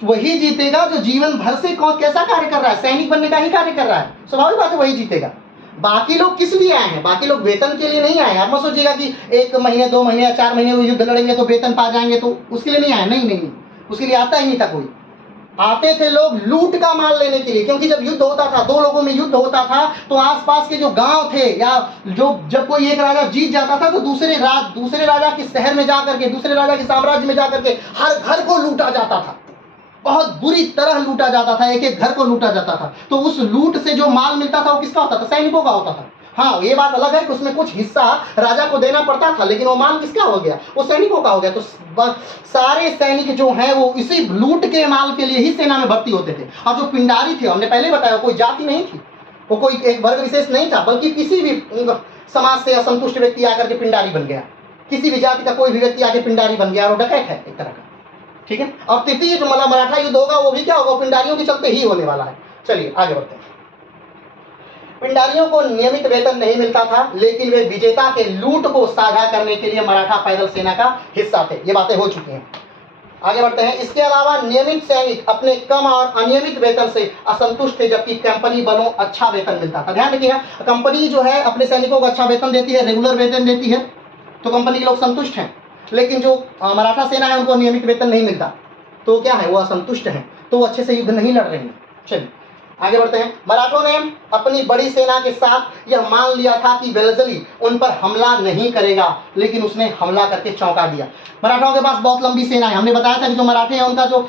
वही जीतेगा जो जीवन भर से कौन कैसा कार्य कर रहा है, सैनिक बनने का ही कार्य कर रहा है, स्वाभाविक बात है वही जीतेगा। बाकी लोग किस लिए आए हैं, बाकी लोग वेतन के लिए नहीं आए हैं। आप मत सोचिएगा कि 1 महीने 2 महीने या 4 महीने वो युद्ध लड़ेंगे तो वेतन पा जाएंगे, तो उसके लिए नहीं आए, नहीं, उसके लिए आता ही नहीं था कोई। आते थे लोग लूट का माल लेने के लिए, क्योंकि जब युद्ध होता था, 2 लोगों में युद्ध होता था, तो आसपास के जो गांव थे या जो जब कोई एक राजा जीत जाता था तो दूसरे राजा के शहर में जाकर के, दूसरे राजा के साम्राज्य में जाकर के हर घर को लूटा जाता था, बहुत बुरी तरह लूटा जाता था, एक एक घर को लूटा जाता था। तो उस लूट से जो माल मिलता था वो किसका होता था, सैनिकों का होता था। हाँ, ये बात अलग है कि उसमें कुछ हिस्सा राजा को देना पड़ता था, लेकिन वो माल किसका हो गया, वो सैनिकों का हो गया। तो सारे सैनिक जो हैं वो इसी लूट के माल के लिए ही सेना में भर्ती होते थे। और जो पिंडारी थे, हमने पहले बताया, कोई जाति नहीं थी, वो कोई एक वर्ग विशेष नहीं था, बल्कि किसी भी समाज से असंतुष्ट व्यक्ति आकर के पिंडारी बन गया, किसी भी जाति का कोई भी व्यक्ति आके पिंडारी बन गया, और वो डकैत है एक तरह का, ठीक है। और तृतीय जो मराठा युद्ध होगा वो भी क्या होगा, पिंडारियों के चलते ही होने वाला है। चलिए आगे बढ़ते हैं। पिंडारियों को नियमित वेतन नहीं मिलता था, लेकिन वे विजेता के लूट को साझा करने के लिए मराठा पैदल सेना का हिस्सा थे। ये बातें हो चुकी हैं। आगे बढ़ते हैं। इसके अलावा नियमित सैनिक अपने कम और अनियमित वेतन से असंतुष्ट थे, जबकि कंपनी बलों अच्छा वेतन मिलता था। ध्यान रखिएगा, कंपनी जो है अपने सैनिकों को अच्छा वेतन देती है, रेगुलर वेतन देती है, तो कंपनी के लोग संतुष्ट हैं। लेकिन जो मराठा सेना है उनको नियमित वेतन नहीं मिलता, तो क्या है, वो असंतुष्ट हैं, तो वो अच्छे से युद्ध नहीं लड़ रहे हैं। चलिए आगे बढ़ते हैं। मराठों ने अपनी बड़ी सेना के साथ यह मान लिया था कि वेलजली उन पर हमला नहीं करेगा, लेकिन उसने हमला करके चौंका दिया। मराठों के पास बहुत लंबी सेना है। हमने बताया था कि जो मराठे हैं उनका जो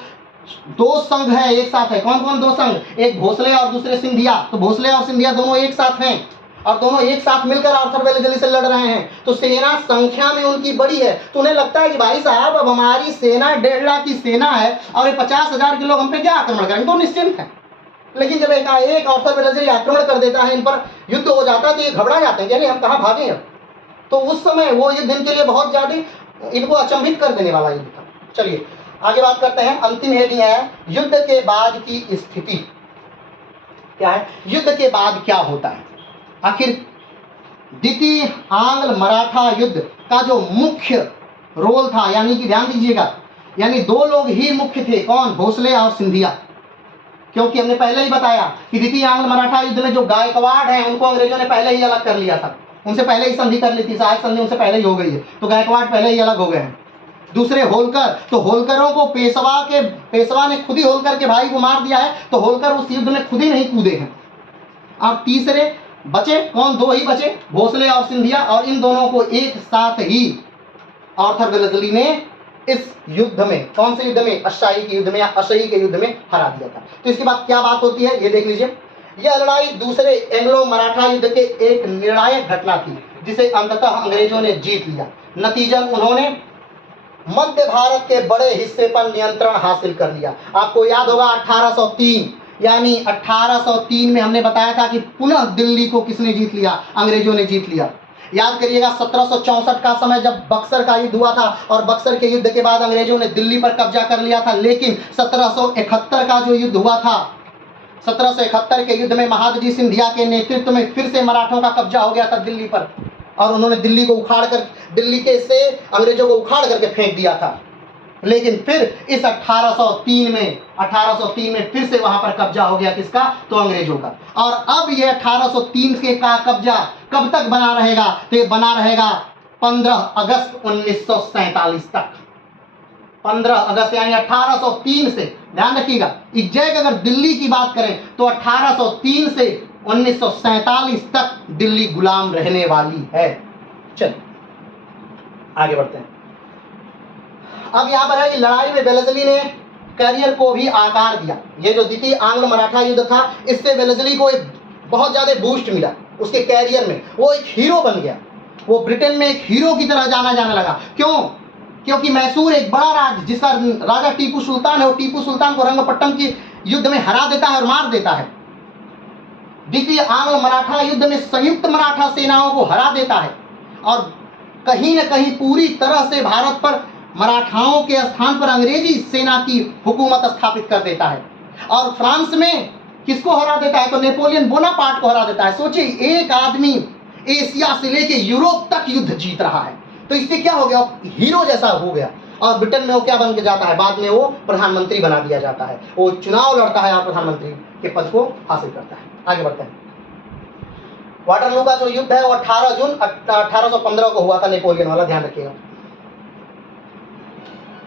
दो संघ है एक साथ है। कौन कौन दो संघ? एक भोसले और दूसरे सिंधिया। तो भोसले और सिंधिया दोनों एक साथ हैं और दोनों एक साथ मिलकर आर्थर वेलजली से लड़ रहे हैं। तो सेना संख्या में उनकी बड़ी है। तो उन्हें लगता है कि भाई साहब अब हमारी सेना 1.5 लाख की सेना है और ये 50,000 के लोग हम पे क्या आक्रमण करेंगे, तो निश्चिंत है। लेकिन जब एक आर्थर वेलजली आक्रमण कर देता है, इन पर युद्ध हो जाता है, तो ये घबरा जाते हैं कि अरे हम कहाँ भागे अब। तो उस समय वो युद्ध इनके लिए बहुत ज्यादा इनको अचंभित कर देने वाला युद्ध था। चलिए आगे बात करते हैं। अंतिम हेडिंग है युद्ध के बाद की स्थिति। क्या है? युद्ध के बाद क्या होता है? आखिर द्वितीय आंग्ल मराठा युद्ध का जो मुख्य रोल था, यानी कि ध्यान दीजिएगा, यानी दो लोग ही मुख्य थे। कौन? भोसले और सिंधिया। क्योंकि हमने पहले ही बताया कि द्वितीय आंग्ल मराठा युद्ध में जो गायकवाड़ है उनको अंग्रेजों ने पहले ही अलग कर लिया था, उनसे पहले ही संधि कर ली थी, सहायक संधि उनसे पहले ही हो गई है, तो गायकवाड़ पहले ही अलग हो गए हैं। दूसरे होलकर, तो होलकरों को पेशवा ने खुद ही होलकर के भाई को मार दिया है, तो होलकर उस युद्ध में खुद ही नहीं कूदे हैं। और तीसरे बचे कौन? दो ही बचे, भोसले और सिंधिया, और इन दोनों को एक साथ ही आर्थर वेलजली ने इस युद्ध में, कौन से युद्ध में? अशाही के युद्ध में या अशही के युद्ध में हरा दिया था। तो इसके बाद क्या बात होती है ये देख लीजिए। यह लड़ाई दूसरे एंग्लो मराठा युद्ध के एक निर्णायक घटना थी, जिसे अंततः अंग्रेजों ने जीत लिया। नतीजन उन्होंने मध्य भारत के बड़े हिस्से पर नियंत्रण हासिल कर लिया। आपको याद होगा 1803, यानी 1803 में हमने बताया था कि पुनः दिल्ली को किसने जीत लिया? अंग्रेजों ने जीत लिया। याद करिएगा 1764 का समय जब बक्सर का युद्ध हुआ था, और बक्सर के युद्ध के बाद अंग्रेजों ने दिल्ली पर कब्जा कर लिया था। लेकिन 1771 का जो युद्ध हुआ था, 1771 के युद्ध में महादजी सिंधिया के नेतृत्व में फिर से मराठों का कब्जा हो गया था दिल्ली पर, और उन्होंने दिल्ली को उखाड़ कर, दिल्ली के से अंग्रेजों को उखाड़ करके फेंक दिया था। लेकिन फिर इस 1803 में फिर से वहां पर कब्जा हो गया, किसका? तो अंग्रेजों का। और अब ये 1803 के का कब्जा कब तक बना रहेगा? तो ये बना रहेगा 15 अगस्त 1947 तक। 15 अगस्त यानी 1803 से, ध्यान रखिएगा, एग्जैक्ट अगर दिल्ली की बात करें तो 1803 से 1947 तक दिल्ली गुलाम रहने वाली है। चलिए आगे बढ़ते हैं। अब यहां पर है कि लड़ाई में वेलजली ने करियर को भी आकार दिया। ये जो द्वितीय आंग्ल मराठा युद्ध था, इससे वेलजली को एक बहुत ज्यादा बूस्ट मिला उसके कैरियर में। वो एक हीरो बन गया, वो ब्रिटेन में एक हीरो की तरह जाना जाने लगा। क्यों? क्योंकि मैसूर एक बड़ा राज्य, जिसका राजा टीपू सुल्तान है, वो टीपू सुल्तान को रंगपट्टम की युद्ध में हरा देता है और मार देता है। द्वितीय आंग्ल मराठा युद्ध में संयुक्त मराठा सेनाओं को हरा देता है और कहीं न कहीं पूरी तरह से भारत पर मराठाओं के स्थान पर अंग्रेजी सेना की हुकूमत स्थापित कर देता है। और फ्रांस में किसको हरा देता है? तो नेपोलियन बोनापार्ट को हरा देता है। सोचिए, एक आदमी एशिया से लेके यूरोप तक युद्ध जीत रहा है, तो इससे क्या हो गया? हीरो जैसा हो गया। और ब्रिटेन में वो क्या बन के जाता है? बाद में वो प्रधानमंत्री बना दिया जाता है। वो चुनाव लड़ता है और प्रधानमंत्री के पद को हासिल करता है। आगे बढ़ते हैं। वाटरलू का जो युद्ध है वो 18 जून 1815 को हुआ था, नेपोलियन वाला, ध्यान रखिएगा।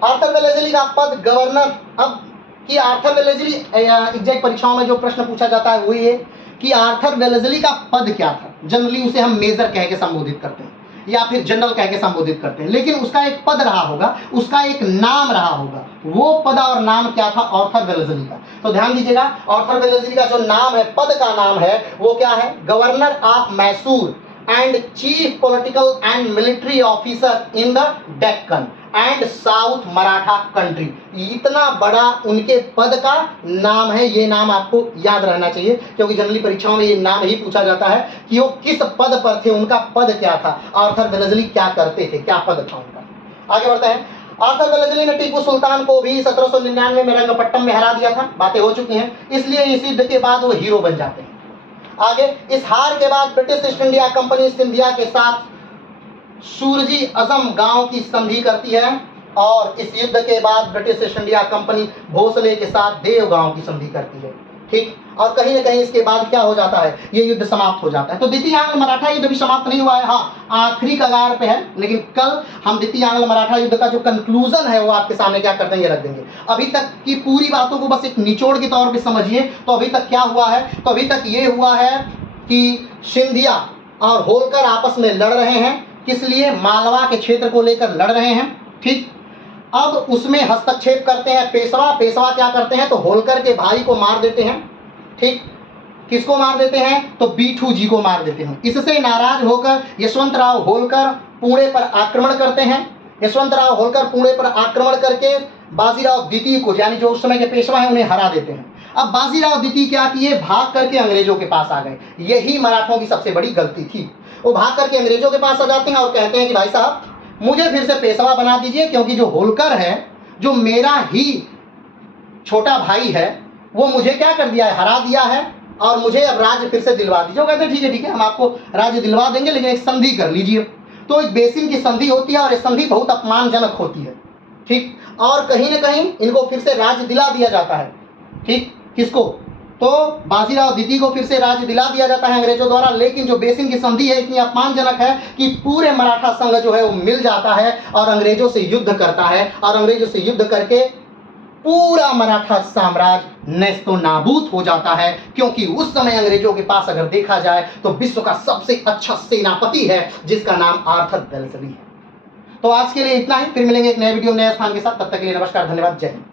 आर्थर वेलेस्ली का पद गवर्नर। अब कि आर्थर वेलेस्ली एग्जैक्ट परीक्षाओं में जो प्रश्न पूछा जाता है वही है कि आर्थर वेलेस्ली का पद क्या था। जनरली उसे हम मेजर कह के संबोधित करते हैं या फिर जनरल कह के संबोधित करते हैं, लेकिन उसका एक पद रहा होगा, उसका एक नाम रहा होगा। वो पद और नाम क्या था आर्थर वेलेस्ली का? तो ध्यान दीजिएगा, आर्थर वेलेस्ली का जो नाम है, पद का नाम है, वो क्या है? Governor of Mysore and chief political and military officer in the Deccan and south Maratha country. इतना बड़ा उनके पद का नाम है। ये नाम आपको याद रहना चाहिए, क्योंकि जनरली परीक्षाओं में ये नाम ही पूछा जाता है कि वो किस पद पर थे, उनका पद क्या था, आर्थर वेलेस्ली क्या करते थे, क्या पद था उनका। आगे बढ़ते हैं। आर्थर वेलेस्ली ने टीपू सुल्तान को भी 1799 में रंगपट्टम में हरा दिया था, बातें हो चुकी हैं, इसलिए इस युद्ध के बाद वो हीरो बन जाते हैं। आगे, इस हार के बाद British East India company Scindia के साथ सूरजी अजम गांव की संधि करती है और इस युद्ध के बाद British East India Company Bhosale के साथ देव गांव की संधि करती है। ठीक, और कहीं न कहीं इसके बाद क्या हो जाता है, ये युद्ध समाप्त हो जाता है। तो द्वितीय आंग्ल मराठा युद्ध भी समाप्त नहीं हुआ है, हाँ आखिरी कगार पे है, लेकिन कल हम द्वितीय आंग्ल मराठा युद्ध का जो कंक्लूजन है वो आपके सामने क्या कर देंगे, रख देंगे। अभी तक की पूरी बातों को बस एक निचोड़ के तौर पे समझिए। तो अभी तक क्या हुआ है, तो अभी तक ये हुआ है कि सिंधिया और होलकर आपस में लड़ रहे हैं, किस लिए, मालवा के क्षेत्र को लेकर लड़ रहे हैं। ठीक, अब उसमें हस्तक्षेप करते हैं पेशवा। पेशवा क्या करते हैं, तो होलकर के भाई को मार देते हैं। ठीक, किसको मार देते हैं, तो बीठू जी को मार देते हैं। इससे नाराज होकर यशवंतराव होलकर पुणे पर आक्रमण करते हैं। यशवंतराव होलकर पुणे पर आक्रमण करके बाजीराव द्वितीय को, यानी जो उस समय के पेशवा हैं, उन्हें हरा देते हैं। अब बाजीराव द्वितीय क्या किए, भाग करके अंग्रेजों के पास आ गए। यही मराठों की सबसे बड़ी गलती थी। वो भाग करके अंग्रेजों के पास आ जाते हैं और कहते हैं कि भाई साहब मुझे फिर से पेशवा बना दीजिए, क्योंकि जो होलकर है, जो मेरा ही छोटा भाई है, वो मुझे क्या कर दिया है, हरा दिया है, और मुझे अब राज्य फिर से दिलवा दीजिए। वो कहते हैं ठीक है हम आपको राज्य दिलवा देंगे, लेकिन एक संधि कर लीजिए। तो एक बेसिन की संधि होती है और ये संधि बहुत अपमानजनक होती है। ठीक, और कहीं ना कहीं इनको फिर से राज्य दिला दिया जाता है। ठीक, किसको, तो बाजीराव द्वितीय को फिर से राज्य दिला दिया जाता है अंग्रेजों द्वारा। लेकिन जो बेसिन की संधि है इतनी अपमानजनक है कि पूरे मराठा संघ जो है वो मिल जाता है और अंग्रेजों से युद्ध करता है, और अंग्रेजों से युद्ध करके पूरा मराठा साम्राज्य नेस्तो नाबूद हो जाता है। क्योंकि उस समय अंग्रेजों के पास अगर देखा जाए तो विश्व का सबसे अच्छा सेनापति है जिसका नाम आर्थर वेल्लेस्ली है। तो आज के लिए इतना ही, फिर मिलेंगे एक नए वीडियो नए स्थान के साथ। तब तक के लिए नमस्कार, धन्यवाद, जय हिंद।